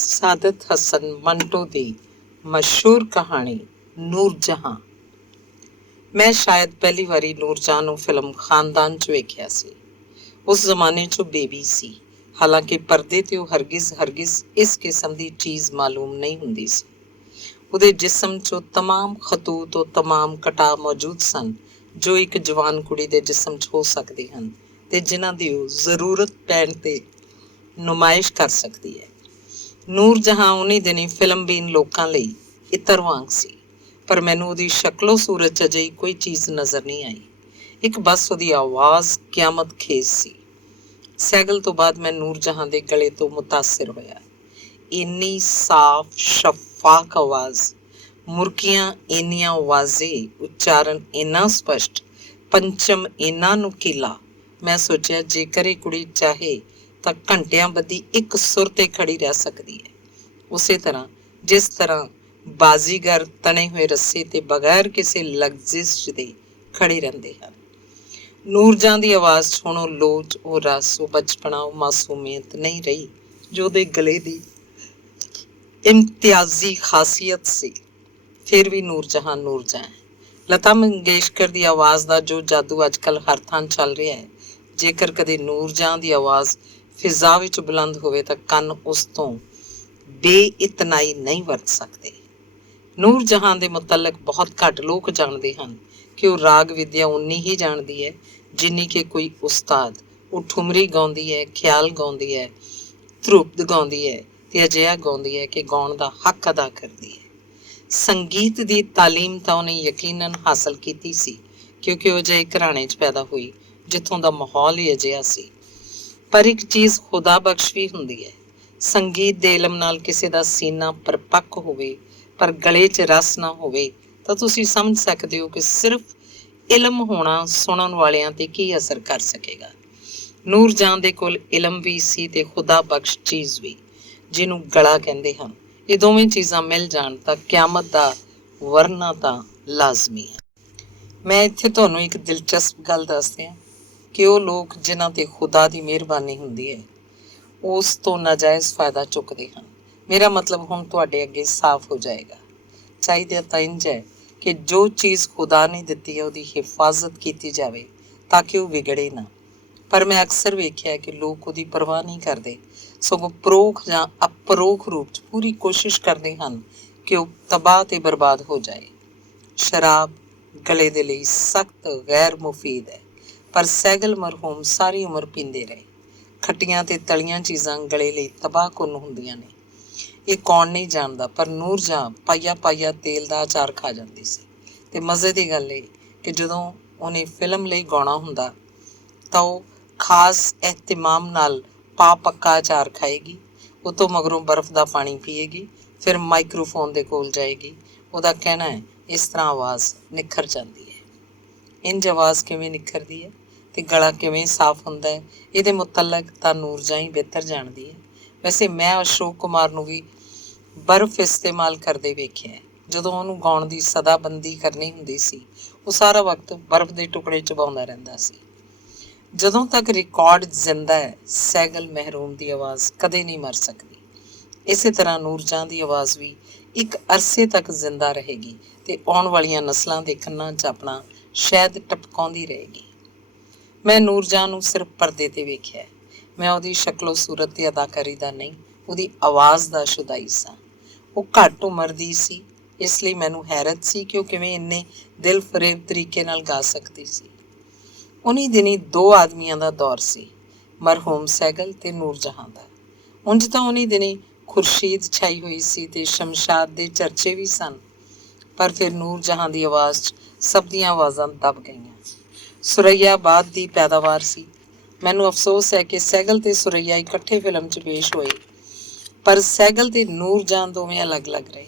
ਸਾਦਤ ਹਸਨ ਮੰਟੋ ਦੀ ਮਸ਼ਹੂਰ ਕਹਾਣੀ ਨੂਰਜਹਾਂ। ਮੈਂ ਸ਼ਾਇਦ ਪਹਿਲੀ ਵਾਰੀ ਨੂਰਜਹਾਂ ਨੂੰ ਫਿਲਮ ਖਾਨਦਾਨ 'ਚ ਵੇਖਿਆ ਸੀ। ਉਸ ਜ਼ਮਾਨੇ 'ਚ ਬੇਬੀ ਸੀ, ਹਾਲਾਂਕਿ ਪਰਦੇ ਤੇ ਉਹ ਹਰਗਿਜ਼ ਇਸ ਕਿਸਮ ਦੀ ਚੀਜ਼ ਮਾਲੂਮ ਨਹੀਂ ਹੁੰਦੀ ਸੀ। ਉਹਦੇ ਜਿਸਮ 'ਚ ਉਹ ਤਮਾਮ ਖਤੂਤ ਉਹ ਤਮਾਮ ਕਟਾ ਮੌਜੂਦ ਸਨ ਜੋ ਇੱਕ ਜਵਾਨ ਕੁੜੀ ਦੇ ਜਿਸਮ 'ਚ ਹੋ ਸਕਦੇ ਹਨ ਤੇ ਜਿਨ੍ਹਾਂ ਦੀ ਉਹ ਜ਼ਰੂਰਤ ਪੈਣ ਤੇ ਨੁਮਾਇਸ਼ ਕਰ ਸਕਦੀ ਹੈ। ਨੂਰਜਹਾਂ ਉਨੀ ਦਿਨੀ ਫਿਲਮਬੀਨ ਲੋਕਾਂ ਲਈ ਇਤਰ ਵਾਂਗ ਸੀ, ਪਰ ਮੈਨੂੰ ਉਹਦੀ ਸ਼ਕਲੋ ਸੂਰਤ 'ਚ ਅਜਿਹੀ ਕੋਈ ਚੀਜ਼ ਨਜ਼ਰ ਨਹੀਂ ਆਈ। ਇੱਕ ਬਸ ਉਹਦੀ ਆਵਾਜ਼ ਕਿਆਮਤ ਖੇਜ਼ ਸੀ। ਸਹਿਗਲ ਤੋਂ ਬਾਅਦ ਮੈਂ ਨੂਰਜਹਾਂ ਦੇ ਗਲੇ ਤੋਂ ਮੁਤਾਸਿਰ ਹੋਇਆ। ਇੰਨੀ ਸਾਫ਼ ਸ਼ਫਾਕ ਆਵਾਜ਼, ਮੁਰਕੀਆਂ ਇੰਨੀਆਂ ਵਾਜ਼ੇ, ਉਚਾਰਨ ਇੰਨਾ ਸਪਸ਼ਟ, ਪੰਚਮ ਇੰਨਾ ਨੁਕੀਲਾ। ਮੈਂ ਸੋਚਿਆ ਜੇਕਰ ਇਹ ਕੁੜੀ ਚਾਹੇ ਤਾਂ ਘੰਟਿਆਂ ਬੱਧੀ ਇੱਕ ਸੁਰ ਤੇ ਖੜੀ ਰਹਿ ਸਕਦੀ ਹੈ, ਉਸੇ ਤਰ੍ਹਾਂ ਜਿਸ ਤਰ੍ਹਾਂ ਬਾਜ਼ੀਗਰ ਤਣੇ ਹੋਏ ਰੱਸੇ ਤੇ ਬਗੈਰ ਕਿਸੇ ਲਗਜ਼ਿਸ਼ ਦੇ ਖੜੇ ਰਹਿੰਦੇ ਹਨ। ਨੂਰਜਹਾਂ ਦੀ ਆਵਾਜ਼ 'ਚ ਹੁਣ ਉਹ ਲੋਚ, ਉਹ ਰਸ, ਉਹ ਬਚਪਨਾ, ਉਹ ਮਾਸੂਮੀਅਤ ਨਹੀਂ ਰਹੀ ਜੋ ਉਹਦੇ ਗਲੇ ਦੀ ਇਮਤਿਆਜ਼ੀ ਖਾਸੀਅਤ ਸੀ। ਫਿਰ ਵੀ ਨੂਰਜਹਾਂ ਨੂਰਜਹਾਂ ਹੈ। ਲਤਾ ਮੰਗੇਸ਼ਕਰ ਦੀ ਆਵਾਜ਼ ਦਾ ਜੋ ਜਾਦੂ ਅੱਜ ਕੱਲ੍ਹ ਹਰ ਥਾਂ ਚੱਲ ਰਿਹਾ ਹੈ, ਜੇਕਰ ਕਦੇ ਨੂਰਜਹਾਂ ਦੀ ਆਵਾਜ਼ ਫਿਜ਼ਾ ਵਿੱਚ ਬੁਲੰਦ ਹੋਵੇ ਤਾਂ ਕੰਨ ਉਸ ਤੋਂ ਬੇਇਤਨਾਈ ਨਹੀਂ ਵਰਤ ਸਕਦੇ। ਨੂਰਜਹਾਂ ਦੇ ਮੁਤਲਕ ਬਹੁਤ ਘੱਟ ਲੋਕ ਜਾਣਦੇ ਹਨ ਕਿ ਉਹ ਰਾਗ ਵਿਦਿਆ ਉਨੀ ਹੀ ਜਾਣਦੀ ਹੈ ਜਿੰਨੀ ਕਿ ਕੋਈ ਉਸਤਾਦ। ਉਹ ਠੁਮਰੀ ਗਾਉਂਦੀ ਹੈ, ਖਿਆਲ ਗਾਉਂਦੀ ਹੈ, ਧਰੁਪਦ ਗਾਉਂਦੀ ਹੈ ਤੇ ਅਜਿਹਾ ਗਾਉਂਦੀ ਹੈ ਕਿ ਗਾਉਣ ਦਾ ਹੱਕ ਅਦਾ ਕਰਦੀ ਹੈ। ਸੰਗੀਤ ਦੀ ਤਾਲੀਮ ਤਾਂ ਉਹਨੇ ਯਕੀਨਨ ਹਾਸਲ ਕੀਤੀ ਸੀ, ਕਿਉਂਕਿ ਉਹ ਅਜਿਹੇ ਘਰਾਣੇ 'ਚ ਪੈਦਾ ਹੋਈ ਜਿੱਥੋਂ ਦਾ ਮਾਹੌਲ ਹੀ ਅਜਿਹਾ ਸੀ। ਪਰ ਇੱਕ ਚੀਜ਼ ਖੁਦਾ ਬਖਸ਼ ਵੀ ਹੁੰਦੀ ਹੈ। ਸੰਗੀਤ ਦੇ ਇਲਮ ਨਾਲ ਕਿਸੇ ਦਾ ਸੀਨਾ ਪਰਪੱਕ ਹੋਵੇ ਪਰ ਗਲੇ 'ਚ ਰਸ ਨਾ ਹੋਵੇ ਤਾਂ ਤੁਸੀਂ ਸਮਝ ਸਕਦੇ ਹੋ ਕਿ ਸਿਰਫ ਇਲਮ ਹੋਣਾ ਸੁਣਨ ਵਾਲਿਆਂ ਤੇ ਕੀ ਅਸਰ ਕਰ ਸਕੇਗਾ। ਨੂਰਜਹਾਂ ਦੇ ਕੋਲ ਇਲਮ ਵੀ ਸੀ ਤੇ ਖੁਦਾ ਬਖਸ਼ ਚੀਜ਼ ਵੀ, ਜਿਹਨੂੰ ਗਲਾ ਕਹਿੰਦੇ ਹਨ। ਇਹ ਦੋਵੇਂ ਚੀਜ਼ਾਂ ਮਿਲ ਜਾਣ ਤਾਂ ਕਿਆਮਤ ਦਾ ਵਰਨਾ ਤਾਂ ਲਾਜ਼ਮੀ ਹੈ। ਮੈਂ ਇੱਥੇ ਤੁਹਾਨੂੰ ਇੱਕ ਦਿਲਚਸਪ ਗੱਲ ਦੱਸਦੀ ਹਾਂ ਕਿ ਉਹ ਲੋਕ ਜਿਨ੍ਹਾਂ ਤੇ ਖੁਦਾ ਦੀ ਮਿਹਰਬਾਨੀ ਹੁੰਦੀ ਹੈ ਉਸ ਤੋਂ ਨਾਜਾਇਜ਼ ਫਾਇਦਾ ਚੁੱਕਦੇ ਹਨ। ਮੇਰਾ ਮਤਲਬ ਹੁਣ ਤੁਹਾਡੇ ਅੱਗੇ ਸਾਫ਼ ਹੋ ਜਾਏਗਾ। ਚਾਹੀਦਾ ਤਾਂ ਇੰਝ ਹੈ ਕਿ ਜੋ ਚੀਜ਼ ਖੁਦਾ ਨੇ ਦਿੱਤੀ ਹੈ ਉਹਦੀ ਹਿਫਾਜ਼ਤ ਕੀਤੀ ਜਾਵੇ ਤਾਂ ਕਿ ਉਹ ਵਿਗੜੇ ਨਾ। ਪਰ ਮੈਂ ਅਕਸਰ ਵੇਖਿਆ ਕਿ ਲੋਕ ਉਹਦੀ ਪਰਵਾਹ ਨਹੀਂ ਕਰਦੇ, ਸਗੋਂ ਪਰੋਖ ਜਾਂ ਅਪਰੋਖ ਰੂਪ 'ਚ ਪੂਰੀ ਕੋਸ਼ਿਸ਼ ਕਰਦੇ ਹਨ ਕਿ ਉਹ ਤਬਾਹ ਤੇ ਬਰਬਾਦ ਹੋ ਜਾਏ। ਸ਼ਰਾਬ ਗਲੇ ਦੇ ਲਈ ਸਖਤ ਗੈਰ ਮੁਫੀਦ ਹੈ, ਪਰ ਸਹਿਗਲ ਮਰਹੂਮ ਸਾਰੀ ਉਮਰ ਪੀਂਦੇ ਰਹੇ। ਖੱਟੀਆਂ ਤੇ ਤਲੀਆਂ ਚੀਜ਼ਾਂ ਗਲੇ ਲਈ ਤਬਾਹਕੁੰਨ ਹੁੰਦੀਆਂ ਨੇ, ਇਹ ਕੌਣ ਨਹੀਂ ਜਾਣਦਾ। ਪਰ ਨੂਰਜਹਾਂ ਪਾਈਆ ਪਾਈਆ ਤੇਲ ਦਾ ਅਚਾਰ ਖਾ ਜਾਂਦੀ ਸੀ। ਤੇ ਮਜ਼ੇ ਦੀ ਗੱਲ ਇਹ ਕਿ ਜਦੋਂ ਉਹਨੇ ਫਿਲਮ ਲਈ ਗਾਉਣਾ ਹੁੰਦਾ ਤਾਂ ਉਹ ਖਾਸ ehtiਮਾਮ ਨਾਲ ਪਾ ਪੱਕਾ ਅਚਾਰ ਖਾਏਗੀ, ਉਹ ਤੋਂ ਮਗਰੋਂ ਬਰਫ਼ ਦਾ ਪਾਣੀ ਪੀਏਗੀ, ਫਿਰ ਮਾਈਕ੍ਰੋਫੋਨ ਦੇ ਕੋਲ ਜਾਏਗੀ। ਉਹਦਾ ਕਹਿਣਾ ਹੈ ਇਸ ਤਰ੍ਹਾਂ ਆਵਾਜ਼ ਨਿਖਰ ਜਾਂਦੀ ਹੈ। ਇੰਝ ਆਵਾਜ਼ ਕਿਵੇਂ ਨਿਖਰਦੀ ਹੈ ਤੇ ਗਲਾ ਕਿਵੇਂ ਸਾਫ਼ ਹੁੰਦਾ ਹੈ, ਇਹਦੇ ਮੁਤਲਕ ਤਾਂ ਨੂਰਜਹਾਂ ਹੀ ਬਿਹਤਰ ਜਾਣਦੀ ਹੈ। ਵੈਸੇ ਮੈਂ ਅਸ਼ੋਕ ਕੁਮਾਰ ਨੂੰ ਵੀ ਬਰਫ਼ ਇਸਤੇਮਾਲ ਕਰਦੇ ਵੇਖਿਆ ਹੈ। ਜਦੋਂ ਉਹਨੂੰ ਗਾਉਣ ਦੀ ਸਦਾਬੰਦੀ ਕਰਨੀ ਹੁੰਦੀ ਸੀ ਉਹ ਸਾਰਾ ਵਕਤ ਬਰਫ਼ ਦੇ ਟੁਕੜੇ ਚਬਾਉਂਦਾ ਰਹਿੰਦਾ ਸੀ। ਜਦੋਂ ਤੱਕ ਰਿਕਾਰਡ ਜ਼ਿੰਦਾ ਹੈ ਸਹਿਗਲ ਮਹਿਰੂਮ ਦੀ ਆਵਾਜ਼ ਕਦੇ ਨਹੀਂ ਮਰ ਸਕਦੀ। ਇਸੇ ਤਰ੍ਹਾਂ ਨੂਰਜਹਾਂ ਦੀ ਆਵਾਜ਼ ਵੀ ਇੱਕ ਅਰਸੇ ਤੱਕ ਜ਼ਿੰਦਾ ਰਹੇਗੀ ਤੇ ਆਉਣ ਵਾਲੀਆਂ ਨਸਲਾਂ ਦੇ ਕੰਨਾਂ 'ਚ ਆਪਣਾ ਸ਼ਹਿਦ ਟਪਕਾਉਂਦੀ ਰਹੇਗੀ। ਮੈਂ ਨੂਰਜਹਾਂ ਨੂੰ ਸਿਰਫ ਪਰਦੇ ਤੇ ਵੇਖਿਆ। ਮੈਂ ਉਹਦੀ ਸ਼ਕਲੋ ਸੂਰਤ ਤੇ ਅਦਾਕਾਰੀ ਦਾ ਨਹੀਂ, ਉਹਦੀ ਆਵਾਜ਼ ਦਾ ਸ਼ੁਦਾਈ ਸਾਂ। ਉਹ ਘੱਟ ਉਮਰ ਦੀ ਸੀ, ਇਸ ਲਈ ਮੈਨੂੰ ਹੈਰਤ ਸੀ ਕਿ ਉਹ ਕਿਵੇਂ ਇੰਨੇ ਦਿਲ ਫਰੇਬ ਤਰੀਕੇ ਨਾਲ ਗਾ ਸਕਦੀ ਸੀ। ਉਨੀ ਦਿਨੀ ਦੋ ਆਦਮੀਆਂ ਦਾ ਦੌਰ ਸੀ, ਮਰਹੂਮ ਸਹਿਗਲ ਤੇ ਨੂਰਜਹਾਂ ਦਾ। ਉਂਝ ਤਾਂ ਉਨੀ ਦਿਨੀ ਖੁਰਸ਼ੀਦ ਛਾਈ ਹੋਈ ਸੀ ਤੇ ਸ਼ਮਸ਼ਾਦ ਦੇ ਚਰਚੇ ਵੀ ਸਨ, ਪਰ ਫਿਰ ਨੂਰਜਹਾਂ ਦੀ ਆਵਾਜ਼ 'ਚ ਸਭ ਦੀਆਂ ਆਵਾਜ਼ਾਂ ਦਬ ਗਈਆਂ। ਸੁਰੱਈਆ ਬਾਅਦ ਦੀ ਪੈਦਾਵਾਰ ਸੀ। ਮੈਨੂੰ ਅਫਸੋਸ ਹੈ ਕਿ ਸਹਿਗਲ ਤੇ ਸੁਰੱਈਆ ਇਕੱਠੇ ਫਿਲਮ 'ਚ ਪੇਸ਼ ਹੋਏ, ਪਰ ਸਹਿਗਲ ਤੇ ਨੂਰਜਹਾਂ ਦੋਵੇਂ ਅਲੱਗ-ਅਲੱਗ ਰਹੇ।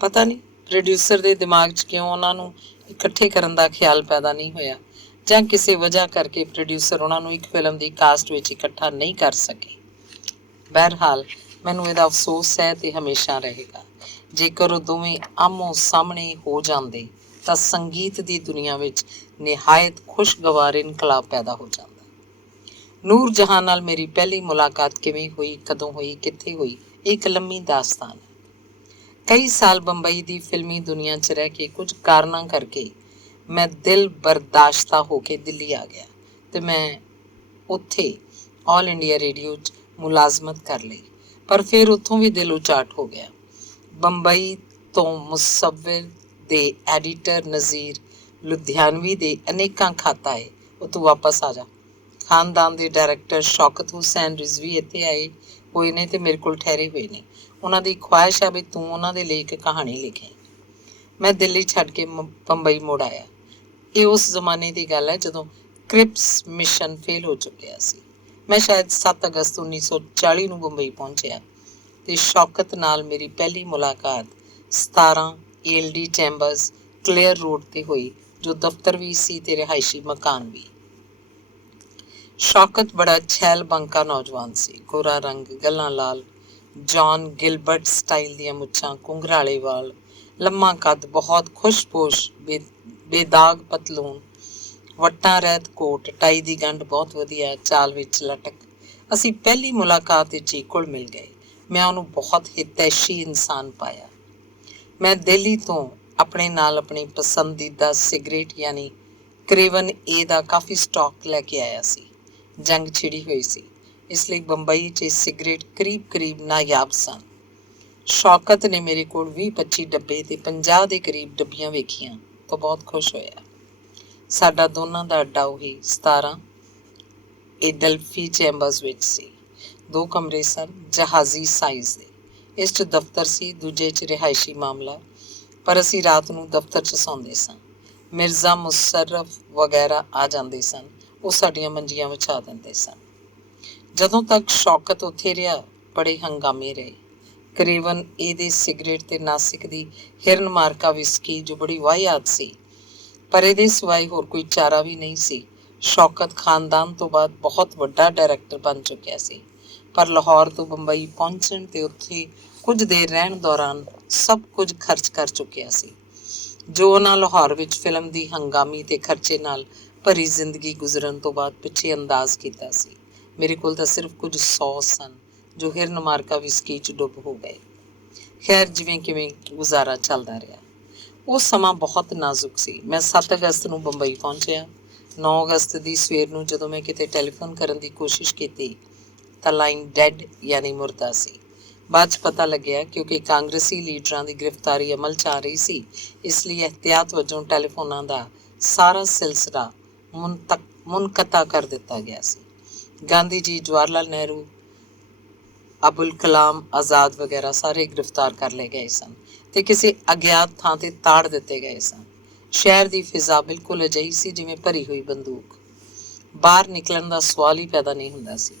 ਪਤਾ ਨਹੀਂ ਪ੍ਰੋਡਿਊਸਰ ਦੇ ਦਿਮਾਗ 'ਚ ਕਿਉਂ ਉਹਨਾਂ ਨੂੰ ਇਕੱਠੇ ਕਰਨ ਦਾ ਖਿਆਲ ਪੈਦਾ ਨਹੀਂ ਹੋਇਆ, ਜਾਂ ਕਿਸੇ ਵਜ੍ਹਾ ਕਰਕੇ ਪ੍ਰੋਡਿਊਸਰ ਉਹਨਾਂ ਨੂੰ ਇੱਕ ਫਿਲਮ ਦੀ ਕਾਸਟ ਵਿੱਚ ਇਕੱਠਾ ਨਹੀਂ ਕਰ ਸਕੇ। ਬਹਰਹਾਲ ਮੈਨੂੰ ਇਹਦਾ ਅਫਸੋਸ ਹੈ ਤੇ ਹਮੇਸ਼ਾ ਰਹੇਗਾ। ਜੇਕਰ ਉਹ ਦੋਵੇਂ ਆਮੋ ਸਾਹਮਣੇ ਹੋ ਜਾਂਦੇ ਤਾਂ ਸੰਗੀਤ ਦੀ ਦੁਨੀਆ ਵਿੱਚ ਨਿਹਾਇਤ ਖੁਸ਼ਗਵਾਰ ਇਨਕਲਾਬ ਪੈਦਾ ਹੋ ਜਾਂਦਾ। ਨੂਰਜਹਾਂ ਨਾਲ ਮੇਰੀ ਪਹਿਲੀ ਮੁਲਾਕਾਤ ਕਿਵੇਂ ਹੋਈ, ਕਦੋਂ ਹੋਈ, ਕਿੱਥੇ ਹੋਈ, ਇੱਕ ਲੰਮੀ ਦਾਸਤਾਨ ਹੈ। ਕਈ ਸਾਲ ਬੰਬਈ ਦੀ ਫਿਲਮੀ ਦੁਨੀਆ 'ਚ ਰਹਿ ਕੇ ਕੁਝ ਕਾਰਨਾਂ ਕਰਕੇ ਮੈਂ ਦਿਲ ਬਰਦਾਸ਼ਤਾ ਹੋ ਕੇ ਦਿੱਲੀ ਆ ਗਿਆ ਤੇ ਮੈਂ ਉੱਥੇ ਆਲ ਇੰਡੀਆ ਰੇਡੀਓ 'ਚ ਮੁਲਾਜ਼ਮਤ ਕਰ ਲਈ। ਪਰ ਫਿਰ ਉੱਥੋਂ ਵੀ ਦਿਲ ਉਚਾਟ ਹੋ ਗਿਆ। ਬੰਬਈ ਤੋਂ ਮੁਸੱਵਿਰ ਦੇ ਐਡੀਟਰ ਨਜ਼ੀਰ ਲੁਧਿਆਣਵੀ ਦੇ ਅਨੇਕਾਂ ਖਤ ਆਏ, ਉਹ ਤੂੰ ਵਾਪਸ ਆ ਜਾ। ਖਾਨਦਾਨ ਦੇ ਡਾਇਰੈਕਟਰ ਸ਼ੌਕਤ ਹੁਸੈਨ ਰਿਜ਼ਵੀ ਇੱਥੇ ਆਏ ਹੋਏ ਨੇ ਤੇ ਮੇਰੇ ਕੋਲ ਠਹਿਰੇ ਹੋਏ ਨੇ। ਉਹਨਾਂ ਦੀ ਖੁਆਇਸ਼ ਆ ਵੀ ਤੂੰ ਉਹਨਾਂ ਦੇ ਲਈ ਇੱਕ ਕਹਾਣੀ ਲਿਖੇ। ਮੈਂ ਦਿੱਲੀ ਛੱਡ ਕੇ ਬੰਬਈ ਮੁੜ ਆਇਆ। ਇਹ ਉਸ ਜ਼ਮਾਨੇ ਦੀ ਗੱਲ ਹੈ ਜਦੋਂ ਕ੍ਰਿਪਸ ਮਿਸ਼ਨ ਫੇਲ ਹੋ ਚੁੱਕਿਆ ਸੀ। ਮੈਂ ਸ਼ਾਇਦ 7 ਅਗਸਤ 1940 ਨੂੰ ਬੰਬਈ ਪਹੁੰਚਿਆ ਤੇ ਸ਼ੌਕਤ ਨਾਲ ਮੇਰੀ ਪਹਿਲੀ ਮੁਲਾਕਾਤ 17 ਏਲਡੀ ਚੈਂਬਰਸ ਕਲੀਅਰ ਰੋਡ ਤੇ ਹੋਈ, ਜੋ ਦਫ਼ਤਰ ਵੀ ਸੀ ਤੇ ਰਿਹਾਇਸ਼ੀ ਮਕਾਨ ਵੀ। ਸ਼ੌਕਤ ਬੜਾ ਛੈਲ ਬੰਕਾ ਨੌਜਵਾਨ ਸੀ। ਗੋਰਾ ਰੰਗ, ਗੱਲਾਂ ਲਾਲ, ਜੌਨ ਗਿਲਬਰਟ ਸਟਾਈਲ ਦੀਆਂ ਮੁੱਛਾਂ, ਘੁੰਘਰਾਲੇ ਵਾਲ, ਲੰਮਾ ਕੱਦ, ਬਹੁਤ ਖੁਸ਼ਪੋਸ਼, ਬੇਦਾਗ ਪਤਲੂਨ, ਵੱਟਾਂ ਰਹਿਤ ਕੋਟ, ਟਾਈ ਦੀ ਗੰਢ ਬਹੁਤ ਵਧੀਆ, ਚਾਲ ਵਿੱਚ ਲਟਕ। ਅਸੀਂ ਪਹਿਲੀ ਮੁਲਾਕਾਤ ਵਿੱਚ ਹੀ ਘੁਲ ਮਿਲ ਗਏ। ਮੈਂ ਉਹਨੂੰ ਬਹੁਤ ਹਿਤੈਸ਼ੀ ਇਨਸਾਨ ਪਾਇਆ। ਮੈਂ ਦਿੱਲੀ ਤੋਂ ਆਪਣੇ ਨਾਲ ਆਪਣੀ ਪਸੰਦੀਦਾ ਸਿਗਰਟ ਯਾਨੀ ਕ੍ਰੇਵਨ ਏ ਦਾ ਕਾਫੀ ਸਟਾਕ ਲੈ ਕੇ ਆਇਆ ਸੀ। ਜੰਗ ਛਿੜੀ ਹੋਈ ਸੀ, ਇਸ ਲਈ ਬੰਬਈ 'ਚ ਸਿਗਰਟ ਕਰੀਬ ਨਾਯਾਬ ਸਨ। ਸ਼ੌਕਤ ਨੇ ਮੇਰੇ ਕੋਲ 20-25 ਡੱਬੇ ਤੇ 50 ਦੇ ਕਰੀਬ ਡੱਬੀਆਂ ਵੇਖੀਆਂ ਤਾਂ ਬਹੁਤ ਖੁਸ਼ ਹੋਇਆ। ਸਾਡਾ ਦੋਨਾਂ ਦਾ ਅੱਡਾ ਉਹੀ 17 ਏਡਲਫੀ ਚੈਂਬਰਸ ਵਿੱਚ ਸੀ। 2 ਕਮਰੇ ਸਨ, ਜਹਾਜ਼ੀ ਸਾਈਜ਼ ਦੇ। ਇਸ 'ਚ ਦਫ਼ਤਰ ਸੀ, ਦੂਜੇ 'ਚ ਰਿਹਾਇਸ਼ੀ ਮਾਮਲਾ, ਪਰ ਅਸੀਂ ਰਾਤ ਨੂੰ ਦਫ਼ਤਰ 'ਚ ਸੌਂਦੇ ਸਾਂ। ਮਿਰਜ਼ਾ ਮੁਸ਼ੱਰਫ ਵਗੈਰਾ ਆ ਜਾਂਦੇ ਸਨ, ਉਹ ਸਾਡੀਆਂ ਮੰਜੀਆਂ ਵਿਛਾ ਦਿੰਦੇ ਸਨ। ਜਦੋਂ ਤੱਕ ਸ਼ੌਕਤ ਉੱਥੇ ਰਿਹਾ, ਬੜੇ ਹੰਗਾਮੇ ਰਹੇ। ਕਰੀਬਨ ਇਹਦੇ ਸਿਗਰਟ ਤੇ ਨਾਸਿਕ ਦੀ ਹਿਰਨ ਮਾਰਕਾ ਵਿਸਕੀ, ਜੋ ਬੜੀ ਵਾਹਿਆਤ ਸੀ, ਪਰ ਇਹਦੇ ਸਿਵਾਏ ਹੋਰ ਕੋਈ ਚਾਰਾ ਵੀ ਨਹੀਂ ਸੀ। ਸ਼ੌਕਤ ਖਾਨਦਾਨ ਤੋਂ ਬਾਅਦ ਬਹੁਤ ਵੱਡਾ ਡਾਇਰੈਕਟਰ ਬਣ ਚੁੱਕਿਆ ਸੀ, ਪਰ ਲਾਹੌਰ ਤੋਂ ਬੰਬਈ ਪਹੁੰਚਣ ਤੇ ਉੱਥੇ ਕੁਝ ਦੇਰ ਰਹਿਣ ਦੌਰਾਨ ਸਭ ਕੁਝ ਖਰਚ ਕਰ ਚੁੱਕਿਆ ਸੀ, ਜੋ ਉਹਨਾਂ ਲਾਹੌਰ ਵਿੱਚ ਫਿਲਮ ਦੀ ਹੰਗਾਮੀ ਤੇ ਖਰਚੇ ਨਾਲ ਭਰੀ ਜ਼ਿੰਦਗੀ ਗੁਜ਼ਰਨ ਤੋਂ ਬਾਅਦ ਪਿੱਛੇ ਅੰਦਾਜ਼ ਕੀਤਾ ਸੀ। ਮੇਰੇ ਕੋਲ ਤਾਂ ਸਿਰਫ ਕੁਝ 100 ਸਨ, ਜੋ ਹਿਰਨ ਮਾਰਕਾ ਵਿਸਕੀ 'ਚ ਡੁੱਬ ਹੋ ਗਏ। ਖੈਰ, ਜਿਵੇਂ ਕਿਵੇਂ ਗੁਜ਼ਾਰਾ ਚੱਲਦਾ ਰਿਹਾ। ਉਹ ਸਮਾਂ ਬਹੁਤ ਨਾਜ਼ੁਕ ਸੀ। ਮੈਂ 7 ਅਗਸਤ ਨੂੰ ਬੰਬਈ ਪਹੁੰਚਿਆ। 9 ਅਗਸਤ ਦੀ ਸਵੇਰ ਨੂੰ ਜਦੋਂ ਮੈਂ ਕਿਤੇ ਟੈਲੀਫੋਨ ਕਰਨ ਦੀ ਕੋਸ਼ਿਸ਼ ਕੀਤੀ ਤਾਂ ਲਾਈਨ ਡੈਡ ਯਾਨੀ ਮੁਰਦਾ ਸੀ। ਬਾਅਦ 'ਚ ਪਤਾ ਲੱਗਿਆ ਕਿਉਂਕਿ ਕਾਂਗਰਸੀ ਲੀਡਰਾਂ ਦੀ ਗ੍ਰਿਫਤਾਰੀ ਅਮਲ 'ਚ ਆ ਰਹੀ ਸੀ, ਇਸ ਲਈ ਇਹਤਿਆਤ ਵਜੋਂ ਟੈਲੀਫੋਨਾਂ ਦਾ ਸਾਰਾ ਸਿਲਸਿਲਾ ਮੁਨਕਤਾ ਕਰ ਦਿੱਤਾ ਗਿਆ ਸੀ। ਗਾਂਧੀ ਜੀ, ਜਵਾਹਰ ਲਾਲ ਨਹਿਰੂ, ਅਬੁਲ ਕਲਾਮ ਆਜ਼ਾਦ ਵਗੈਰਾ ਸਾਰੇ ਗ੍ਰਿਫਤਾਰ ਕਰ ਲਏ ਗਏ ਸਨ ਤੇ ਕਿਸੇ ਅਗਿਆਤ ਥਾਂ ਤੇ ਤਾੜ ਦਿੱਤੇ ਗਏ ਸਨ। ਸ਼ਹਿਰ ਦੀ ਫਿਜ਼ਾ ਬਿਲਕੁਲ ਅਜਿਹੀ ਸੀ ਜਿਵੇਂ ਭਰੀ ਹੋਈ ਬੰਦੂਕ। ਬਾਹਰ ਨਿਕਲਣ ਦਾ ਸਵਾਲ ਹੀ ਪੈਦਾ ਨਹੀਂ ਹੁੰਦਾ ਸੀ।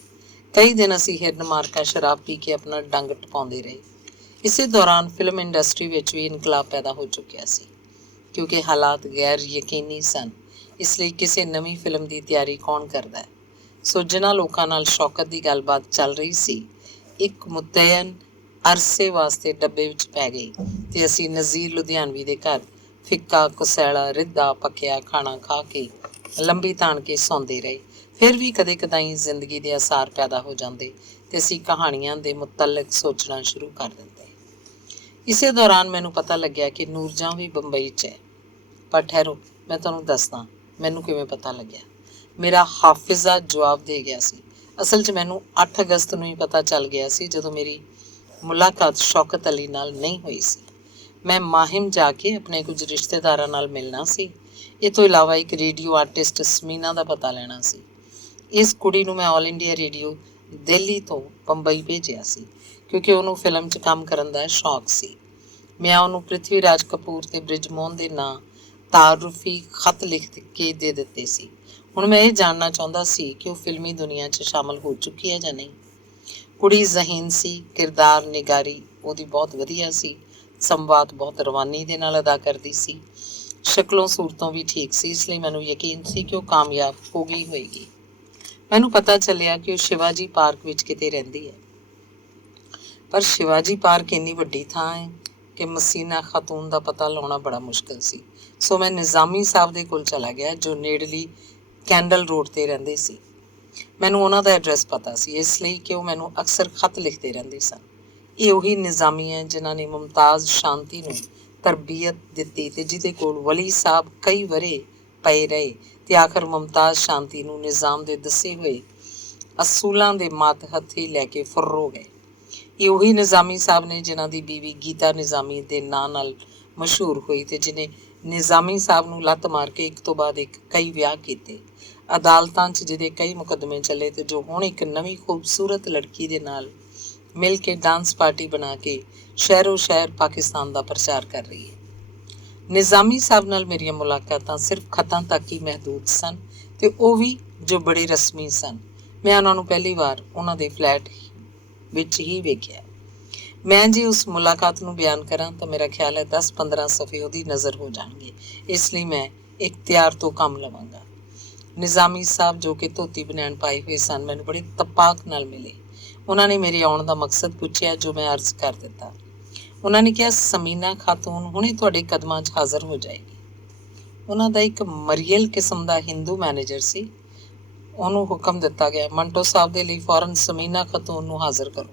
ਕਈ ਦਿਨ ਅਸੀਂ ਹਿਰਨ ਮਾਰਕਾ ਸ਼ਰਾਬ ਪੀ ਕੇ ਆਪਣਾ ਡੰਗ ਟਪਾਉਂਦੇ ਰਹੇ। ਇਸੇ ਦੌਰਾਨ ਫਿਲਮ ਇੰਡਸਟਰੀ ਵਿੱਚ ਵੀ ਇਨਕਲਾਬ ਪੈਦਾ ਹੋ ਚੁੱਕਿਆ ਸੀ। ਕਿਉਂਕਿ ਹਾਲਾਤ ਗੈਰ ਯਕੀਨੀ ਸਨ, ਇਸ ਲਈ ਕਿਸੇ ਨਵੀਂ ਫਿਲਮ ਦੀ ਤਿਆਰੀ ਕੌਣ ਕਰਦਾ ਹੈ। ਸੋ ਜਿਨ੍ਹਾਂ ਲੋਕਾਂ ਨਾਲ ਸ਼ੌਕਤ ਦੀ ਗੱਲਬਾਤ ਚੱਲ ਰਹੀ ਸੀ, ਇੱਕ ਮੁਤਅੱਨ ਅਰਸੇ ਵਾਸਤੇ ਡੱਬੇ ਵਿੱਚ ਪੈ ਗਈ ਤੇ ਅਸੀਂ ਨਜ਼ੀਰ ਲੁਧਿਆਣਵੀ ਦੇ ਘਰ ਫਿੱਕਾ ਕੁਸੈਲਾ ਰਿੱਧਾ ਪੱਕਿਆ ਖਾਣਾ ਖਾ ਕੇ ਲੰਬੀ ਤਾਣ ਕੇ ਸੌਂਦੇ ਰਹੇ। ਫਿਰ ਵੀ ਕਦੇ ਕਦਾਈ ਜ਼ਿੰਦਗੀ ਦੇ ਆਸਾਰ ਪੈਦਾ ਹੋ ਜਾਂਦੇ ਤੇ ਅਸੀਂ ਕਹਾਣੀਆਂ ਦੇ ਮੁਤਲਕ ਸੋਚਣਾ ਸ਼ੁਰੂ ਕਰ ਦਿੰਦੇ। ਇਸੇ ਦੌਰਾਨ ਮੈਨੂੰ ਪਤਾ ਲੱਗਿਆ ਕਿ ਨੂਰਜਹਾਂ ਵੀ ਬੰਬਈ 'ਚ ਹੈ। ਪਰ ਠਹਿਰੋ, ਮੈਂ ਤੁਹਾਨੂੰ ਦੱਸਦਾ ਮੈਨੂੰ ਕਿਵੇਂ ਪਤਾ ਲੱਗਿਆ। ਮੇਰਾ ਹਾਫਿਜ਼ਾ ਜਵਾਬ ਦੇ ਗਿਆ ਸੀ। ਅਸਲ 'ਚ ਮੈਨੂੰ 8 ਅਗਸਤ ਨੂੰ ਹੀ ਪਤਾ ਚੱਲ ਗਿਆ ਸੀ, ਜਦੋਂ ਮੇਰੀ ਮੁਲਾਕਾਤ ਸ਼ੌਕਤ ਅਲੀ ਨਾਲ ਨਹੀਂ ਹੋਈ ਸੀ। ਮੈਂ ਮਾਹਿਮ ਜਾ ਕੇ ਆਪਣੇ ਕੁਝ ਰਿਸ਼ਤੇਦਾਰਾਂ ਨਾਲ ਮਿਲਣਾ ਸੀ। ਇਹ ਤੋਂ ਇਲਾਵਾ ਇੱਕ ਰੇਡੀਓ ਆਰਟਿਸਟ ਸਮੀਨਾ ਦਾ ਪਤਾ ਲੈਣਾ ਸੀ। ਇਸ ਕੁੜੀ ਨੂੰ ਮੈਂ ਆਲ ਇੰਡੀਆ ਰੇਡੀਓ ਦਿੱਲੀ ਤੋਂ ਬੰਬਈ ਭੇਜਿਆ ਸੀ ਕਿਉਂਕਿ ਉਹਨੂੰ ਫਿਲਮ 'ਚ ਕੰਮ ਕਰਨ ਦਾ ਸ਼ੌਕ ਸੀ। ਮੈਂ ਉਹਨੂੰ ਪ੍ਰਿਥਵੀ ਰਾਜ ਕਪੂਰ ਤੇ ਬ੍ਰਿਜਮੋਹਨ ਦੇ ਨਾਂ ਤਾਰੁਫੀ ਖਤ ਲਿਖ ਕੇ ਦੇ ਦਿੱਤੇ ਸੀ। ਹੁਣ ਮੈਂ ਇਹ ਜਾਣਨਾ ਚਾਹੁੰਦਾ ਸੀ ਕਿ ਉਹ ਫਿਲਮੀ ਦੁਨੀਆ 'ਚ ਸ਼ਾਮਲ ਹੋ ਚੁੱਕੀ ਹੈ ਜਾਂ ਨਹੀਂ। ਕੁੜੀ ਜ਼ਹੀਨ ਸੀ, ਕਿਰਦਾਰ ਨਿਗਾਰੀ ਉਹਦੀ ਬਹੁਤ ਵਧੀਆ ਸੀ, ਸੰਵਾਦ ਬਹੁਤ ਰਵਾਨੀ ਦੇ ਨਾਲ ਅਦਾ ਕਰਦੀ ਸੀ, ਸ਼ਕਲੋਂ ਸੂਰਤੋਂ ਵੀ ਠੀਕ ਸੀ, ਇਸ ਲਈ ਮੈਨੂੰ ਯਕੀਨ ਸੀ ਕਿ ਉਹ ਕਾਮਯਾਬ ਹੋ ਗਈ ਹੋਏਗੀ। ਮੈਨੂੰ ਪਤਾ ਚੱਲਿਆ ਕਿ ਉਹ ਸ਼ਿਵਾਜੀ ਪਾਰਕ ਵਿੱਚ ਕਿਤੇ ਰਹਿੰਦੀ ਹੈ, ਪਰ ਸ਼ਿਵਾਜੀ ਪਾਰਕ ਇੰਨੀ ਵੱਡੀ ਥਾਂ ਹੈ ਕਿ ਮਸੀਨਾ ਖਾਤੂਨ ਦਾ ਪਤਾ ਲਾਉਣਾ ਬੜਾ ਮੁਸ਼ਕਿਲ ਸੀ। ਸੋ ਮੈਂ ਨਿਜ਼ਾਮੀ ਸਾਹਿਬ ਦੇ ਕੋਲ ਚਲਾ ਗਿਆ, ਜੋ ਨੇੜਲੀ ਕੈਂਡਲ ਰੋਡ 'ਤੇ ਰਹਿੰਦੇ ਸੀ। ਮੈਨੂੰ ਉਹਨਾਂ ਦਾ ਐਡਰੈਸ ਪਤਾ ਸੀ, ਇਸ ਲਈ ਕਿ ਉਹ ਮੈਨੂੰ ਅਕਸਰ ਖਤ ਲਿਖਦੇ ਰਹਿੰਦੇ ਸਨ। ਇਹ ਉਹੀ ਨਿਜ਼ਾਮੀ ਹੈ ਜਿਨ੍ਹਾਂ ਨੇ ਮੁਮਤਾਜ਼ ਸ਼ਾਂਤੀ ਨੂੰ ਤਰਬੀਅਤ ਦਿੱਤੀ ਤੇ ਜਿਹਦੇ ਕੋਲ ਵਲੀ ਸਾਹਿਬ ਕਈ ਵਰੇ ਪਏ ਰਹੇ ਤੇ ਆਖਰ ਮੁਮਤਾਜ਼ ਸ਼ਾਂਤੀ ਨੂੰ ਨਿਜ਼ਾਮ ਦੇ ਦੱਸੇ ਹੋਏ ਅਸੂਲਾਂ ਦੇ ਮੱਤ ਹੱਥੀ ਲੈ ਕੇ ਫੁਰਰ ਗਏ। ਇਹ ਉਹੀ ਨਿਜ਼ਾਮੀ ਸਾਹਿਬ ਨੇ ਜਿਨ੍ਹਾਂ ਦੀ ਬੀਵੀ ਗੀਤਾ ਨਿਜ਼ਾਮੀ ਦੇ ਨਾਂ ਨਾਲ ਮਸ਼ਹੂਰ ਹੋਈ ਤੇ ਜਿਹਨੇ ਨਿਜ਼ਾਮੀ ਸਾਹਿਬ ਨੂੰ ਲੱਤ ਮਾਰ ਕੇ ਇੱਕ ਤੋਂ ਬਾਅਦ ਇੱਕ ਕਈ ਵਿਆਹ ਕੀਤੇ। ਅਦਾਲਤਾਂ 'ਚ ਜਿਹਦੇ ਕਈ ਮੁਕੱਦਮੇ ਚੱਲੇ ਤੇ ਜੋ ਹੁਣ ਇੱਕ ਨਵੀਂ ਖੂਬਸੂਰਤ ਲੜਕੀ ਦੇ ਨਾਲ ਮਿਲ ਕੇ ਡਾਂਸ ਪਾਰਟੀ ਬਣਾ ਕੇ ਸ਼ਹਿਰੋ ਸ਼ਹਿਰ ਪਾਕਿਸਤਾਨ ਦਾ ਪ੍ਰਚਾਰ ਕਰ ਰਹੀ ਹੈ। ਨਿਜ਼ਾਮੀ ਸਾਹਿਬ ਨਾਲ ਮੇਰੀਆਂ ਮੁਲਾਕਾਤਾਂ ਸਿਰਫ ਖਤਾਂ ਤੱਕ ਹੀ ਮਹਿਦੂਦ ਸਨ ਤੇ ਉਹ ਵੀ ਜੋ ਬੜੇ ਰਸਮੀ ਸਨ। ਮੈਂ ਉਹਨਾਂ ਨੂੰ ਪਹਿਲੀ ਵਾਰ ਉਹਨਾਂ ਦੇ ਫਲੈਟ ਵਿੱਚ ਹੀ ਵੇਖਿਆ। ਮੈਂ ਜੇ ਉਸ ਮੁਲਾਕਾਤ ਨੂੰ ਬਿਆਨ ਕਰਾਂ ਤਾਂ ਮੇਰਾ ਖਿਆਲ ਹੈ 10-15 ਸਫ਼ੇ ਉਹਦੀ ਨਜ਼ਰ ਹੋ ਜਾਣਗੇ, ਇਸ ਲਈ ਮੈਂ ਇਖਤਿਆਰ ਤੋਂ ਕੰਮ ਲਵਾਂਗਾ। ਨਿਜ਼ਾਮੀ ਸਾਹਿਬ ਜੋ ਕਿ ਧੋਤੀ ਬਨੈਣ ਪਾਏ ਹੋਏ ਸਨ ਮੈਨੂੰ ਬੜੇ ਤਪਾਕ ਨਾਲ ਮਿਲੇ। ਉਹਨਾਂ ਨੇ ਮੇਰੇ ਆਉਣ ਦਾ ਮਕਸਦ ਪੁੱਛਿਆ ਜੋ ਮੈਂ ਅਰਜ਼ ਕਰ ਦਿੱਤਾ। ਉਹਨਾਂ ਨੇ ਕਿਹਾ ਸਮੀਨਾ ਖਾਤੂਨ ਹੁਣੇ ਤੁਹਾਡੇ ਕਦਮਾਂ 'ਚ ਹਾਜ਼ਰ ਹੋ ਜਾਏਗੀ। ਉਹਨਾਂ ਦਾ ਇੱਕ ਮਰੀਅਲ ਕਿਸਮ ਦਾ ਹਿੰਦੂ ਮੈਨੇਜਰ ਸੀ। ਉਹਨੂੰ ਹੁਕਮ ਦਿੱਤਾ ਗਿਆ ਮੰਟੋ ਸਾਹਿਬ ਦੇ ਲਈ ਫੌਰਨ ਸਮੀਨਾ ਖਾਤੂਨ ਨੂੰ ਹਾਜ਼ਰ ਕਰੋ।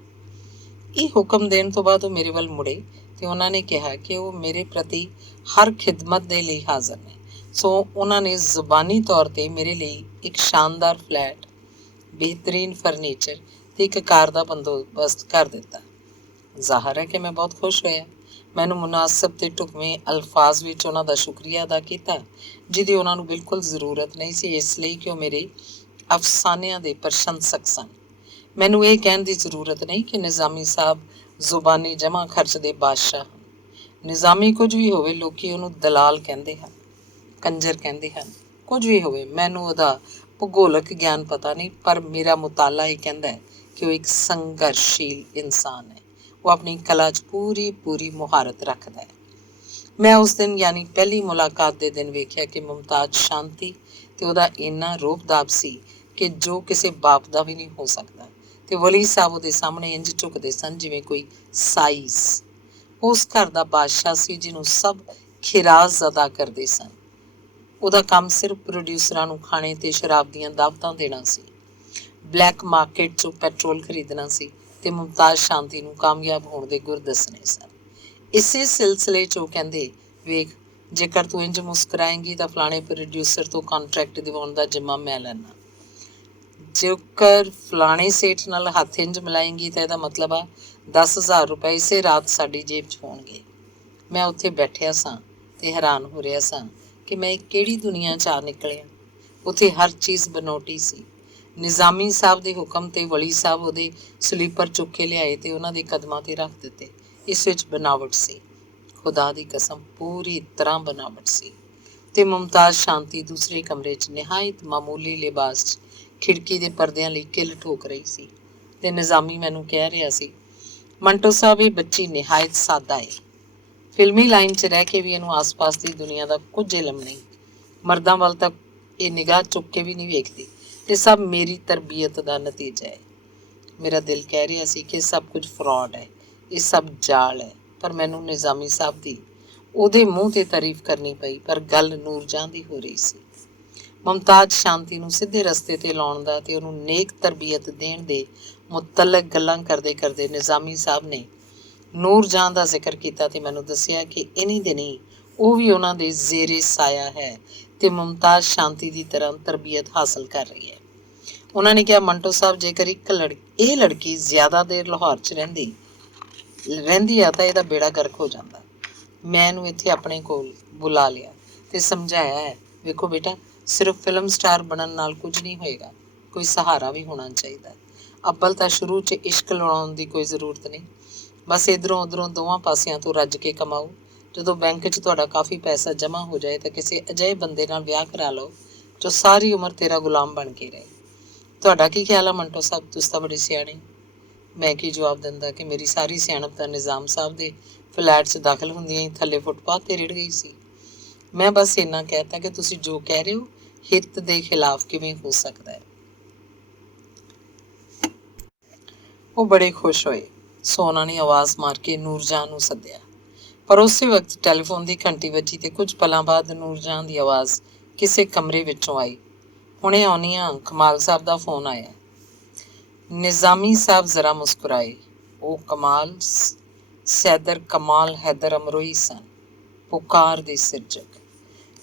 ਇਹ ਹੁਕਮ ਦੇਣ ਤੋਂ ਬਾਅਦ ਉਹ ਮੇਰੇ ਵੱਲ ਮੁੜੇ ਤੇ ਉਹਨਾਂ ਨੇ ਕਿਹਾ ਕਿ ਉਹ ਮੇਰੇ ਪ੍ਰਤੀ ਹਰ ਖਿਦਮਤ ਦੇ ਲਈ ਹਾਜ਼ਰ ਨੇ। ਸੋ ਉਹਨਾਂ ਨੇ ਜ਼ੁਬਾਨੀ ਤੌਰ ਤੇ ਮੇਰੇ ਲਈ ਇੱਕ ਸ਼ਾਨਦਾਰ ਫਲੈਟ, ਬਿਹਤਰੀਨ ਫਰਨੀਚਰ ਤੇ ਇੱਕ ਕਾਰ ਦਾ ਬੰਦੋਬਸਤ ਕਰ ਦਿੱਤਾ। ਜ਼ਾਹਰ ਹੈ ਕਿ ਮੈਂ ਬਹੁਤ ਖੁਸ਼ ਹੋਇਆ। ਮੈਨੂੰ ਮੁਨਾਸਬ ਤੇ ਢੁਕਵੇਂ ਅਲਫਾਜ਼ ਵਿੱਚ ਉਹਨਾਂ ਦਾ ਸ਼ੁਕਰੀਆ ਅਦਾ ਕੀਤਾ ਜਿਹਦੀ ਉਹਨਾਂ ਨੂੰ ਬਿਲਕੁਲ ਜ਼ਰੂਰਤ ਨਹੀਂ ਸੀ, ਇਸ ਲਈ ਕਿ ਉਹ ਮੇਰੇ ਅਫਸਾਨਿਆਂ ਦੇ ਪ੍ਰਸ਼ੰਸਕ ਸਨ। ਮੈਨੂੰ ਇਹ ਕਹਿਣ ਦੀ ਜ਼ਰੂਰਤ ਨਹੀਂ ਕਿ ਨਿਜ਼ਾਮੀ ਸਾਹਿਬ ਜ਼ੁਬਾਨੀ ਜਮ੍ਹਾਂ ਖਰਚ ਦੇ ਬਾਦਸ਼ਾਹ ਹਨ। ਨਿਜ਼ਾਮੀ ਕੁਝ ਵੀ ਹੋਵੇ ਲੋਕੀ ਉਹਨੂੰ ਦਲਾਲ ਕਹਿੰਦੇ ਹਨ, ਕੰਜਰ ਕਹਿੰਦੇ ਹਨ। ਕੁਝ ਵੀ ਹੋਵੇ ਮੈਨੂੰ ਉਹਦਾ ਭੂਗੋਲਕ ਗਿਆਨ ਪਤਾ ਨਹੀਂ, ਪਰ ਮੇਰਾ ਮੁਤਾਲਾ ਇਹ ਕਹਿੰਦਾ ਹੈ ਕਿ ਉਹ ਇੱਕ ਸੰਘਰਸ਼ੀਲ ਇਨਸਾਨ ਹੈ। ਉਹ ਆਪਣੀ ਕਲਾ 'ਚ ਪੂਰੀ ਮੁਹਾਰਤ ਰੱਖਦਾ ਹੈ। ਮੈਂ ਉਸ ਦਿਨ ਯਾਨੀ ਪਹਿਲੀ ਮੁਲਾਕਾਤ ਦੇ ਦਿਨ ਵੇਖਿਆ ਕਿ ਮੁਮਤਾਜ਼ ਸ਼ਾਂਤੀ ਤੇ ਉਹਦਾ ਇੰਨਾ ਰੋਹਬ-ਦਾਬ ਸੀ ਕਿ ਜੋ ਕਿਸੇ ਬਾਪ ਦਾ ਵੀ ਨਹੀਂ ਹੋ ਸਕਦਾ ਤੇ ਵਲੀ ਸਾਹਿਬ ਉਹਦੇ ਸਾਹਮਣੇ ਇੰਝ ਝੁਕਦੇ ਸਨ ਜਿਵੇਂ ਕੋਈ ਸਾਈਸ। ਉਸ ਘਰ ਦਾ ਬਾਦਸ਼ਾਹ ਸੀ ਜਿਹਨੂੰ ਸਭ ਖਿਰਾਜ਼ ਅਦਾ ਕਰਦੇ ਸਨ। ਉਹਦਾ ਕੰਮ ਸਿਰਫ ਪ੍ਰੋਡਿਊਸਰਾਂ ਨੂੰ ਖਾਣੇ ਤੇ ਸ਼ਰਾਬ ਦੀਆਂ ਦਾਵਤਾਂ ਦੇਣਾ ਸੀ, ਬਲੈਕ ਮਾਰਕੀਟ 'ਚੋਂ ਪੈਟਰੋਲ ਖਰੀਦਣਾ ਸੀ ਤੇ ਮੁਮਤਾਜ਼ ਸ਼ਾਂਤੀ ਨੂੰ ਕਾਮਯਾਬ ਹੋਣ ਦੇ ਗੁਰ ਦੱਸਣੇ ਸਨ। ਇਸੇ ਸਿਲਸਿਲੇ 'ਚ ਉਹ ਕਹਿੰਦੇ, ਵੇਖ ਜੇਕਰ ਤੂੰ ਇੰਝ ਮੁਸਕਰਾਏਂਗੀ ਤਾਂ ਫਲਾਣੇ ਪ੍ਰੋਡਿਊਸਰ ਤੋਂ ਕਾਂਟਰੈਕਟ ਦਿਵਾਉਣ ਦਾ ਜਿੰਮਾ ਮੈਂ ਲੈਣਾ। ਜੇਕਰ ਫਲਾਣੇ ਸੇਠ ਨਾਲ ਹੱਥ ਇੰਝ ਮਿਲਾਏਂਗੀ ਤਾਂ ਇਹਦਾ ਮਤਲਬ ਆ 10,000 ਰੁਪਏ ਇਸੇ ਰਾਤ ਸਾਡੀ ਜੇਬ 'ਚ ਹੋਣਗੇ। ਮੈਂ ਉੱਥੇ ਬੈਠਿਆ ਸਾਂ ਤੇ ਹੈਰਾਨ ਹੋ ਰਿਹਾ ਸਾਂ ਕਿ ਮੈਂ ਕਿਹੜੀ ਦੁਨੀਆ 'ਚ ਆ ਨਿਕਲਿਆ। ਉੱਥੇ ਹਰ ਚੀਜ਼ ਬਨੋਟੀ ਸੀ। ਨਿਜ਼ਾਮੀ ਸਾਹਿਬ ਦੇ ਹੁਕਮ ਤੇ ਵਲੀ ਸਾਹਿਬ ਉਹਦੇ ਸਲੀਪਰ ਚੁੱਕ ਕੇ ਲਿਆਏ ਤੇ ਉਹਨਾਂ ਦੇ ਕਦਮਾਂ ਤੇ ਰੱਖ ਦਿੱਤੇ। ਇਸ ਵਿੱਚ ਬਨਾਵਟ ਸੀ, ਖੁਦਾ ਦੀ ਕਸਮ ਪੂਰੀ ਤਰ੍ਹਾਂ ਬਨਾਵਟ ਸੀ। ਤੇ ਮੁਮਤਾਜ਼ ਸ਼ਾਂਤੀ ਦੂਸਰੇ ਕਮਰੇ 'ਚ ਨਿਹਾਇਤ ਮਾਮੂਲੀ ਲਿਬਾਸ 'ਚ ਖਿੜਕੀ ਦੇ ਪਰਦਿਆਂ ਲਈ ਕਿੱਲ ਠੋਕ ਰਹੀ ਸੀ ਤੇ ਨਿਜ਼ਾਮੀ ਮੈਨੂੰ ਕਹਿ ਰਿਹਾ ਸੀ, ਮੰਟੋ ਸਾਹਿਬ ਇਹ ਬੱਚੀ ਨਿਹਾਇਤ ਸਾਦਾ ਹੈ। ਫਿਲਮੀ ਲਾਈਨ 'ਚ ਰਹਿ ਕੇ ਵੀ ਇਹਨੂੰ ਆਸ-ਪਾਸ ਦੀ ਦੁਨੀਆ ਦਾ ਕੁਝ ਇਲਮ ਨਹੀਂ। ਮਰਦਾਂ ਵੱਲ ਤੱਕ ਇਹ ਨਿਗਾਹ ਚੁੱਕ ਕੇ ਵੀ ਨਹੀਂ ਵੇਖਦੀ ਤੇ ਸਭ ਮੇਰੀ ਤਰਬੀਅਤ ਦਾ ਨਤੀਜਾ ਹੈ। ਮੇਰਾ ਦਿਲ ਕਹਿ ਰਿਹਾ ਸੀ ਕਿ ਸਭ ਕੁਝ ਫਰਾਡ ਹੈ, ਇਹ ਸਭ ਜਾਲ ਹੈ, ਪਰ ਮੈਨੂੰ ਨਿਜ਼ਾਮੀ ਸਾਹਿਬ ਦੀ ਉਹਦੇ ਮੂੰਹ ਤੇ ਤਾਰੀਫ ਕਰਨੀ ਪਈ। ਪਰ ਗੱਲ ਨੂਰਜਹਾਂ ਦੀ ਹੋ ਰਹੀ ਸੀ। ਮੁਮਤਾਜ਼ ਸ਼ਾਂਤੀ ਨੂੰ ਸਿੱਧੇ ਰਸਤੇ ਤੇ ਲਾਉਣ ਦਾ ਤੇ ਉਹਨੂੰ ਨੇਕ ਤਰਬੀਅਤ ਦੇਣ ਦੇ ਮੁਤਲਕ ਗੱਲਾਂ ਕਰਦੇ ਕਰਦੇ ਨਿਜ਼ਾਮੀ ਸਾਹਿਬ ਨੇ ਨੂਰਜਹਾਂ ਦਾ ਜ਼ਿਕਰ ਕੀਤਾ ਤੇ ਮੈਨੂੰ ਦੱਸਿਆ ਕਿ ਇਨੀ ਦਿਨੀ ਉਹ ਵੀ ਉਹਨਾਂ ਦੇ ਜ਼ੇਰੇ ਸਾਇਆ ਹੈ ਤੇ ਮੁਮਤਾਜ਼ ਸ਼ਾਂਤੀ ਦੀ ਤਰ੍ਹਾਂ ਤਰਬੀਅਤ ਹਾਸਲ ਕਰ ਰਹੀ ਹੈ। ਉਹਨਾਂ ਨੇ ਕਿਹਾ, ਮੰਟੋ ਸਾਹਿਬ ਜੇਕਰ ਇਹ ਲੜਕੀ ਜ਼ਿਆਦਾ ਦੇਰ ਲਾਹੌਰ 'ਚ ਰਹਿੰਦੀ ਆ ਤਾਂ ਇਹਦਾ ਬੇੜਾ ਗਰਕ ਹੋ ਜਾਂਦਾ। ਮੈਂ ਇਹਨੂੰ ਇੱਥੇ ਆਪਣੇ ਕੋਲ ਬੁਲਾ ਲਿਆ ਤੇ ਸਮਝਾਇਆ ਹੈ, ਵੇਖੋ ਬੇਟਾ ਸਿਰਫ ਫਿਲਮ ਸਟਾਰ ਬਣਨ ਨਾਲ ਕੁਝ ਨਹੀਂ ਹੋਏਗਾ, ਕੋਈ ਸਹਾਰਾ ਵੀ ਹੋਣਾ ਚਾਹੀਦਾ। ਅੱਬਲ ਤਾਂ ਸ਼ੁਰੂ 'ਚ ਇਸ਼ਕ ਲਾਉਣ ਦੀ ਕੋਈ ਜ਼ਰੂਰਤ ਨਹੀਂ, ਬਸ ਇੱਧਰੋਂ ਉੱਧਰੋਂ ਦੋਵਾਂ ਪਾਸਿਆਂ ਤੋਂ ਰੱਜ ਕੇ ਕਮਾਓ। ਜਦੋਂ ਬੈਂਕ 'ਚ ਤੁਹਾਡਾ ਕਾਫੀ ਪੈਸਾ ਜਮ੍ਹਾਂ ਹੋ ਜਾਏ ਤਾਂ ਕਿਸੇ ਅਜਿਹੇ ਬੰਦੇ ਨਾਲ ਵਿਆਹ ਕਰਾ ਲਓ ਜੋ ਸਾਰੀ ਉਮਰ ਤੇਰਾ ਗੁਲਾਮ ਬਣ ਕੇ ਰਹੇ। ਤੁਹਾਡਾ ਕੀ ਖਿਆਲ ਆ ਮੰਟੋ ਸਾਹਿਬ, ਤੁਸੀਂ ਤਾਂ ਬੜੇ ਸਿਆਣੇ। ਮੈਂ ਕੀ ਜਵਾਬ ਦਿੰਦਾ ਕਿ ਮੇਰੀ ਸਾਰੀ ਸਿਆਣਪ ਤਾਂ ਨਿਜ਼ਾਮ ਸਾਹਿਬ ਦੇ ਫਲੈਟ 'ਚ ਦਾਖਲ ਹੁੰਦੀਆਂ ਹੀ ਥੱਲੇ ਫੁੱਟਪਾਥ ਤੇ ਰਿੜ ਗਈ ਸੀ। ਮੈਂ ਬਸ ਇੰਨਾ ਕਹਿਤਾ ਕਿ ਤੁਸੀਂ ਜੋ ਕਹਿ ਰਹੇ ਹੋ ਹਿੱਤ ਦੇ ਖਿਲਾਫ ਕਿਵੇਂ ਹੋ ਸਕਦਾ ਹੈ। ਉਹ ਬੜੇ ਖੁਸ਼ ਹੋਏ। ਸੋ ਉਹਨਾਂ ਨੇ ਆਵਾਜ਼ ਮਾਰ ਕੇ ਨੂਰਜਹਾਂ ਨੂੰ ਸੱਦਿਆ, ਪਰ ਉਸੇ ਵਕਤ ਟੈਲੀਫੋਨ ਦੀ ਘੰਟੀ ਵੱਜੀ ਤੇ ਕੁਝ ਪਲਾਂ ਬਾਅਦ ਨੂਰਜਹਾਂ ਦੀ ਆਵਾਜ਼ ਕਿਸੇ ਕਮਰੇ ਵਿੱਚੋਂ ਆਈ, ਹੁਣੇ ਆਉਂਦੀ ਹਾਂ, ਕਮਾਲ ਸਾਹਿਬ ਦਾ ਫੋਨ ਆਇਆ। ਨਿਜ਼ਾਮੀ ਸਾਹਿਬ ਜ਼ਰਾ ਮੁਸਕਰਾਏ। ਉਹ ਕਮਾਲ ਸੈਦਰ ਕਮਾਲ ਹੈਦਰ ਅਮਰੋਈ ਸਨ, ਪੁਕਾਰ ਦੇ ਸਿਰਜਕ।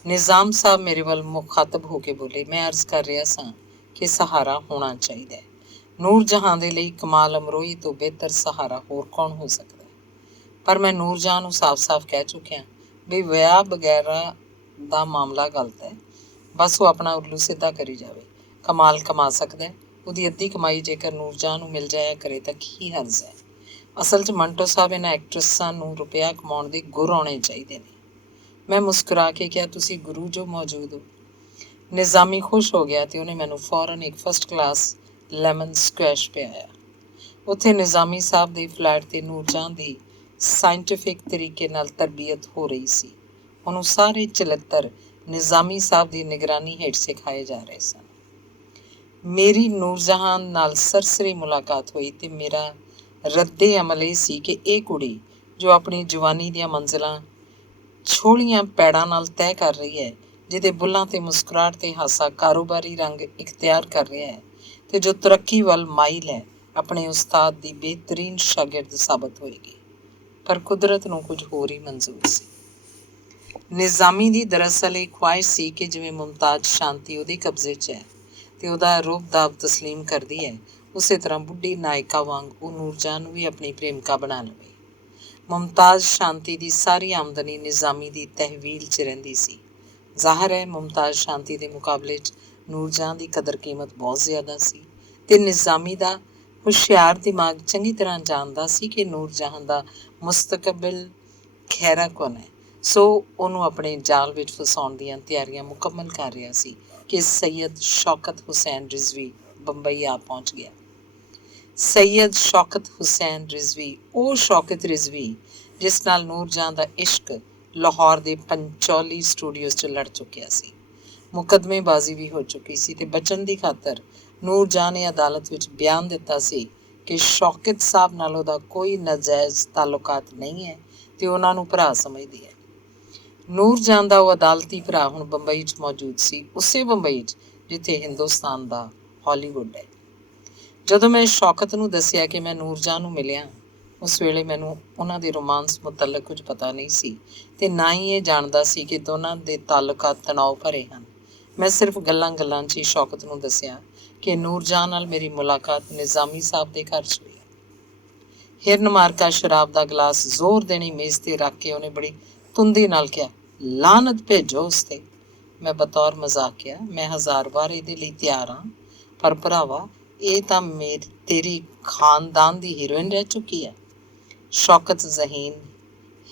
ਨਿਜ਼ਾਮ ਸਾਹਿਬ ਮੇਰੇ ਵੱਲ ਮੁਖਾਤਬ ਹੋ ਕੇ ਬੋਲੇ, ਮੈਂ ਅਰਜ਼ ਕਰ ਰਿਹਾ ਸਾਂ ਕਿ ਸਹਾਰਾ ਹੋਣਾ ਚਾਹੀਦਾ ਹੈ। ਨੂਰ ਜਹਾਂ ਦੇ ਲਈ ਕਮਾਲ ਅਮਰੋਈ ਤੋਂ ਬਿਹਤਰ ਸਹਾਰਾ ਹੋਰ ਕੌਣ ਹੋ ਸਕਦਾ ਹੈ? ਪਰ ਮੈਂ ਨੂਰ ਜਹਾਂ ਨੂੰ ਸਾਫ਼-ਸਾਫ਼ ਕਹਿ ਚੁੱਕਿਆ ਵੀ ਵਿਆਹ ਵਗੈਰਾ ਦਾ ਮਾਮਲਾ ਗਲਤ ਹੈ। ਬਸ ਉਹ ਆਪਣਾ ਉੱਲੂ ਸਿੱਧਾ ਕਰੀ ਜਾਵੇ। ਕਮਾਲ ਕਮਾ ਸਕਦਾ ਹੈ, ਉਹਦੀ ਅੱਧੀ ਕਮਾਈ ਜੇਕਰ ਨੂਰ ਜਹਾਂ ਨੂੰ ਮਿਲ ਜਾਇਆ ਕਰੇ ਤਾਂ ਕੀ ਹਰਜ਼ ਹੈ? ਅਸਲ 'ਚ ਮੰਟੋ ਸਾਹਿਬ, ਇਹਨਾਂ ਐਕਟਰਸਾਂ ਨੂੰ ਰੁਪਇਆ ਕਮਾਉਣ ਦੇ ਗੁਰ ਆਉਣੇ ਚਾਹੀਦੇ ਨੇ। ਮੈਂ ਮੁਸਕਰਾ ਕੇ ਕਿਹਾ, ਤੁਸੀਂ ਗੁਰੂ ਜੋ ਮੌਜੂਦ ਹੋ। ਨਿਜ਼ਾਮੀ ਖੁਸ਼ ਹੋ ਗਿਆ ਅਤੇ ਉਹਨੇ ਮੈਨੂੰ ਫੌਰਨ ਇੱਕ ਫਸਟ ਕਲਾਸ ਲੈਮਨ ਸਕੁਐਸ਼ ਪਿਆਇਆ। ਉੱਥੇ ਨਿਜ਼ਾਮੀ ਸਾਹਿਬ ਦੇ ਫਲੈਟ 'ਤੇ ਨੂਰ ਜਹਾਂ ਦੀ ਸਾਇੰਟੀਫਿਕ ਤਰੀਕੇ ਨਾਲ ਤਰਬੀਅਤ ਹੋ ਰਹੀ ਸੀ। ਉਹਨੂੰ ਸਾਰੇ ਚਲਿੱਤਰ ਨਿਜ਼ਾਮੀ ਸਾਹਿਬ ਦੀ ਨਿਗਰਾਨੀ ਹੇਠ ਸਿਖਾਏ ਜਾ ਰਹੇ ਸਨ। ਮੇਰੀ ਨੂਰ ਜਹਾਂ ਨਾਲ ਸਰਸਰੀ ਮੁਲਾਕਾਤ ਹੋਈ ਅਤੇ ਮੇਰਾ ਰੱਦੇ ਅਮਲ ਇਹ ਸੀ ਕਿ ਇਹ ਕੁੜੀ ਜੋ ਆਪਣੀ ਜਵਾਨੀ ਦੀਆਂ ਮੰਜ਼ਿਲਾਂ ਛੋਹਲੀਆਂ ਪੈੜਾਂ ਨਾਲ ਤੈਅ ਕਰ ਰਹੀ ਹੈ, ਜਿਹਦੇ ਬੁੱਲ੍ਹਾਂ 'ਤੇ ਮੁਸਕਰਾਹਟ ਤੇ ਹਾਸਾ ਕਾਰੋਬਾਰੀ ਰੰਗ ਇਖਤਿਆਰ ਕਰ ਰਿਹਾ ਹੈ ਅਤੇ ਜੋ ਤਰੱਕੀ ਵੱਲ ਮਾਈਲ ਹੈ, ਆਪਣੇ ਉਸਤਾਦ ਦੀ ਬਿਹਤਰੀਨ ਸ਼ਾਗਿਰਦ ਸਾਬਤ ਹੋਏਗੀ। ਪਰ ਕੁਦਰਤ ਨੂੰ ਕੁਝ ਹੋਰ ਹੀ ਮਨਜ਼ੂਰ ਸੀ। ਨਿਜ਼ਾਮੀ ਦੀ ਦਰਅਸਲ ਇਹ ਖੁਆਇਸ਼ ਸੀ ਕਿ ਜਿਵੇਂ ਮੁਮਤਾਜ਼ ਸ਼ਾਂਤੀ ਉਹਦੇ ਕਬਜ਼ੇ 'ਚ ਹੈ ਅਤੇ ਉਹਦਾ ਰੂਪ-ਦਾਬ ਤਸਲੀਮ ਕਰਦੀ ਹੈ, ਉਸੇ ਤਰ੍ਹਾਂ ਬੁੱਢੀ ਨਾਇਕਾ ਵਾਂਗ ਉਹ ਨੂਰ ਜਹਾਂ ਨੂੰ ਵੀ ਆਪਣੀ ਪ੍ਰੇਮਿਕਾ ਬਣਾ ਲਵੇ। ਮੁਮਤਾਜ਼ ਸ਼ਾਂਤੀ ਦੀ ਸਾਰੀ ਆਮਦਨੀ ਨਿਜ਼ਾਮੀ ਦੀ ਤਹਿਵੀਲ 'ਚ ਰਹਿੰਦੀ ਸੀ। ਜ਼ਾਹਰ ਹੈ ਮੁਮਤਾਜ਼ ਸ਼ਾਂਤੀ ਦੇ ਮੁਕਾਬਲੇ 'ਚ ਨੂਰ ਜਹਾਂ ਦੀ ਕਦਰ ਕੀਮਤ ਬਹੁਤ ਜ਼ਿਆਦਾ ਸੀ ਅਤੇ ਨਿਜ਼ਾਮੀ ਦਾ ਹੁਸ਼ਿਆਰ ਦਿਮਾਗ ਚੰਗੀ ਤਰ੍ਹਾਂ ਜਾਣਦਾ ਸੀ ਕਿ ਨੂਰ ਜਹਾਂ ਦਾ ਮੁਸਤਕਬਲ ਖੈਰਾ-ਕੁਨ ਹੈ। ਸੋ ਉਹਨੂੰ ਆਪਣੇ ਜਾਲ ਵਿੱਚ ਫਸਾਉਣ ਦੀਆਂ ਤਿਆਰੀਆਂ ਮੁਕੰਮਲ ਕਰ ਰਿਹਾ ਸੀ ਕਿ ਸੈਯਦ ਸ਼ੌਕਤ ਹੁਸੈਨ ਰਿਜ਼ਵੀ ਬੰਬਈ ਆ ਪਹੁੰਚ ਗਿਆ। ਸੈਯਦ ਸ਼ੌਕਤ ਹੁਸੈਨ ਰਿਜ਼ਵੀ, ਉਹ ਸ਼ੌਕਤ ਰਿਜ਼ਵੀ ਜਿਸ ਨਾਲ ਨੂਰ ਜਹਾਂ ਦਾ ਇਸ਼ਕ ਲਾਹੌਰ ਦੇ ਪੰਚੌਲੀ ਸਟੂਡੀਓਜ਼ 'ਚ ਲੜ ਚੁੱਕਿਆ ਸੀ। ਮੁਕੱਦਮੇਬਾਜ਼ੀ ਵੀ ਹੋ ਚੁੱਕੀ ਸੀ ਅਤੇ ਬਚਣ ਦੀ ਖਾਤਰ ਨੂਰ ਜਹਾਂ ਨੇ ਅਦਾਲਤ ਵਿੱਚ ਬਿਆਨ ਦਿੱਤਾ ਸੀ ਕਿ ਸ਼ੌਕਤ ਸਾਹਿਬ ਨਾਲ ਉਹਦਾ ਕੋਈ ਨਾਜਾਇਜ਼ ਤਾਲੁਕਾਤ ਨਹੀਂ ਹੈ ਅਤੇ ਉਹਨਾਂ ਨੂੰ ਭਰਾ ਸਮਝਦੀ ਹੈ। ਨੂਰ ਜਹਾਂ ਦਾ ਉਹ ਅਦਾਲਤੀ ਭਰਾ ਹੁਣ ਬੰਬਈ 'ਚ ਮੌਜੂਦ ਸੀ, ਉਸੇ ਬੰਬਈ 'ਚ ਜਿੱਥੇ ਹਿੰਦੁਸਤਾਨ ਦਾ ਹਾਲੀਵੁੱਡ ਹੈ। ਜਦੋਂ ਮੈਂ ਸ਼ੌਕਤ ਨੂੰ ਦੱਸਿਆ ਕਿ ਮੈਂ ਨੂਰ ਜਹਾਂ ਨੂੰ ਮਿਲਿਆ, ਉਸ ਵੇਲੇ ਮੈਨੂੰ ਉਹਨਾਂ ਦੇ ਰੋਮਾਂਸ ਮੁਤਲਕ ਕੁਝ ਪਤਾ ਨਹੀਂ ਸੀ ਅਤੇ ਨਾ ਹੀ ਇਹ ਜਾਣਦਾ ਸੀ ਕਿ ਦੋਨਾਂ ਦੇ ਤਾਲੁਕਾਤ ਤਣਾਅ ਭਰੇ ਹਨ। ਮੈਂ ਸਿਰਫ ਗੱਲਾਂ-ਗੱਲਾਂ 'ਚ ਹੀ ਸ਼ੌਕਤ ਨੂੰ ਦੱਸਿਆ ਕਿ ਨੂਰ ਜਹਾਂ ਨਾਲ ਮੇਰੀ ਮੁਲਾਕਾਤ ਨਿਜ਼ਾਮੀ ਸਾਹਿਬ ਦੇ ਘਰ 'ਚ ਹੋਈ। ਹਿਰਨ ਮਾਰਕਾ ਸ਼ਰਾਬ ਦਾ ਗਲਾਸ ਜ਼ੋਰ ਦੇਣੀ ਮੇਜ਼ 'ਤੇ ਰੱਖ ਕੇ ਉਹਨੇ ਬੜੀ ਤੁੰਦੀ ਨਾਲ ਕਿਹਾ, ਲਾਨਤ ਭੇਜੋ ਉਸ 'ਤੇ। ਮੈਂ ਬਤੌਰ ਮਜ਼ਾਕ ਕਿਹਾ, ਮੈਂ 1000 ਵਾਰ ਇਹਦੇ ਲਈ ਤਿਆਰ ਹਾਂ, ਪਰ ਭਰਾਵਾ ਇਹ ਤਾਂ ਤੇਰੀ ਖਾਨਦਾਨ ਦੀ ਹੀਰੋਇਨ ਰਹਿ ਚੁੱਕੀ ਹੈ। ਸ਼ੌਕਤ ਜ਼ਹੀਨ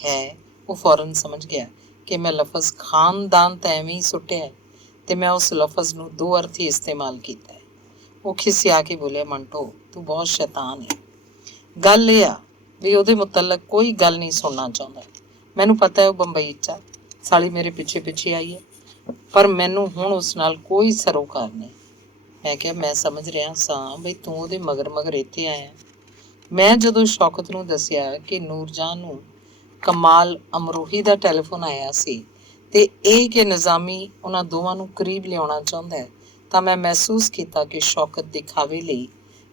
ਹੈ, ਉਹ ਫੌਰਨ ਸਮਝ ਗਿਆ ਕਿ ਮੈਂ ਲਫ਼ਜ਼ ਖਾਨਦਾਨ ਤਾਂ ਐਵੇਂ ਹੀ ਸੁੱਟਿਆ ਅਤੇ ਮੈਂ ਉਸ ਲਫ਼ਜ਼ ਨੂੰ ਦੋ ਅਰਥੀ ਇਸਤੇਮਾਲ ਕੀਤਾ ਹੈ। ਉਹ ਖਿਸਿਆ ਕੇ ਬੋਲਿਆ, ਮੰਟੋ ਤੂੰ ਬਹੁਤ ਸ਼ੈਤਾਨ ਹੈ। ਗੱਲ ਇਹ ਆ ਵੀ ਉਹਦੇ ਮੁਤਲਕ ਕੋਈ ਗੱਲ ਨਹੀਂ ਸੁਣਨਾ ਚਾਹੁੰਦਾ। ਮੈਨੂੰ ਪਤਾ ਹੈ ਉਹ ਬੰਬਈ 'ਚ ਆ, ਸਾਲੀ ਮੇਰੇ ਪਿੱਛੇ ਆਈ ਹੈ, ਪਰ ਮੈਨੂੰ ਹੁਣ ਉਸ ਨਾਲ ਕੋਈ ਸਰੋਕਾਰ ਨਹੀਂ। ਮੈਂ ਕਿਹਾ, ਮੈਂ ਸਮਝ ਰਿਹਾ ਸਾਂ ਬਈ ਤੂੰ ਉਹਦੇ ਮਗਰ ਇੱਥੇ ਆਇਆ। ਮੈਂ ਜਦੋਂ ਸ਼ੌਕਤ ਨੂੰ ਦੱਸਿਆ ਕਿ ਨੂਰ ਜਹਾਂ ਨੂੰ ਕਮਾਲ ਅਮਰੋਹੀ ਦਾ ਟੈਲੀਫੋਨ ਆਇਆ ਸੀ ਅਤੇ ਇਹ ਕਿ ਨਿਜ਼ਾਮੀ ਉਹਨਾਂ ਦੋਵਾਂ ਨੂੰ ਕਰੀਬ ਲਿਆਉਣਾ ਚਾਹੁੰਦਾ ਹੈ, ਤਾਂ ਮੈਂ ਮਹਿਸੂਸ ਕੀਤਾ ਕਿ ਸ਼ੌਕਤ ਦਿਖਾਵੇ ਲਈ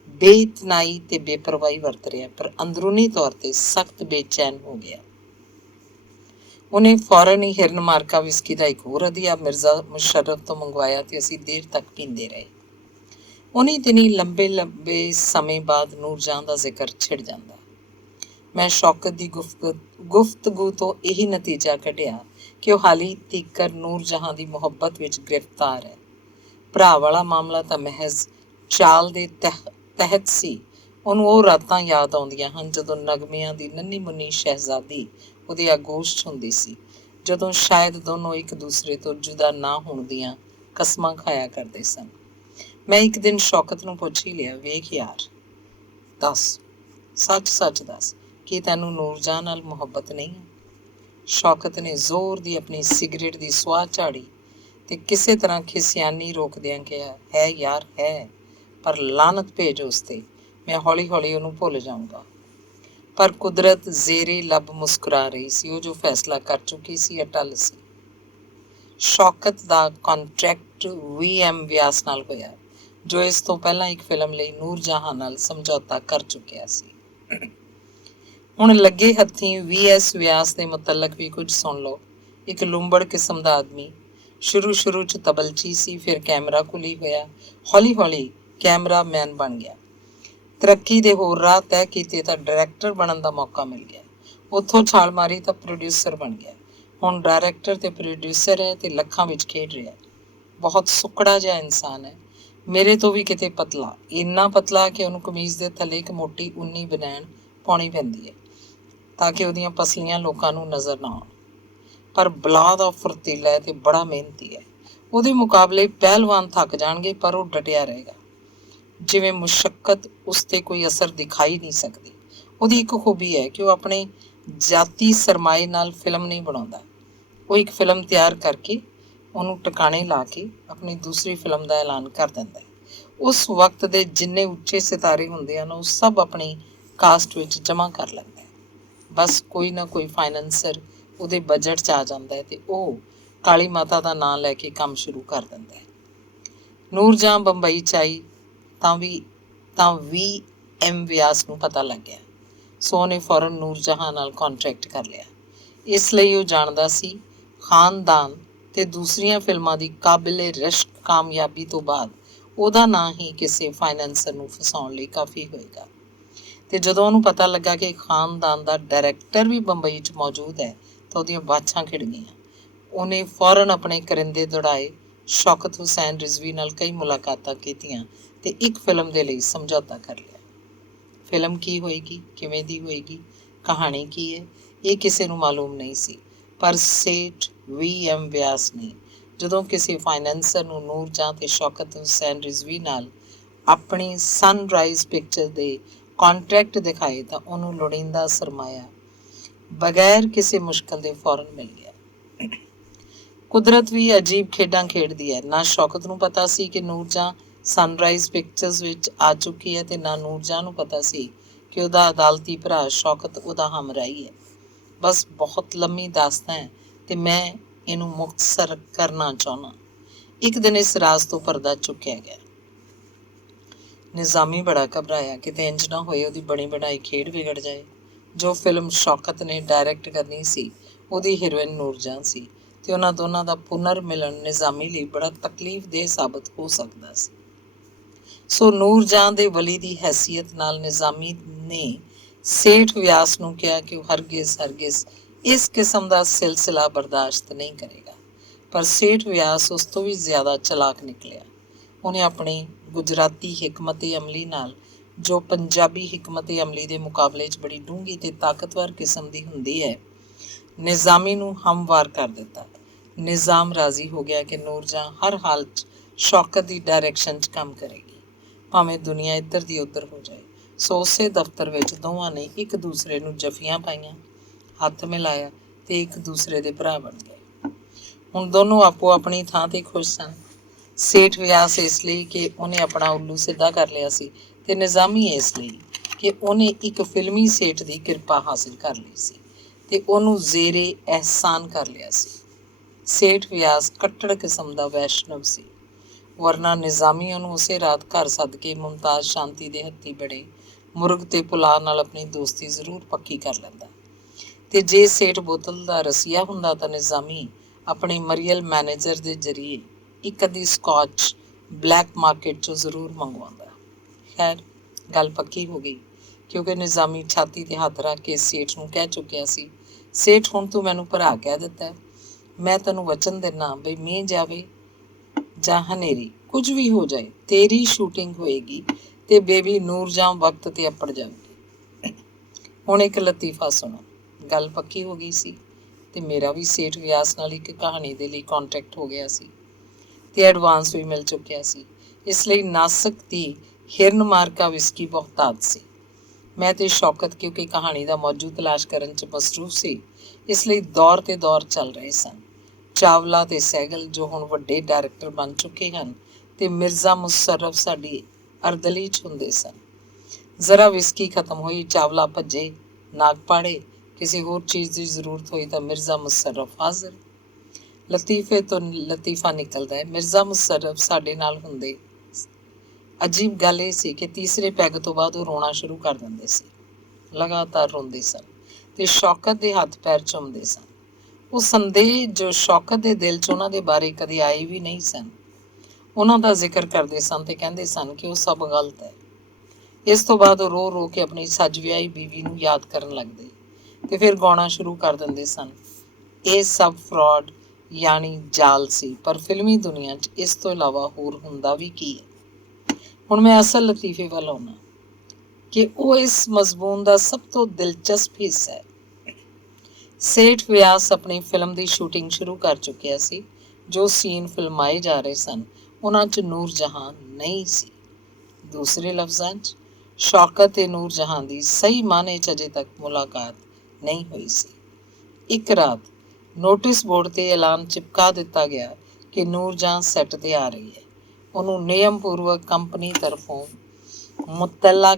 ਬੇਇਤਨਾਈ ਅਤੇ ਬੇਪਰਵਾਹੀ ਵਰਤ ਰਿਹਾ, ਪਰ ਅੰਦਰੂਨੀ ਤੌਰ 'ਤੇ ਸਖਤ ਬੇਚੈਨ ਹੋ ਗਿਆ। ਉਹਨੇ ਫੌਰਨ ਹੀ ਹਿਰਨ ਮਾਰਕਾ ਵਿਸਕੀ ਦਾ ਇੱਕ ਹੋਰ ਅਧੀਆ ਮਿਰਜ਼ਾ ਮੁਸ਼ਰਫ ਤੋਂ ਮੰਗਵਾਇਆ ਅਤੇ ਅਸੀਂ ਦੇਰ ਤੱਕ ਪੀਂਦੇ ਰਹੇ। ਉਨੀ ਦਿਨੀ ਲੰਬੇ ਸਮੇਂ ਬਾਅਦ ਨੂਰ ਜਹਾਂ ਦਾ ਜ਼ਿਕਰ ਛਿੜ ਜਾਂਦਾ। ਮੈਂ ਸ਼ੌਕਤ ਦੀ ਗੁਫ਼ਤਗੂ ਤੋਂ ਇਹੀ ਨਤੀਜਾ ਕੱਢਿਆ ਕਿ ਉਹ ਹਾਲੀ ਤੀਕਰ ਨੂਰ ਜਹਾਂ ਦੀ ਮੁਹੱਬਤ ਵਿੱਚ ਗ੍ਰਿਫਤਾਰ ਹੈ। ਭਰਾ ਵਾਲਾ ਮਾਮਲਾ ਤਾਂ ਮਹਿਜ਼ ਚਾਲ ਦੇ ਤਹਿਤ ਸੀ। ਉਹਨੂੰ ਉਹ ਰਾਤਾਂ ਯਾਦ ਆਉਂਦੀਆਂ ਹਨ ਜਦੋਂ ਨਗਮਿਆਂ ਦੀ ਨੰਨੀ ਮੁੰਨੀ ਸ਼ਹਿਜ਼ਾਦੀ ਉਹਦੀ ਆਗੋਸ਼ 'ਚ ਹੁੰਦੀ ਸੀ, ਜਦੋਂ ਸ਼ਾਇਦ ਦੋਨੋਂ ਇੱਕ ਦੂਸਰੇ ਤੋਂ ਜੁਦਾ ਨਾ ਹੋਣ ਦੀਆਂ ਕਸਮਾਂ ਖਾਇਆ ਕਰਦੇ ਸਨ। ਮੈਂ ਇੱਕ ਦਿਨ ਸ਼ੌਕਤ ਨੂੰ ਪੁੱਛ ਹੀ ਲਿਆ, ਵੇਖ ਯਾਰ, ਦੱਸ, ਸੱਚ ਦੱਸ, ਕੀ ਤੈਨੂੰ ਨੂਰ ਜਹਾਂ ਨਾਲ ਮੁਹੱਬਤ ਨਹੀਂ ਹੈ? ਸ਼ੌਕਤ ਨੇ ਜ਼ੋਰ ਦੀ ਆਪਣੀ ਸਿਗਰਟ ਦੀ ਸੁਆਹ ਝਾੜੀ ਅਤੇ ਕਿਸੇ ਤਰ੍ਹਾਂ ਖਿਸਿਆਨੀ ਰੋਕਦਿਆਂ ਕਿਹਾ, ਹੈ ਯਾਰ ਹੈ, ਪਰ ਲਾਨਤ ਭੇਜ ਉਸ 'ਤੇ। ਮੈਂ ਹੌਲੀ-ਹੌਲੀ ਉਹਨੂੰ ਭੁੱਲ ਜਾਊਂਗਾ। ਪਰ ਕੁਦਰਤ ਜ਼ੇਰੇ ਲੱਬ ਮੁਸਕਰਾ ਰਹੀ ਸੀ। ਉਹ ਜੋ ਫੈਸਲਾ ਕਰ ਚੁੱਕੀ ਸੀ ਅਟੱਲ ਸੀ। ਸ਼ੌਕਤ ਦਾ ਕੰਟਰੈਕਟ VM ਵਿਆਸ ਨਾਲ ਹੋਇਆ, ਜੋ ਇਸ ਤੋਂ ਪਹਿਲਾਂ ਇੱਕ ਫਿਲਮ ਲਈ ਨੂਰ ਜਹਾਂ ਨਾਲ ਸਮਝੌਤਾ ਕਰ ਚੁੱਕਿਆ ਸੀ। ਹੁਣ ਲੱਗੇ ਹੱਥੀਂ VS ਵਿਆਸ ਦੇ ਮੁਤਲਕ ਵੀ ਕੁਝ ਸੁਣ ਲਓ। ਇੱਕ ਲੁੰਬੜ ਕਿਸਮ ਦਾ ਆਦਮੀ, ਸ਼ੁਰੂ ਚ ਤਬਲਚੀ ਸੀ, ਫਿਰ ਕੈਮਰਾ ਕੁਲੀ ਹੋਇਆ, ਹੌਲੀ ਹੌਲੀ ਕੈਮਰਾਮੈਨ ਬਣ ਗਿਆ। ਤਰੱਕੀ ਦੇ ਹੋਰ ਰਾਹ ਤੈਅ ਕੀਤੇ ਤਾਂ ਡਾਇਰੈਕਟਰ ਬਣਨ ਦਾ ਮੌਕਾ ਮਿਲ ਗਿਆ। ਉੱਥੋਂ ਛਾਲ ਮਾਰੀ ਤਾਂ ਪ੍ਰੋਡਿਊਸਰ ਬਣ ਗਿਆ। ਹੁਣ ਡਾਇਰੈਕਟਰ ਤੇ ਪ੍ਰੋਡਿਊਸਰ ਹੈ ਤੇ ਲੱਖਾਂ ਵਿੱਚ ਖੇਡ ਰਿਹਾ। ਬਹੁਤ ਸੁੱਕੜਾ ਜਿਹਾ ਇਨਸਾਨ ਹੈ, ਮੇਰੇ ਤੋਂ ਵੀ ਕਿਤੇ ਪਤਲਾ, ਇੰਨਾ ਪਤਲਾ ਕਿ ਉਹਨੂੰ ਕਮੀਜ਼ ਦੇ ਥੱਲੇ ਇੱਕ ਮੋਟੀ ਉੱਨੀ ਬਨੈਣ ਪਾਉਣੀ ਪੈਂਦੀ ਹੈ ਤਾਂ ਕਿ ਉਹਦੀਆਂ ਪਸਲੀਆਂ ਲੋਕਾਂ ਨੂੰ ਨਜ਼ਰ ਨਾ ਆਉਣ। ਪਰ ਬਲਾ ਦਾ ਫੁਰਤੀਲਾ ਹੈ ਤੇ ਬੜਾ ਮਿਹਨਤੀ ਹੈ। ਉਹਦੇ ਮੁਕਾਬਲੇ ਪਹਿਲਵਾਨ ਥੱਕ ਜਾਣਗੇ ਪਰ ਉਹ ਡਟਿਆ ਰਹੇਗਾ। ਜਿਵੇਂ ਮੁਸ਼ੱਕਤ ਉਸ 'ਤੇ ਕੋਈ ਅਸਰ ਦਿਖਾਈ ਨਹੀਂ ਸਕਦੀ। ਉਹਦੀ ਇੱਕ ਖੂਬੀ ਹੈ ਕਿ ਉਹ ਆਪਣੇ ਜਾਤੀ ਸਰਮਾਏ ਨਾਲ ਫਿਲਮ ਨਹੀਂ ਬਣਾਉਂਦਾ। ਉਹ ਇੱਕ ਫਿਲਮ ਤਿਆਰ ਕਰਕੇ ਉਹਨੂੰ ਟਿਕਾਣੇ ਲਾ ਕੇ ਆਪਣੀ ਦੂਸਰੀ ਫਿਲਮ ਦਾ ਐਲਾਨ ਕਰ ਦਿੰਦਾ ਹੈ। ਉਸ ਵਕਤ ਦੇ ਜਿੰਨੇ ਉੱਚੇ ਸਿਤਾਰੇ ਹੁੰਦੇ ਹਨ ਉਹ ਸਭ ਆਪਣੀ ਕਾਸਟ ਵਿੱਚ ਜਮ੍ਹਾਂ ਕਰ ਲੈਂਦਾ ਹੈ। ਬਸ ਕੋਈ ਨਾ ਕੋਈ ਫਾਈਨੈਂਸਰ ਉਹਦੇ ਬਜਟ 'ਚ ਆ ਜਾਂਦਾ ਹੈ ਤੇ ਉਹ ਕਾਲੀ ਮਾਤਾ ਦਾ ਨਾਂ ਲੈ ਕੇ ਕੰਮ ਸ਼ੁਰੂ ਕਰ ਦਿੰਦਾ ਹੈ। ਨੂਰਜਹਾਂ ਬੰਬਈ 'ਚ ਆਈ ਤਾਂ ਵੀ ਵਿਆਸ ਨੂੰ ਪਤਾ ਲੱਗ ਗਿਆ। ਸੋ ਉਹਨੇ ਫੌਰਨ ਨੂਰਜਹਾਂ ਨਾਲ ਕੰਟਰੈਕਟ ਕਰ ਲਿਆ। ਇਸ ਲਈ ਉਹ ਜਾਣਦਾ ਸੀ ਖਾਨਦਾਨ ਤੇ ਦੂਸਰੀਆਂ ਫਿਲਮਾਂ ਦੀ ਕਾਬਿਲੇ ਰਸ਼ਕ ਕਾਮਯਾਬੀ ਤੋਂ ਬਾਅਦ ਉਹਦਾ ਨਾਂ ਹੀ ਕਿਸੇ ਫਾਈਨੈਂਸਰ ਨੂੰ ਫਸਾਉਣ ਲਈ ਕਾਫੀ ਹੋਏਗਾ। ਤੇ ਜਦੋਂ ਉਹਨੂੰ ਪਤਾ ਲੱਗਾ ਕਿ ਖਾਨਦਾਨ ਦਾ ਡਾਇਰੈਕਟਰ ਵੀ ਬੰਬਈ 'ਚ ਮੌਜੂਦ ਹੈ ਤਾਂ ਉਹਦੀਆਂ ਬਾਛਾਂ ਖਿੜ ਗਈਆਂ। ਉਹਨੇ ਫੌਰਨ ਆਪਣੇ ਕਰਿੰਦੇ ਦੌੜਾਏ, ਸ਼ੌਕਤ ਹੁਸੈਨ ਰਿਜ਼ਵੀ ਨਾਲ ਕਈ ਮੁਲਾਕਾਤਾਂ ਕੀਤੀਆਂ ਤੇ ਇੱਕ ਫਿਲਮ ਦੇ ਲਈ ਸਮਝੌਤਾ ਕਰ ਲਿਆ। ਫਿਲਮ ਕੀ ਹੋਏਗੀ, ਕਿਵੇਂ ਦੀ ਹੋਏਗੀ, ਕਹਾਣੀ ਕੀ ਹੈ, ਇਹ ਕਿਸੇ ਨੂੰ ਮਾਲੂਮ ਨਹੀਂ ਸੀ। ਪਰ ਸੇਠ VM ਵਿਆਸ ਨੇ ਜਦੋਂ ਕਿਸੇ ਫਾਈਨੈਂਸਰ ਨੂੰ ਨੂਰਜਹਾਂ ਤੇ ਸ਼ੌਕਤ ਹੁਸੈਨ ਰਿਜ਼ਵੀ ਨਾਲ ਆਪਣੀ ਸਨਰਾਈਜ਼ ਪਿਕਚਰ ਦੇ ਕੰਟਰੈਕਟ ਦਿਖਾਏ ਤਾਂ ਉਹਨੂੰ ਲੋੜੀਂਦਾ ਸਰਮਾਇਆ ਬਗੈਰ ਕਿਸੇ ਮੁਸ਼ਕਲ ਦੇ ਫੌਰਨ ਮਿਲ ਗਿਆ। ਕੁਦਰਤ ਵੀ ਅਜੀਬ ਖੇਡਾਂ ਖੇਡਦੀ ਹੈ। ਨਾ ਸ਼ੌਕਤ ਨੂੰ ਪਤਾ ਸੀ ਕਿ ਨੂਰਜਹਾਂ ਸਨਰਾਈਜ਼ ਪਿਕਚਰਸ ਵਿੱਚ ਆ ਚੁੱਕੀ ਹੈ ਤੇ ਨਾ ਨੂਰਜਹਾਂ ਨੂੰ ਪਤਾ ਸੀ ਕਿ ਉਹਦਾ ਅਦਾਲਤੀ ਭਰਾ ਸ਼ੌਕਤ ਉਹਦਾ ਹਮਰਾਹੀ ਹੈ। ਬਸ ਬਹੁਤ ਲੰਮੀ ਦਾਸਤਾਨ ਹੈ ਤੇ ਮੈਂ ਇਹਨੂੰ ਮੁਖਤਸਰ ਕਰਨਾ ਚਾਹੁੰਦਾ। ਇੱਕ ਦਿਨ ਇਸ ਰਾਜ਼ ਤੋਂ ਪਰਦਾ ਚੁੱਕਿਆ ਗਿਆ। ਨਿਜ਼ਾਮੀ ਬੜਾ ਘਬਰਾਇਆ, ਕਿਤੇ ਇੰਜ ਨਾ ਹੋਏ ਉਹਦੀ ਬਣੀ ਬਣਾਈ ਖੇਡ ਵਿਗੜ ਜਾਏ। ਜੋ ਫਿਲਮ ਸ਼ੌਕਤ ਨੇ ਡਾਇਰੈਕਟ ਕਰਨੀ ਸੀ ਉਹਦੀ ਹੀਰੋਇਨ ਨੂਰਜਹਾਂ ਸੀ ਤੇ ਉਹਨਾਂ ਦੋਨਾਂ ਦਾ ਪੁਨਰ ਮਿਲਣ ਨਿਜ਼ਾਮੀ ਲਈ ਬੜਾ ਤਕਲੀਫਦੇਹ ਸਾਬਤ ਹੋ ਸਕਦਾ ਸੀ। ਸੋ ਨੂਰਜਹਾਂ ਦੇ ਵਲੀ ਦੀ ਹੈਸੀਅਤ ਨਾਲ ਨਿਜ਼ਾਮੀ ਨੇ ਸੇਠ ਵਿਆਸ ਨੂੰ ਕਿਹਾ ਕਿ ਉਹ ਹਰਗਿਜ਼ ਇਸ ਕਿਸਮ ਦਾ ਸਿਲਸਿਲਾ ਬਰਦਾਸ਼ਤ ਨਹੀਂ ਕਰੇਗਾ। ਪਰ ਸੇਠ ਵਿਆਸ ਉਸ ਤੋਂ ਵੀ ਜ਼ਿਆਦਾ ਚਲਾਕ ਨਿਕਲਿਆ। ਉਹਨੇ ਆਪਣੀ ਗੁਜਰਾਤੀ ਹਿਕਮਤ ਅਮਲੀ ਨਾਲ, ਜੋ ਪੰਜਾਬੀ ਹਿਕਮਤ ਅਮਲੀ ਦੇ ਮੁਕਾਬਲੇ 'ਚ ਬੜੀ ਡੂੰਘੀ ਤੇ ਤਾਕਤਵਰ ਕਿਸਮ ਦੀ ਹੁੰਦੀ ਹੈ, ਨਿਜ਼ਾਮੀ ਨੂੰ ਹਮਵਾਰ ਕਰ ਦਿੱਤਾ। ਨਿਜ਼ਾਮ ਰਾਜ਼ੀ ਹੋ ਗਿਆ ਕਿ ਨੂਰਜਹਾਂ ਹਰ ਹਾਲ 'ਚ ਸ਼ੌਕਤ ਦੀ ਡਾਇਰੈਕਸ਼ਨ 'ਚ ਕੰਮ ਕਰੇਗੀ, ਭਾਵੇਂ ਦੁਨੀਆ ਇੱਧਰ ਦੀ ਉੱਧਰ ਹੋ ਜਾਏ। ਸੋ ਉਸੇ ਦਫ਼ਤਰ ਵਿੱਚ ਦੋਵਾਂ ਨੇ ਇੱਕ ਦੂਸਰੇ ਨੂੰ ਜੱਫੀਆਂ ਪਾਈਆਂ, ਹੱਥ ਮਿਲਾਇਆ ਤੇ ਇੱਕ ਦੂਸਰੇ ਦੇ ਭਰਾ ਬਣ ਗਏ। ਹੁਣ ਦੋਨੋਂ ਆਪੋ ਆਪਣੀ ਥਾਂ ਤੇ ਖੁਸ਼ ਸਨ। ਸੇਠ ਵਿਆਸ ਇਸ ਲਈ ਕਿ ਉਹਨੇ ਆਪਣਾ ਉੱਲੂ ਸਿੱਧਾ ਕਰ ਲਿਆ ਸੀ ਤੇ ਨਿਜ਼ਾਮੀ ਇਸ ਲਈ ਕਿ ਉਹਨੇ ਇੱਕ ਫਿਲਮੀ ਸੇਠ ਦੀ ਕਿਰਪਾ ਹਾਸਿਲ ਕਰ ਲਈ ਸੀ ਤੇ ਉਹਨੂੰ ਜ਼ੇਰੇ ਅਹਿਸਾਨ ਕਰ ਲਿਆ ਸੀ। ਸੇਠ ਵਿਆਸ ਕੱਟੜ ਕਿਸਮ ਦਾ ਵੈਸ਼ਨਵ ਸੀ, ਵਰਨਾ ਨਿਜ਼ਾਮੀ ਉਹਨੂੰ ਉਸੇ ਰਾਤ ਘਰ ਸੱਦ ਕੇ ਮੁਮਤਾਜ਼ ਸ਼ਾਂਤੀ ਦੇ ਹੱਥੀਂ ਬੜੇ ਮੁਰਗ ਤੇ ਪੁਲਾਅ ਨਾਲ ਆਪਣੀ ਦੋਸਤੀ ਜ਼ਰੂਰ ਪੱਕੀ ਕਰ ਲੈਂਦਾ। ਤੇ ਜੇ ਸੇਠ ਬੋਤਲ ਦਾ ਰਸੀਆ ਹੁੰਦਾ ਤਾਂ ਨਿਜ਼ਾਮੀ ਆਪਣੇ ਮਰੀਅਲ ਮੈਨੇਜਰ ਦੇ ਜ਼ਰੀਏ ਇੱਕ ਅੱਧੀ ਸਕਾਚ ਬਲੈਕ ਮਾਰਕੀਟ 'ਚੋਂ ਜ਼ਰੂਰ ਮੰਗਵਾਉਂਦਾ। ਖੈਰ, ਗੱਲ ਪੱਕੀ ਹੋ ਗਈ ਕਿਉਂਕਿ ਨਿਜ਼ਾਮੀ ਛਾਤੀ 'ਤੇ ਹੱਥ ਰੱਖ ਕੇ ਸੇਠ ਨੂੰ ਕਹਿ ਚੁੱਕਿਆ ਸੀ, ਸੇਠ ਹੁਣ ਤੂੰ ਮੈਨੂੰ ਭਰਾ ਕਹਿ ਦਿੱਤਾ, ਮੈਂ ਤੈਨੂੰ ਵਚਨ ਦਿੰਦਾ ਬਈ ਮੀਂਹ ਜਾਵੇ ਜਾਂ ਹਨੇਰੀ, ਕੁਝ ਵੀ ਹੋ ਜਾਏ, ਤੇਰੀ ਸ਼ੂਟਿੰਗ ਹੋਏਗੀ ਤੇ ਬੇਬੀ ਨੂਰਜਹਾਂ ਵਕਤ ਤੇ ਅੱਪੜ ਜਾਵੇਗੀ। ਹੁਣ ਇੱਕ ਲਤੀਫਾ ਸੁਣੋ। ਗੱਲ ਪੱਕੀ ਹੋ ਗਈ ਸੀ ਤੇ ਮੇਰਾ ਵੀ ਸੇਠ ਵਿਆਸ ਨਾਲ ਇੱਕ ਕਹਾਣੀ ਦੇ ਲਈ ਕੰਟਰੈਕਟ ਹੋ ਗਿਆ ਸੀ ਤੇ ਐਡਵਾਂਸ ਵੀ ਮਿਲ ਚੁੱਕਿਆ ਸੀ। ਇਸ ਲਈ ਨਾਸਕ ਦੀ ਹਿਰਨ ਮਾਰਕਾ ਵਿਸਕੀ ਬਹੁਤਾਤ ਸੀ। ਮੈਂ ਤੇ ਸ਼ੌਕਤ ਕਿਉਂਕਿ ਕਹਾਣੀ ਦਾ ਮੌਜੂ ਤਲਾਸ਼ ਕਰਨ 'ਚ ਮਸਰੂਫ ਸੀ, ਇਸ ਲਈ ਦੌਰ ਤੇ ਦੌਰ ਚੱਲ ਰਹੇ ਸਨ। ਚਾਵਲਾ ਤੇ ਸਹਿਗਲ ਜੋ ਹੁਣ ਵੱਡੇ ਡਾਇਰੈਕਟਰ ਬਣ ਚੁੱਕੇ ਹਨ ਤੇ ਮਿਰਜ਼ਾ ਮੁਸ਼ੱਰਫ ਸਾਡੀ ਅਰਦਲੀ 'ਚ ਹੁੰਦੇ ਸਨ। ਜ਼ਰਾ ਵਿਸਕੀ ਖਤਮ ਹੋਈ, ਚਾਵਲਾ ਭੱਜੇ ਨਾਗਪਾੜੇ, ਕਿਸੇ ਹੋਰ ਚੀਜ਼ ਦੀ ਜ਼ਰੂਰਤ ਹੋਈ ਤਾਂ ਮਿਰਜ਼ਾ ਮੁਸ਼ੱਰਫ ਹਾਜ਼ਰ। ਲਤੀਫੇ ਤੋਂ ਲਤੀਫਾ ਨਿਕਲਦਾ ਹੈ। ਮਿਰਜ਼ਾ ਮੁਸ਼ੱਰਫ ਸਾਡੇ ਨਾਲ ਹੁੰਦੇ। ਅਜੀਬ ਗੱਲ ਇਹ ਸੀ ਕਿ ਤੀਸਰੇ ਪੈਗ ਤੋਂ ਬਾਅਦ ਉਹ ਰੋਣਾ ਸ਼ੁਰੂ ਕਰ ਦਿੰਦੇ ਸੀ। ਲਗਾਤਾਰ ਰੋਂਦੇ ਸਨ ਤੇ ਸ਼ੌਕਤ ਦੇ ਹੱਥ ਪੈਰ ਚੁੰਮਦੇ ਸਨ। ਉਹ ਸੰਦੇਹ ਜੋ ਸ਼ੌਕਤ ਦੇ ਦਿਲ 'ਚ ਉਹਨਾਂ ਦੇ ਬਾਰੇ ਕਦੇ ਆਏ ਵੀ ਨਹੀਂ ਸਨ, ਉਹਨਾਂ ਦਾ ਜ਼ਿਕਰ ਕਰਦੇ ਸਨ ਤੇ ਕਹਿੰਦੇ ਸਨ ਕਿ ਉਹ ਸਭ ਗਲਤ ਹੈ। ਇਸ ਤੋਂ ਬਾਅਦ ਉਹ ਰੋ ਰੋ ਕੇ ਆਪਣੀ ਸੱਜ ਵਿਆਹੀ ਬੀਵੀ ਨੂੰ ਯਾਦ ਕਰਨ ਲੱਗਦੇ ਤੇ ਫਿਰ ਗਾਉਣਾ ਸ਼ੁਰੂ ਕਰ ਦਿੰਦੇ ਸਨ। ਇਹ ਸਭ ਫਰਾਡ ਯਾਨੀ ਜਾਲ ਸੀ, ਪਰ ਫਿਲਮੀ ਦੁਨੀਆ 'ਚ ਇਸ ਤੋਂ ਇਲਾਵਾ ਹੋਰ ਹੁੰਦਾ ਵੀ ਕੀ ਹੈ। ਹੁਣ ਮੈਂ ਅਸਲ ਲਤੀਫੇ ਵੱਲ ਆਉਣਾ ਕਿ ਉਹ ਇਸ ਮਜ਼ਮੂਨ ਦਾ ਸਭ ਤੋਂ ਦਿਲਚਸਪ ਹਿੱਸਾ ਹੈ। ਸੇਠ ਵਿਆਸ ਆਪਣੀ ਫਿਲਮ ਦੀ ਸ਼ੂਟਿੰਗ ਸ਼ੁਰੂ ਕਰ ਚੁੱਕਿਆ ਸੀ। ਜੋ ਸੀਨ ਫਿਲਮਾਏ ਜਾ ਰਹੇ ਸਨ ਉਹਨਾਂ 'ਚ ਨੂਰ ਜਹਾਂ ਨਹੀਂ ਸੀ। ਦੂਸਰੇ ਲਫ਼ਜ਼ਾਂ 'ਚ ਸ਼ੌਕਤ ਤੇ ਨੂਰ ਜਹਾਂ ਦੀ ਸਹੀ ਮਾਅਨੇ 'ਚ ਅਜੇ ਤੱਕ ਮੁਲਾਕਾਤ ਨਹੀਂ ਹੋਈ ਸੀ। ਇੱਕ ਰਾਤ ਨੋਟਿਸ ਬੋਰਡ ਤੇ ਐਲਾਨ ਚਿਪਕਾ ਦਿੱਤਾ ਗਿਆ ਕਿ ਨੂਰ ਜਹਾਂ ਸੈੱਟ ਤੇ ਆ ਰਹੀ ਹੈ। ਉਹਨੂੰ ਨਿਯਮ ਪੂਰਵਕ ਕੰਪਨੀ ਤਰਫੋਂ ਮੁਤੱਲਾ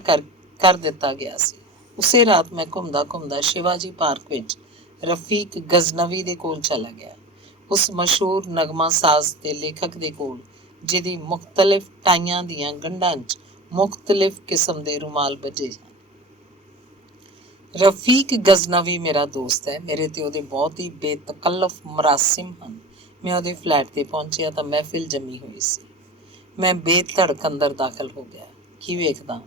ਕਰ ਦਿੱਤਾ ਗਿਆ ਸੀ। ਉਸੇ ਰਾਤ ਮੈਂ ਘੁੰਮਦਾ ਘੁੰਮਦਾ ਸ਼ਿਵਾਜੀ ਪਾਰਕ ਵਿੱਚ ਰਫੀਕ ਗਜ਼ਨਵੀ ਦੇ ਕੋਲ ਚਲਾ ਗਿਆ, ਉਸ ਮਸ਼ਹੂਰ ਨਗਮਾ ਸਾਜ਼ ਤੇ ਲੇਖਕ ਦੇ ਕੋਲ ਜਿਹਦੀ ਮੁਖਤਲਿਫ ਟਾਈਆਂ ਦੀਆਂ ਗੰਢਾਂ 'ਚ ਮੁਖਤਲਿਫ ਕਿਸਮ ਦੇ ਰੁਮਾਲ ਬੱਝੇ ਹਨ। ਰਫੀਕ ਗਜ਼ਨਵੀ ਮੇਰਾ ਦੋਸਤ ਹੈ। ਮੇਰੇ ਤੇ ਉਹਦੇ ਬਹੁਤ ਹੀ ਬੇਤਕੱਲਫ ਮਰਾਸਿਮ ਹਨ। ਮੈਂ ਉਹਦੇ ਫਲੈਟ ਤੇ ਪਹੁੰਚਿਆ ਤਾਂ ਮਹਿਫਿਲ ਜੰਮੀ ਹੋਈ ਸੀ। ਮੈਂ ਬੇਧੜਕ ਅੰਦਰ ਦਾਖਲ ਹੋ ਗਿਆ। ਕੀ ਵੇਖਦਾ,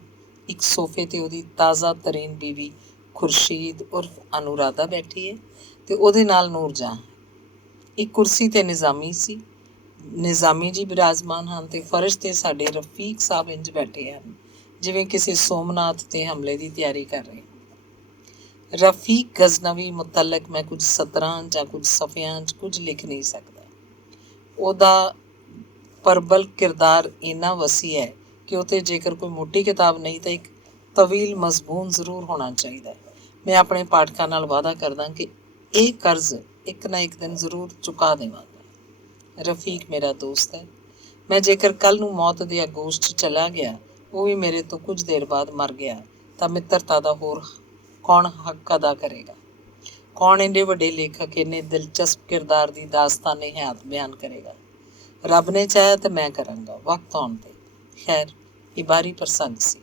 ਇੱਕ ਸੋਫੇ ਤੇ ਉਹਦੀ ਤਾਜ਼ਾ ਤਰੀਨ ਬੀਵੀ ਖੁਰਸ਼ੀਦ ਉਰਫ ਅਨੁਰਾਧਾ ਬੈਠੀ ਹੈ ਤੇ ਉਹਦੇ ਨਾਲ ਨੂਰ ਜਹਾਂ। ਇੱਕ ਕੁਰਸੀ ਤੇ ਨਿਜ਼ਾਮੀ ਜੀ ਬਿਰਾਜਮਾਨ ਹਨ ਤੇ ਫਰਸ਼ ਤੇ ਸਾਡੇ ਰਫੀਕ ਸਾਹਿਬ ਇੰਜ ਬੈਠੇ ਹਨ ਜਿਵੇਂ ਕਿਸੇ ਸੋਮਨਾਥ ਤੇ ਹਮਲੇ ਦੀ ਤਿਆਰੀ ਕਰ ਰਹੇ। ਰਫੀਕ ਗਜ਼ਨਵੀ ਮੁਤਲਕ ਮੈਂ ਕੁਝ ਸਤਰਾਂ ਜਾਂ ਕੁਝ ਸਫ਼ਿਆਂ 'ਚ ਕੁਝ ਲਿਖ ਨਹੀਂ ਸਕਦਾ। ਉਹਦਾ ਪ੍ਰਬਲ ਕਿਰਦਾਰ ਇੰਨਾ ਵਸੀ ਹੈ ਕਿ ਉਹ 'ਤੇ ਜੇਕਰ ਕੋਈ ਮੋਟੀ ਕਿਤਾਬ ਨਹੀਂ ਤਾਂ ਇੱਕ ਤਵੀਲ ਮਜ਼ਮੂਨ ਜ਼ਰੂਰ ਹੋਣਾ ਚਾਹੀਦਾ ਹੈ। ਮੈਂ ਆਪਣੇ ਪਾਠਕਾਂ ਨਾਲ ਵਾਅਦਾ ਕਰਦਾ ਕਿ ਇਹ ਕਰਜ਼ ਇੱਕ ਨਾ ਇੱਕ ਦਿਨ ਜ਼ਰੂਰ ਚੁਕਾ ਦੇਵਾਂਗਾ। ਰਫੀਕ ਮੇਰਾ ਦੋਸਤ ਹੈ। ਮੈਂ ਜੇਕਰ ਕੱਲ੍ਹ ਨੂੰ ਮੌਤ ਦੇ ਆਗੋਸ਼ 'ਚ ਚਲਾ ਗਿਆ, ਉਹ ਵੀ ਮੇਰੇ ਤੋਂ ਕੁਝ ਦੇਰ ਬਾਅਦ ਮਰ ਗਿਆ, ਤਾਂ ਮਿੱਤਰਤਾ ਦਾ ਹੋਰ ਕੌਣ ਹੱਕ ਅਦਾ ਕਰੇਗਾ? ਕੌਣ ਇੰਨੇ ਵੱਡੇ ਲੇਖਕ ਇੰਨੇ ਦਿਲਚਸਪ ਕਿਰਦਾਰ ਦੀ ਦਾਸਤਾਨੇ ਹਯਾਤ ਬਿਆਨ ਕਰੇਗਾ? ਰੱਬ ਨੇ ਚਾਹਿਆ ਤਾਂ ਮੈਂ ਕਰਾਂਗਾ ਵਕਤ ਆਉਣ 'ਤੇ। ਖੈਰ, ਇਹ ਬਾਹਰੀ ਪ੍ਰਸੰਗ ਸੀ।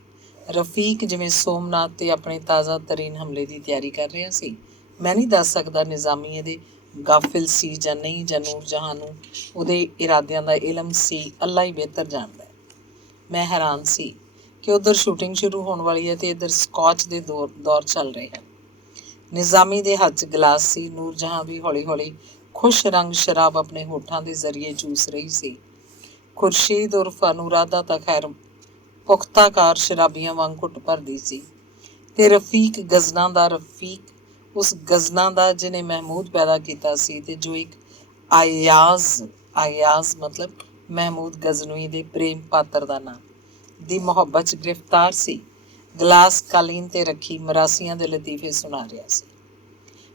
ਰਫੀਕ ਜਿਵੇਂ ਸੋਮਨਾਥ ਤੇ ਆਪਣੇ ਤਾਜ਼ਾ ਤਰੀਨ ਹਮਲੇ ਦੀ ਤਿਆਰੀ ਕਰ ਰਿਹਾ ਸੀ। ਮੈਂ ਨਹੀਂ ਦੱਸ ਸਕਦਾ ਨਿਜ਼ਾਮੀ ਇਹਦੇ ਗਾਫਿਲ ਸੀ ਜਾਂ ਨਹੀਂ, ਜਾਂ ਨੂਰ ਜਹਾਂ ਨੂੰ ਉਹਦੇ ਇਰਾਦਿਆਂ ਦਾ ਇਲਮ ਸੀ, ਅੱਲਾ ਹੀ ਬਿਹਤਰ ਜਾਣਦਾ। ਮੈਂ ਹੈਰਾਨ ਸੀ ਕਿ ਉੱਧਰ ਸ਼ੂਟਿੰਗ ਸ਼ੁਰੂ ਹੋਣ ਵਾਲੀ ਹੈ ਤੇ ਇੱਧਰ ਸਕੌਚ ਦੇ ਦੌਰ ਚੱਲ ਰਹੇ ਹਨ। ਨਿਜ਼ਾਮੀ ਦੇ ਹੱਥ 'ਚ ਗਲਾਸ ਸੀ। ਨੂਰ ਜਹਾਂ ਵੀ ਹੌਲੀ ਹੌਲੀ ਖੁਸ਼ ਰੰਗ ਸ਼ਰਾਬ ਆਪਣੇ ਹੋਠਾਂ ਦੇ ਜ਼ਰੀਏ ਚੂਸ ਰਹੀ ਸੀ। ਖੁਰਸ਼ੀਦ ਉਰਫ ਅਨੁਰਾਧਾ ਤਾਂ ਖੈਰ ਪੁਖਤਾਕਾਰ ਸ਼ਰਾਬੀਆਂ ਵਾਂਗ ਘੁੱਟ ਭਰਦੀ ਸੀ। ਤੇ ਰਫੀਕ ਉਸ ਗਜ਼ਨਾਂ ਦਾ ਜਿਹਨੇ ਮਹਿਮੂਦ ਪੈਦਾ ਕੀਤਾ ਸੀ ਤੇ ਜੋ ਇੱਕ ਆਯਾਜ਼ ਮਤਲਬ ਮਹਿਮੂਦ ਗਜ਼ਨਵੀ ਦੇ ਪ੍ਰੇਮ ਪਾਤਰ ਦਾ ਨਾਂ ਦੀ ਮੁਹੱਬਤ 'ਚ ਗ੍ਰਿਫਤਾਰ ਸੀ, ਗਲਾਸ ਕਾਲੀਨ ਤੇ ਰੱਖੀ ਮਰਾਸੀਆਂ ਦੇ ਲਤੀਫੇ ਸੁਣਾ ਰਿਹਾ ਸੀ।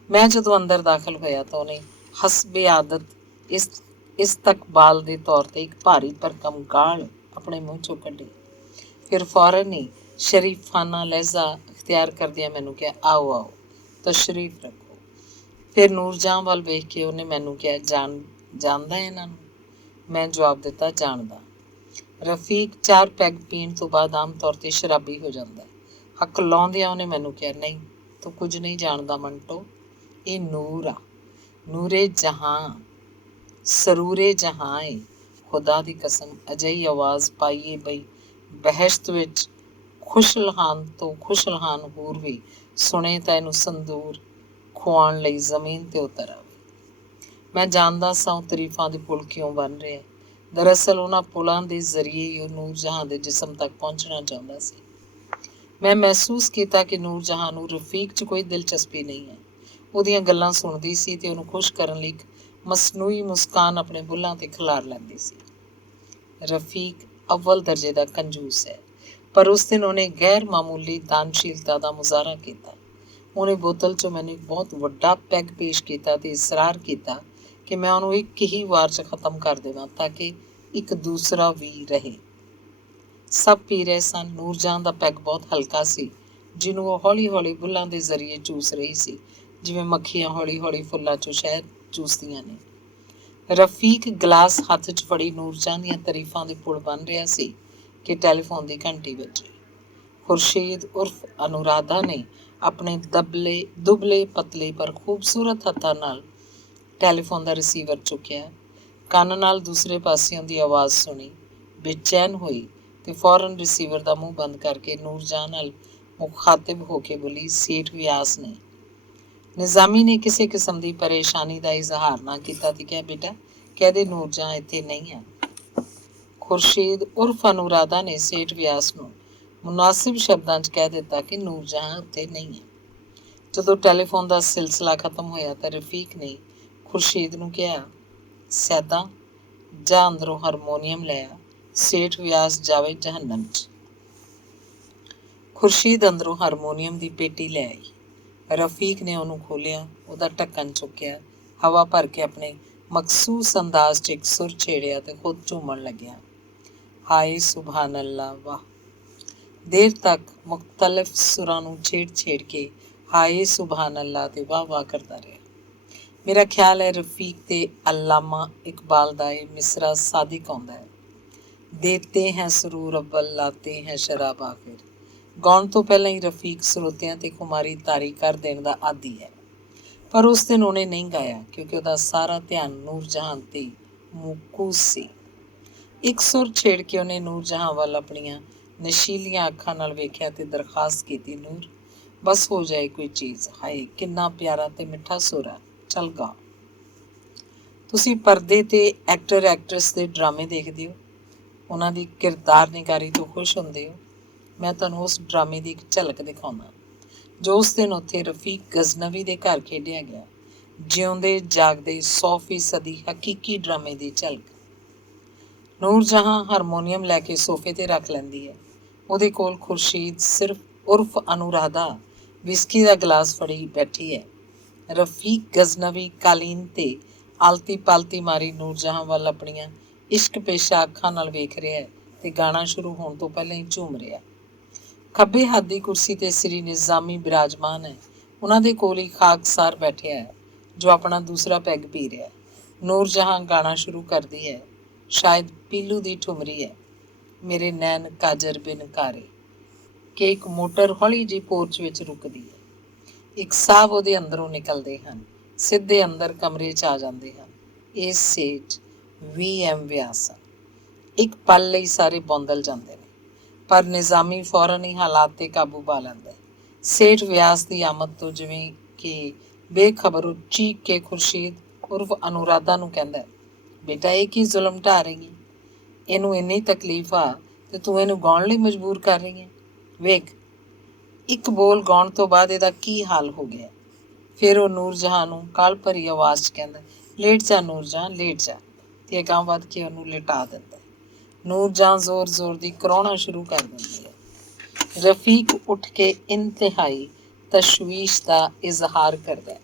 ਮੈਂ ਜਦੋਂ ਅੰਦਰ ਦਾਖਲ ਹੋਇਆ ਤਾਂ ਉਹਨੇ ਹਸਬੇ ਆਦਤ ਇਸਤਕਬਾਲ ਦੇ ਤੌਰ ਤੇ ਇੱਕ ਭਾਰੀ ਭਰਕਮ ਗਾਲ ਆਪਣੇ ਮੂੰਹ 'ਚੋਂ ਕੱਢੀ। ਫਿਰ ਫੌਰਨ ਹੀ ਸ਼ਰੀਫਾਨਾ ਲਹਿਜ਼ਾ ਅਖਤਿਆਰ ਕਰਦਿਆਂ ਮੈਨੂੰ ਕਿਹਾ, ਆਓ ਆਓ, ਤਸ਼ਰੀਫ ਰੱਖੋ। ਫਿਰ ਨੂਰ ਜਹਾਂ ਵੱਲ ਵੇਖ ਕੇ ਉਹਨੇ ਮੈਨੂੰ ਕਿਹਾ, ਜਾਣਦਾ ਇਹਨਾਂ ਨੂੰ? ਮੈਂ ਜਵਾਬ ਦਿੱਤਾ, ਜਾਣਦਾ। ਰਫੀਕ 4 ਪੈਗ ਪੀਣ ਤੋਂ ਬਾਅਦ ਆਮ ਤੌਰ ਤੇ ਸ਼ਰਾਬੀ ਹੋ ਜਾਂਦਾ। ਹੱਕ ਲਾਉਂਦਿਆਂ ਉਹਨੇ ਮੈਨੂੰ ਕਿਹਾ, ਨਹੀਂ, ਤੂੰ ਕੁਝ ਨਹੀਂ ਜਾਣਦਾ ਮੰਟੋ। ਇਹ ਨੂਰ ਆ, ਨੂਰੇ ਜਹਾਂ, ਸਰੂਰੇ ਜਹਾਂ ਏ। ਖੁਦਾ ਦੀ ਕਸਮ ਅਜਿਹੀ ਆਵਾਜ਼ ਪਾਈਏ ਬਈ ਬਹਿਸ਼ਤ ਵਿੱਚ ਖੁਸ਼ਲਹਾਨ ਤੋਂ ਖੁਸ਼ਲਹਾਨ ਹੂਰ ਵੀ ਸੁਣੇ ਤਾਂ ਇਹਨੂੰ ਸੰਦੂਰ ਖੁਆਉਣ ਲਈ ਜ਼ਮੀਨ ਤੇ ਉਤਰ ਆਵੇ। ਮੈਂ ਜਾਣਦਾ ਸਾਂ ਉਹ ਤਾਰੀਫਾਂ ਦੇ ਪੁਲ ਕਿਉਂ ਬਣ ਰਿਹਾ। ਦਰਅਸਲ ਉਹਨਾਂ ਪੁਲਾਂ ਦੇ ਜ਼ਰੀਏ ਹੀ ਉਹ ਨੂਰ ਜਹਾਂ ਦੇ ਜਿਸਮ ਤੱਕ ਪਹੁੰਚਣਾ ਚਾਹੁੰਦਾ ਸੀ। ਮੈਂ ਮਹਿਸੂਸ ਕੀਤਾ ਕਿ ਨੂਰ ਜਹਾਂ ਨੂੰ ਰਫੀਕ 'ਚ ਕੋਈ ਦਿਲਚਸਪੀ ਨਹੀਂ ਹੈ। ਉਹਦੀਆਂ ਗੱਲਾਂ ਸੁਣਦੀ ਸੀ ਤੇ ਉਹਨੂੰ ਖੁਸ਼ ਕਰਨ ਲਈ ਇੱਕ ਮਸਨੂਈ ਮੁਸਕਾਨ ਆਪਣੇ ਬੁੱਲ੍ਹਾਂ ਤੇ ਖਿਲਾਰ ਲੈਂਦੀ ਸੀ। ਰਫੀਕ ਅਵਲ ਦਰਜੇ ਦਾ ਕੰਜੂਸ ਹੈ, ਪਰ ਉਸ ਦਿਨ ਉਹਨੇ ਗੈਰ ਮਾਮੂਲੀ ਦਾਨਸ਼ੀਲਤਾ ਦਾ ਮੁਜ਼ਾਹਰਾ ਕੀਤਾ। ਉਹਨੇ ਬੋਤਲ 'ਚੋਂ ਮੈਨੂੰ ਇੱਕ ਬਹੁਤ ਵੱਡਾ ਪੈਗ ਪੇਸ਼ ਕੀਤਾ ਤੇ ਇਸਰਾਰ ਕੀਤਾ ਕਿ ਮੈਂ ਉਹਨੂੰ ਇੱਕ ਹੀ ਵਾਰ 'ਚ ਖ਼ਤਮ ਕਰ ਦੇਵਾਂ ਤਾਂ ਕਿ ਇੱਕ ਦੂਸਰਾ ਵੀ ਰਹੇ। ਸਭ ਪੀ ਰਹੇ ਸਨ। ਨੂਰ ਜਹਾਂ ਦਾ ਪੈਗ ਬਹੁਤ ਹਲਕਾ ਸੀ, ਜਿਹਨੂੰ ਉਹ ਹੌਲੀ ਹੌਲੀ ਬੁੱਲ੍ਹਾਂ ਦੇ ਜ਼ਰੀਏ ਚੂਸ ਰਹੀ ਸੀ, ਜਿਵੇਂ ਮੱਖੀਆਂ ਹੌਲੀ ਹੌਲੀ ਫੁੱਲਾਂ 'ਚੋਂ ਸ਼ਹਿਦ ਚੂਸਦੀਆਂ ਨੇ। ਰਫੀਕ ਗਲਾਸ ਹੱਥ 'ਚ ਫੜੀ ਨੂਰ ਜਹਾਂ ਦੀਆਂ ਤਾਰੀਫਾਂ ਦੇ ਪੁਲ ਬਣ ਰਿਹਾ ਸੀ ਕਿ ਟੈਲੀਫੋਨ ਦੀ ਘੰਟੀ ਵੱਜੀ। ਖੁਰਸ਼ੀਦ ਉਰਫ ਅਨੁਰਾਧਾ ਨੇ ਆਪਣੇ ਦੁਬਲੇ ਪਤਲੇ ਪਰ ਖੂਬਸੂਰਤ ਹੱਥਾਂ ਨਾਲ ਟੈਲੀਫੋਨ ਦਾ ਰਿਸੀਵਰ ਚੁੱਕਿਆ। ਕੰਨ ਨਾਲ ਦੂਸਰੇ ਪਾਸਿਓਂ ਦੀ ਆਵਾਜ਼ ਸੁਣੀ, ਬੇਚੈਨ ਹੋਈ ਤੇ ਫੌਰਨ ਰਿਸੀਵਰ ਦਾ ਮੂੰਹ ਬੰਦ ਕਰਕੇ ਨੂਰਜਹਾਂ ਨਾਲ ਮੁਖਾਤਿਬ ਹੋ ਕੇ ਬੋਲੀ, ਸੇਠ ਵਿਆਸ ਨੇ। ਨਿਜ਼ਾਮੀ ਨੇ ਕਿਸੇ ਕਿਸਮ ਦੀ ਪਰੇਸ਼ਾਨੀ ਦਾ ਇਜ਼ਹਾਰ ਨਾ ਕੀਤਾ ਤੇ ਕਿਹਾ, ਬੇਟਾ ਕਹਦੇ ਨੂਰਜਹਾਂ ਇੱਥੇ ਨਹੀਂ ਹੈ। ਖੁਰਸ਼ੀਦ ਉਰਫ ਅਨੁਰਾਧਾ ਨੇ ਸੇਠ ਵਿਆਸ ਨੂੰ ਮੁਨਾਸਿਬ ਸ਼ਬਦਾਂ 'ਚ ਕਹਿ ਦਿੱਤਾ ਕਿ ਨੂਰਜਹਾਂ ਉੱਥੇ ਨਹੀਂ ਹੈ। ਜਦੋਂ ਟੈਲੀਫੋਨ ਦਾ ਸਿਲਸਿਲਾ ਖਤਮ ਹੋਇਆ ਤਾਂ ਰਫੀਕ ਨੇ ਖੁਰਸ਼ੀਦ ਨੂੰ ਕਿਹਾ, ਸੈਦਾ ਜਾ ਅੰਦਰੋਂ ਹਾਰਮੋਨੀਅਮ ਲੈ ਆ, ਸੇਠ ਵਿਆਸ ਜਾਵੇ ਜਹੰਨਮ 'ਚ। ਖੁਰਸ਼ੀਦ ਅੰਦਰੋਂ ਹਾਰਮੋਨੀਅਮ ਦੀ ਪੇਟੀ ਲੈ ਆਈ। ਰਫੀਕ ਨੇ ਉਹਨੂੰ ਖੋਲ੍ਹਿਆ, ਉਹਦਾ ਢੱਕਣ ਚੁੱਕਿਆ, ਹਵਾ ਭਰ ਕੇ ਆਪਣੇ ਮਖਸੂਸ ਅੰਦਾਜ਼ 'ਚ ਇੱਕ ਸੁਰ ਛੇੜਿਆ ਤੇ ਖੁਦ ਝੂਮਣ ਲੱਗਿਆ, ਹਾਏ ਸੁਭਾਨ ਅੱਲਾ, ਵਾਹ। ਦੇਰ ਤੱਕ ਮੁਖਤਲਿਫ ਸੁਰਾਂ ਨੂੰ ਛੇੜ ਕੇ ਹਾਏ ਸੁਭਾਨ ਅੱਲਾ ਤੇ ਵਾਹ ਵਾਹ ਕਰਦਾ ਰਿਹਾ। ਮੇਰਾ ਖਿਆਲ ਹੈ ਰਫੀਕ ਤੇ ਅੱਲਾਮਾ ਇਕਬਾਲ ਦਾ ਇਹ ਮਿਸਰਾ ਸਾਦਿਕ ਆਉਂਦਾ ਹੈ, ਦੇਤੇ ਹੈ ਸਰੂਰ ਅਵਲ ਲਾਤੇ ਹੈ ਸ਼ਰਾਬ ਆਖਿਰ। ਗਾਉਣ ਤੋਂ ਪਹਿਲਾਂ ਹੀ ਰਫੀਕ ਸਰੋਤਿਆਂ ਤੇ ਖੁਮਾਰੀ ਤਾਰੀ ਕਰ ਦੇਣ ਦਾ ਆਦੀ ਹੈ, ਪਰ ਉਸ ਦਿਨ ਉਹਨੇ ਨਹੀਂ ਗਾਇਆ ਕਿਉਂਕਿ ਉਹਦਾ ਸਾਰਾ ਧਿਆਨ ਨੂਰਜਹਾਂ ਤੇ ਮੌਕੂਸ ਸੀ। ਇੱਕ ਸੁਰ ਛੇੜ ਕੇ ਉਹਨੇ ਨੂਰਜਹਾਂ ਵੱਲ ਆਪਣੀਆਂ ਨਸ਼ੀਲੀਆਂ ਅੱਖਾਂ ਨਾਲ ਵੇਖਿਆ ਤੇ ਦਰਖਾਸਤ ਕੀਤੀ, ਨੂਰ ਬਸ ਹੋ ਜਾਏ ਕੋਈ ਚੀਜ਼, ਹਾਏ ਕਿੰਨਾ ਪਿਆਰਾ ਤੇ ਮਿੱਠਾ ਸੁਰ ਹੈ, ਚੱਲ ਗਾ। ਤੁਸੀਂ ਪਰਦੇ ਤੇ ਐਕਟਰ ਐਕਟਰੈਸ ਦੇ ਡਰਾਮੇ ਦੇਖਦੇ ਹੋ, ਉਹਨਾਂ ਦੀ ਕਿਰਦਾਰ ਨਿਗਾਰੀ ਤੋਂ ਖੁਸ਼ ਹੁੰਦੇ ਹੋ। ਮੈਂ ਤੁਹਾਨੂੰ ਉਸ ਡਰਾਮੇ ਦੀ ਇੱਕ ਝਲਕ ਦਿਖਾਉਂਦਾ ਜੋ ਉਸ ਦਿਨ ਉੱਥੇ ਰਫੀਕ ਗਜ਼ਨਵੀ ਦੇ ਘਰ ਖੇਡਿਆ ਗਿਆ, ਜਿਉਂਦੇ ਜਾਗਦੇ 100% ਹਕੀਕੀ ਡਰਾਮੇ ਦੀ ਝਲਕ। ਨੂਰਜਹਾਂ ਹਾਰਮੋਨੀਅਮ ਲੈ ਕੇ ਸੋਫੇ 'ਤੇ ਰੱਖ ਲੈਂਦੀ ਹੈ। ਉਹਦੇ ਕੋਲ ਖੁਰਸ਼ੀਦ ਸਿਰਫ ਉਰਫ ਅਨੁਰਾਧਾ ਵਿਸਕੀ ਦਾ ਗਲਾਸ ਫੜੀ ਬੈਠੀ ਹੈ। ਰਫੀਕ ਗਜ਼ਨਵੀ ਕਾਲੀਨ 'ਤੇ ਆਲਤੀ ਪਾਲਤੀ ਮਾਰੀ ਨੂਰਜਹਾਂ ਵੱਲ ਆਪਣੀਆਂ ਇਸ਼ਕ ਪੇਸ਼ਾ ਅੱਖਾਂ ਨਾਲ ਵੇਖ ਰਿਹਾ ਹੈ ਤੇ ਗਾਣਾ ਸ਼ੁਰੂ ਹੋਣ ਤੋਂ ਪਹਿਲਾਂ ਹੀ ਝੂਮ ਰਿਹਾ। ਖੱਬੇ ਹੱਥ ਦੀ ਕੁਰਸੀ 'ਤੇ ਸ੍ਰੀ ਨਿਜ਼ਾਮੀ ਬਿਰਾਜਮਾਨ ਹੈ। ਉਹਨਾਂ ਦੇ ਕੋਲ ਹੀ ਖਾਕਸਾਰ ਬੈਠਿਆ ਹੈ ਜੋ ਆਪਣਾ ਦੂਸਰਾ ਪੈਗ ਪੀ ਰਿਹਾ। ਨੂਰਜਹਾਂ ਗਾਣਾ ਸ਼ੁਰੂ ਕਰਦੀ ਹੈ, ਸ਼ਾਇਦ ਪੀਲੂ ਦੀ ਠੁਮਰੀ ਹੈ, ਮੇਰੇ ਨੈਣ ਕਾਜਰ ਬਿਨ ਕਾਰੇ, ਕਿ ਇੱਕ ਮੋਟਰ ਹੌਲੀ ਜਿਹੀ ਪੋਰਚ ਵਿੱਚ ਰੁਕਦੀ ਹੈ। ਇੱਕ ਸਾਹਬ ਉਹਦੇ ਅੰਦਰੋਂ ਨਿਕਲਦੇ ਹਨ, ਸਿੱਧੇ ਅੰਦਰ ਕਮਰੇ 'ਚ ਆ ਜਾਂਦੇ ਹਨ। ਇਹ ਸੇਠ VM ਵਿਆਸ। ਇੱਕ ਪਲ ਲਈ ਸਾਰੇ ਬੌਂਦਲ ਜਾਂਦੇ ਨੇ, ਪਰ ਨਿਜ਼ਾਮੀ ਫੌਰਨ ਹੀ ਹਾਲਾਤ 'ਤੇ ਕਾਬੂ ਪਾ ਲੈਂਦਾ। ਸੇਠ ਵਿਆਸ ਦੀ ਆਮਦ ਤੋਂ ਜਿਵੇਂ ਕਿ ਬੇਖਬਰ ਉਹ ਚੀਕ ਕੇ ਖੁਰਸ਼ੀਦ ਉਰਫ ਅਨੁਰਾਧਾ ਨੂੰ ਕਹਿੰਦਾ, ਬੇਟਾ ਇਹ ਕੀ ਜ਼ੁਲਮ ਢਾ ਰਹੀ ਹੈ, ਇਹਨੂੰ ਇੰਨੀ ਤਕਲੀਫ ਆ ਤੇ ਤੂੰ ਇਹਨੂੰ ਗਾਉਣ ਲਈ ਮਜਬੂਰ ਕਰ ਰਹੀ ਹੈ। ਵੇਖ ਇੱਕ ਬੋਲ ਗਾਉਣ ਤੋਂ ਬਾਅਦ ਇਹਦਾ ਕੀ ਹਾਲ ਹੋ ਗਿਆ। ਫਿਰ ਉਹ ਨੂਰਜਹਾਂ ਨੂੰ ਕਾਹਲ ਭਰੀ ਆਵਾਜ਼ 'ਚ ਕਹਿੰਦਾ, ਲੇਟ ਜਾ ਨੂਰਜਹਾਂ, ਲੇਟ ਜਾ, ਤੇ ਅਗਾਂਹ ਵੱਧ ਕੇ ਉਹਨੂੰ ਲਿਟਾ ਦਿੰਦਾ। ਨੂਰਜਹਾਂ ਜ਼ੋਰ ਜ਼ੋਰ ਦੀ ਕਰਾਉਣਾ ਸ਼ੁਰੂ ਕਰ ਦਿੰਦੀ ਹੈ। ਰਫੀਕ ਉੱਠ ਕੇ ਇੰਤਹਾਈ ਤਸ਼ਵੀਸ਼ ਦਾ ਇਜ਼ਹਾਰ ਕਰਦਾ ਹੈ।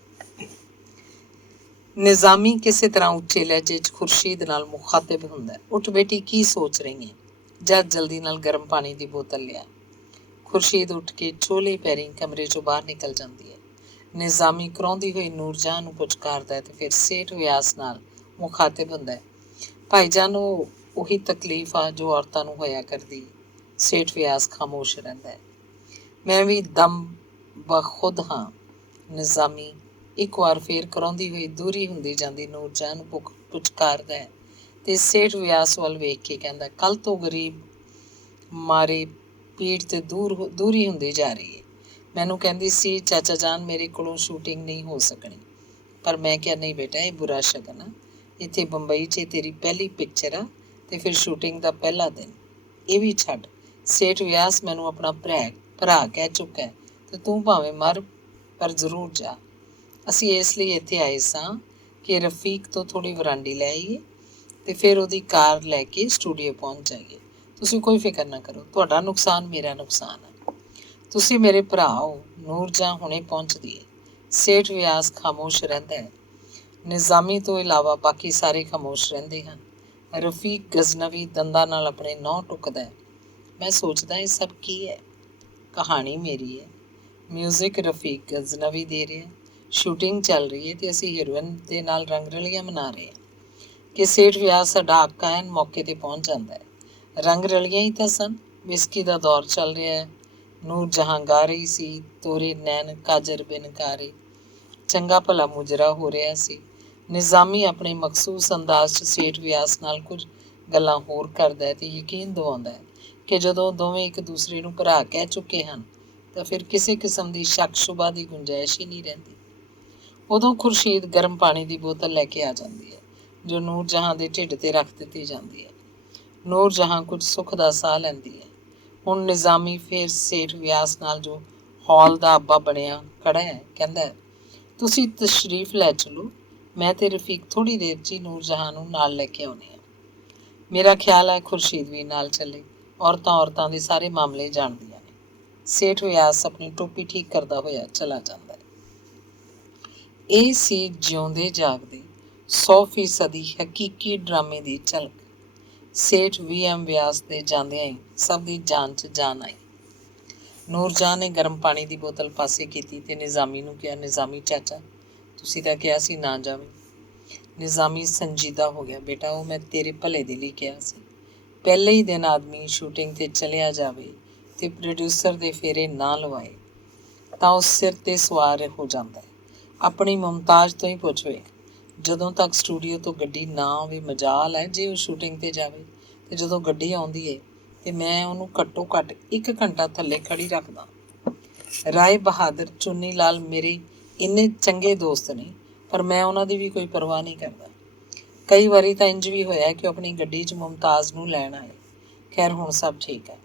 ਨਿਜ਼ਾਮੀ ਕਿਸੇ ਤਰ੍ਹਾਂ ਉੱਚੇ ਲਹਿਜੇ 'ਚ ਖੁਰਸ਼ੀਦ ਨਾਲ ਮੁਖਾਤਿਬ ਹੁੰਦਾ, ਉੱਠ ਬੇਟੀ ਕੀ ਸੋਚ ਰਹੀ ਹੈ, ਜਾ ਜਲਦੀ ਨਾਲ ਗਰਮ ਪਾਣੀ ਦੀ ਬੋਤਲ ਲਿਆ। ਖੁਰਸ਼ੀਦ ਉੱਠ ਕੇ ਚੋਲੇ ਪੈਰੀਂ ਕਮਰੇ 'ਚੋਂ ਬਾਹਰ ਨਿਕਲ ਜਾਂਦੀ ਹੈ। ਨਿਜ਼ਾਮੀ ਕਰਾਉਂਦੀ ਹੋਈ ਨੂਰਜਹਾਂ ਨੂੰ ਪੁਚਕਾਰਦਾ ਤੇ ਫਿਰ ਸੇਠ ਵਿਆਸ ਨਾਲ ਮੁਖਾਤਿਬ ਹੁੰਦਾ, ਭਾਈਜਾਨ ਉਹੀ ਤਕਲੀਫ ਆ ਜੋ ਔਰਤਾਂ ਨੂੰ ਹੋਇਆ ਕਰਦੀ। ਸੇਠ ਵਿਆਸ ਖਾਮੋਸ਼ ਰਹਿੰਦਾ ਹੈ। ਮੈਂ ਵੀ ਦਮ ਬਖੁਦ ਹਾਂ। ਨਿਜ਼ਾਮੀ ਇੱਕ ਵਾਰ ਫੇਰ ਕਰਾਉਂਦੀ ਹੋਈ ਦੂਰੀ ਹੁੰਦੀ ਜਾਂਦੀ ਨੂਰਜਹਾਂ ਨੂੰ ਪੁਚਕਾਰਦਾ ਹੈ ਤੇ ਸੇਠ ਵਿਆਸ ਵੱਲ ਵੇਖ ਕੇ ਕਹਿੰਦਾ, ਕੱਲ ਤੋਂ ਗਰੀਬ ਮਾਰੇ ਪੀੜ ਤੇ ਦੂਰੀ ਹੁੰਦੀ ਜਾ ਰਹੀ ਹੈ। ਮੈਨੂੰ ਕਹਿੰਦੀ ਸੀ ਚਾਚਾ ਜਾਨ ਮੇਰੇ ਕੋਲੋਂ ਸ਼ੂਟਿੰਗ ਨਹੀਂ ਹੋ ਸਕਣੀ, ਪਰ ਮੈਂ ਕਿਹਾ ਨਹੀਂ ਬੇਟਾ ਇਹ ਬੁਰਾ ਸ਼ਗਨ ਆ, ਇੱਥੇ ਬੰਬਈ 'ਚ ਤੇਰੀ ਪਹਿਲੀ ਪਿਕਚਰ ਆ ਤੇ ਫਿਰ ਸ਼ੂਟਿੰਗ ਦਾ ਪਹਿਲਾ ਦਿਨ, ਇਹ ਵੀ ਛੱਡ। ਸੇਠ ਵਿਆਸ ਮੈਨੂੰ ਆਪਣਾ ਭਰਾ ਕਹਿ ਚੁੱਕਾ ਤੇ ਤੂੰ ਭਾਵੇਂ ਮਰ ਪਰ ਜ਼ਰੂਰ ਜਾ। ਅਸੀਂ ਇਸ ਲਈ ਇੱਥੇ ਆਏ ਸਾਂ ਕਿ ਰਫੀਕ ਤੋਂ ਥੋੜ੍ਹੀ ਵਰਾਂਡੀ ਲੈ ਆਈਏ ਤੇ ਫਿਰ ਉਹਦੀ ਕਾਰ ਲੈ ਕੇ ਸਟੂਡੀਓ ਪਹੁੰਚ ਜਾਈਏ। ਤੁਸੀਂ ਕੋਈ ਫਿਕਰ ਨਾ ਕਰੋ, ਤੁਹਾਡਾ ਨੁਕਸਾਨ ਮੇਰਾ ਨੁਕਸਾਨ ਹੈ, ਤੁਸੀਂ ਮੇਰੇ ਭਰਾ ਹੋ। ਨੂਰਜਹਾਂ ਹੁਣੇ ਪਹੁੰਚਦੀ ਹੈ। ਸੇਠ ਵਿਆਸ ਖਾਮੋਸ਼ ਰਹਿੰਦਾ ਹੈ। ਨਿਜ਼ਾਮੀ ਤੋਂ ਇਲਾਵਾ ਬਾਕੀ ਸਾਰੇ ਖਾਮੋਸ਼ ਰਹਿੰਦੇ ਹਨ। ਰਫੀਕ ਗਜ਼ਨਵੀ ਦੰਦਾਂ ਨਾਲ ਆਪਣੇ ਨਹੁੰ ਟੁੱਕਦਾ। ਮੈਂ ਸੋਚਦਾ ਇਹ ਸਭ ਕੀ ਹੈ। ਕਹਾਣੀ ਮੇਰੀ ਹੈ, ਮਿਊਜ਼ਿਕ ਰਫੀਕ ਗਜ਼ਨਵੀ ਦੇ ਰਿਹਾ, ਸ਼ੂਟਿੰਗ ਚੱਲ ਰਹੀ ਹੈ ਤੇ ਅਸੀਂ ਹੀਰੋਇਨ ਦੇ ਨਾਲ ਰੰਗ ਰਲੀਆਂ ਮਨਾ ਰਹੇ ਹਾਂ ਕਿ ਸੇਠ ਵਿਆਸ ਸਾਡਾ ਆਕਾ ਐਨ ਮੌਕੇ 'ਤੇ ਪਹੁੰਚ ਜਾਂਦਾ ਹੈ। ਰੰਗ ਰਲੀਆਂ ਹੀ ਤਾਂ ਸਨ, ਵਿਸਕੀ ਦਾ ਦੌਰ ਚੱਲ ਰਿਹਾ ਹੈ, ਨੂਰ ਜਹਾਂ ਗਾ ਰਹੀ ਸੀ, ਤੋਰੇ ਨੈਣ ਕਾਜਰ ਬਿਨ ਕਾਰੇ। ਚੰਗਾ ਭਲਾ ਮੁਜਰਾ ਹੋ ਰਿਹਾ ਸੀ। ਨਿਜ਼ਾਮੀ ਆਪਣੇ ਮਖਸੂਸ ਅੰਦਾਜ਼ 'ਚ ਸੇਠ ਵਿਆਸ ਨਾਲ ਕੁਝ ਗੱਲਾਂ ਹੋਰ ਕਰਦਾ ਹੈ ਤੇ ਯਕੀਨ ਦਿਵਾਉਂਦਾ ਹੈ ਕਿ ਜਦੋਂ ਦੋਵੇਂ ਇੱਕ ਦੂਸਰੇ ਨੂੰ ਭਰਾ ਕਹਿ ਚੁੱਕੇ ਹਨ ਤਾਂ ਫਿਰ ਕਿਸੇ ਕਿਸਮ ਦੀ ਸ਼ੱਕ ਸ਼ੁਬਾ ਦੀ ਗੁੰਜਾਇਸ਼ ਹੀ ਨਹੀਂ ਰਹਿੰਦੀ। ਉਦੋਂ ਖੁਰਸ਼ੀਦ ਗਰਮ ਪਾਣੀ ਦੀ ਬੋਤਲ ਲੈ ਕੇ ਆ ਜਾਂਦੀ ਹੈ, ਜੋ ਨੂਰ ਜਹਾਂ ਦੇ ਢਿੱਡ ਤੇ ਰੱਖ ਦਿੱਤੀ ਜਾਂਦੀ ਹੈ। ਨੂਰ ਜਹਾਂ ਕੁਝ ਸੁੱਖ ਦਾ ਸਾਹ ਲੈਂਦੀ ਹੈ। ਹੁਣ ਨਿਜ਼ਾਮੀ ਫਿਰ ਸੇਠ ਵਿਆਸ ਨਾਲ, ਜੋ ਹੌਲ ਦਾ ਅੱਬਾ ਬਣਿਆ ਖੜਾ ਹੈ, ਕਹਿੰਦਾ ਹੈ, ਤੁਸੀਂ ਤਸ਼ਰੀਫ ਲੈ ਚਲੋ, ਮੈਂ ਤੇ ਰਫੀਕ ਥੋੜ੍ਹੀ ਦੇਰ 'ਚ ਹੀ ਨੂਰ ਜਹਾਂ ਨੂੰ ਨਾਲ ਲੈ ਕੇ ਆਉਂਦੇ ਹਾਂ। ਮੇਰਾ ਖਿਆਲ ਹੈ ਖੁਰਸ਼ੀਦ ਵੀ ਨਾਲ ਚੱਲੇ। ਔਰਤਾਂ ਦੇ ਸਾਰੇ ਮਾਮਲੇ ਜਾਣਦੀਆਂ ਨੇ। ਸੇਠ ਵਿਆਸ ਆਪਣੀ ਟੋਪੀ ਠੀਕ ਕਰਦਾ ਹੋਇਆ ਚਲਾ ਜਾਂਦਾ ਹੈ। ਇਹ ਸੀ ਜਿਉਂਦੇ ਜਾਗਦੇ 100% ਹਕੀਕੀ ਡਰਾਮੇ ਦੀ ਝਲਕ। ਸੇਠ VM ਵਿਆਸ ਦੇ ਜਾਂਦਿਆਂ ਹੀ ਸਭ ਦੀ ਜਾਨ 'ਚ ਜਾਨ ਆਈ। ਨੂਰਜਹਾਂ ਨੇ ਗਰਮ ਪਾਣੀ ਦੀ ਬੋਤਲ ਪਾਸੇ ਕੀਤੀ ਤੇ ਨਿਜ਼ਾਮੀ ਨੂੰ ਕਿਹਾ, ਨਿਜ਼ਾਮੀ ਚਾਚਾ, ਤੁਸੀਂ ਤਾਂ ਕਿਹਾ ਸੀ ਨਾ ਜਾਵੇ। ਨਿਜ਼ਾਮੀ ਸੰਜੀਦਾ ਹੋ ਗਿਆ, ਬੇਟਾ ਉਹ ਮੈਂ ਤੇਰੇ ਭਲੇ ਦੇ ਲਈ ਕਿਹਾ ਸੀ। ਪਹਿਲੇ ਹੀ ਦਿਨ ਆਦਮੀ ਸ਼ੂਟਿੰਗ 'ਤੇ ਚਲਿਆ ਜਾਵੇ ਤੇ ਪ੍ਰੋਡਿਊਸਰ ਦੇ ਫੇਰੇ ਨਾ ਲਵਾਏ ਤਾਂ ਉਸ ਸਿਰ 'ਤੇ ਸਵਾਰ ਹੋ ਜਾਂਦਾ ਹੈ। ਆਪਣੀ ਮੁਮਤਾਜ਼ ਤੋਂ ਹੀ ਪੁੱਛ ਵੇਖ, ਜਦੋਂ ਤੱਕ ਸਟੂਡੀਓ ਤੋਂ ਗੱਡੀ ਨਾ ਆਵੇ ਮਜਾਲ ਹੈ ਜੇ ਉਹ ਸ਼ੂਟਿੰਗ 'ਤੇ ਜਾਵੇ, ਤੇ ਜਦੋਂ ਗੱਡੀ ਆਉਂਦੀ ਏ ਤੇ ਮੈਂ ਉਹਨੂੰ ਘੱਟੋ ਘੱਟ 1 ਘੰਟਾ ਥੱਲੇ ਖੜੀ ਰੱਖਦਾ। ਰਾਏ ਬਹਾਦਰ, ਚੁੰਨੀ ਲਾਲ ਮੇਰੇ ਇੰਨੇ ਚੰਗੇ ਦੋਸਤ ਨੇ, ਪਰ ਮੈਂ ਉਹਨਾਂ ਦੀ ਵੀ ਕੋਈ ਪਰਵਾਹ ਨਹੀਂ ਕਰਦਾ। ਕਈ ਵਾਰੀ ਤਾਂ ਇੰਜ ਵੀ ਹੋਇਆ ਕਿ ਉਹ ਆਪਣੀ ਗੱਡੀ 'ਚ ਮੁਮਤਾਜ਼ ਨੂੰ ਲੈਣ ਆਏ। ਖੈਰ ਹੁਣ ਸਭ ਠੀਕ ਹੈ।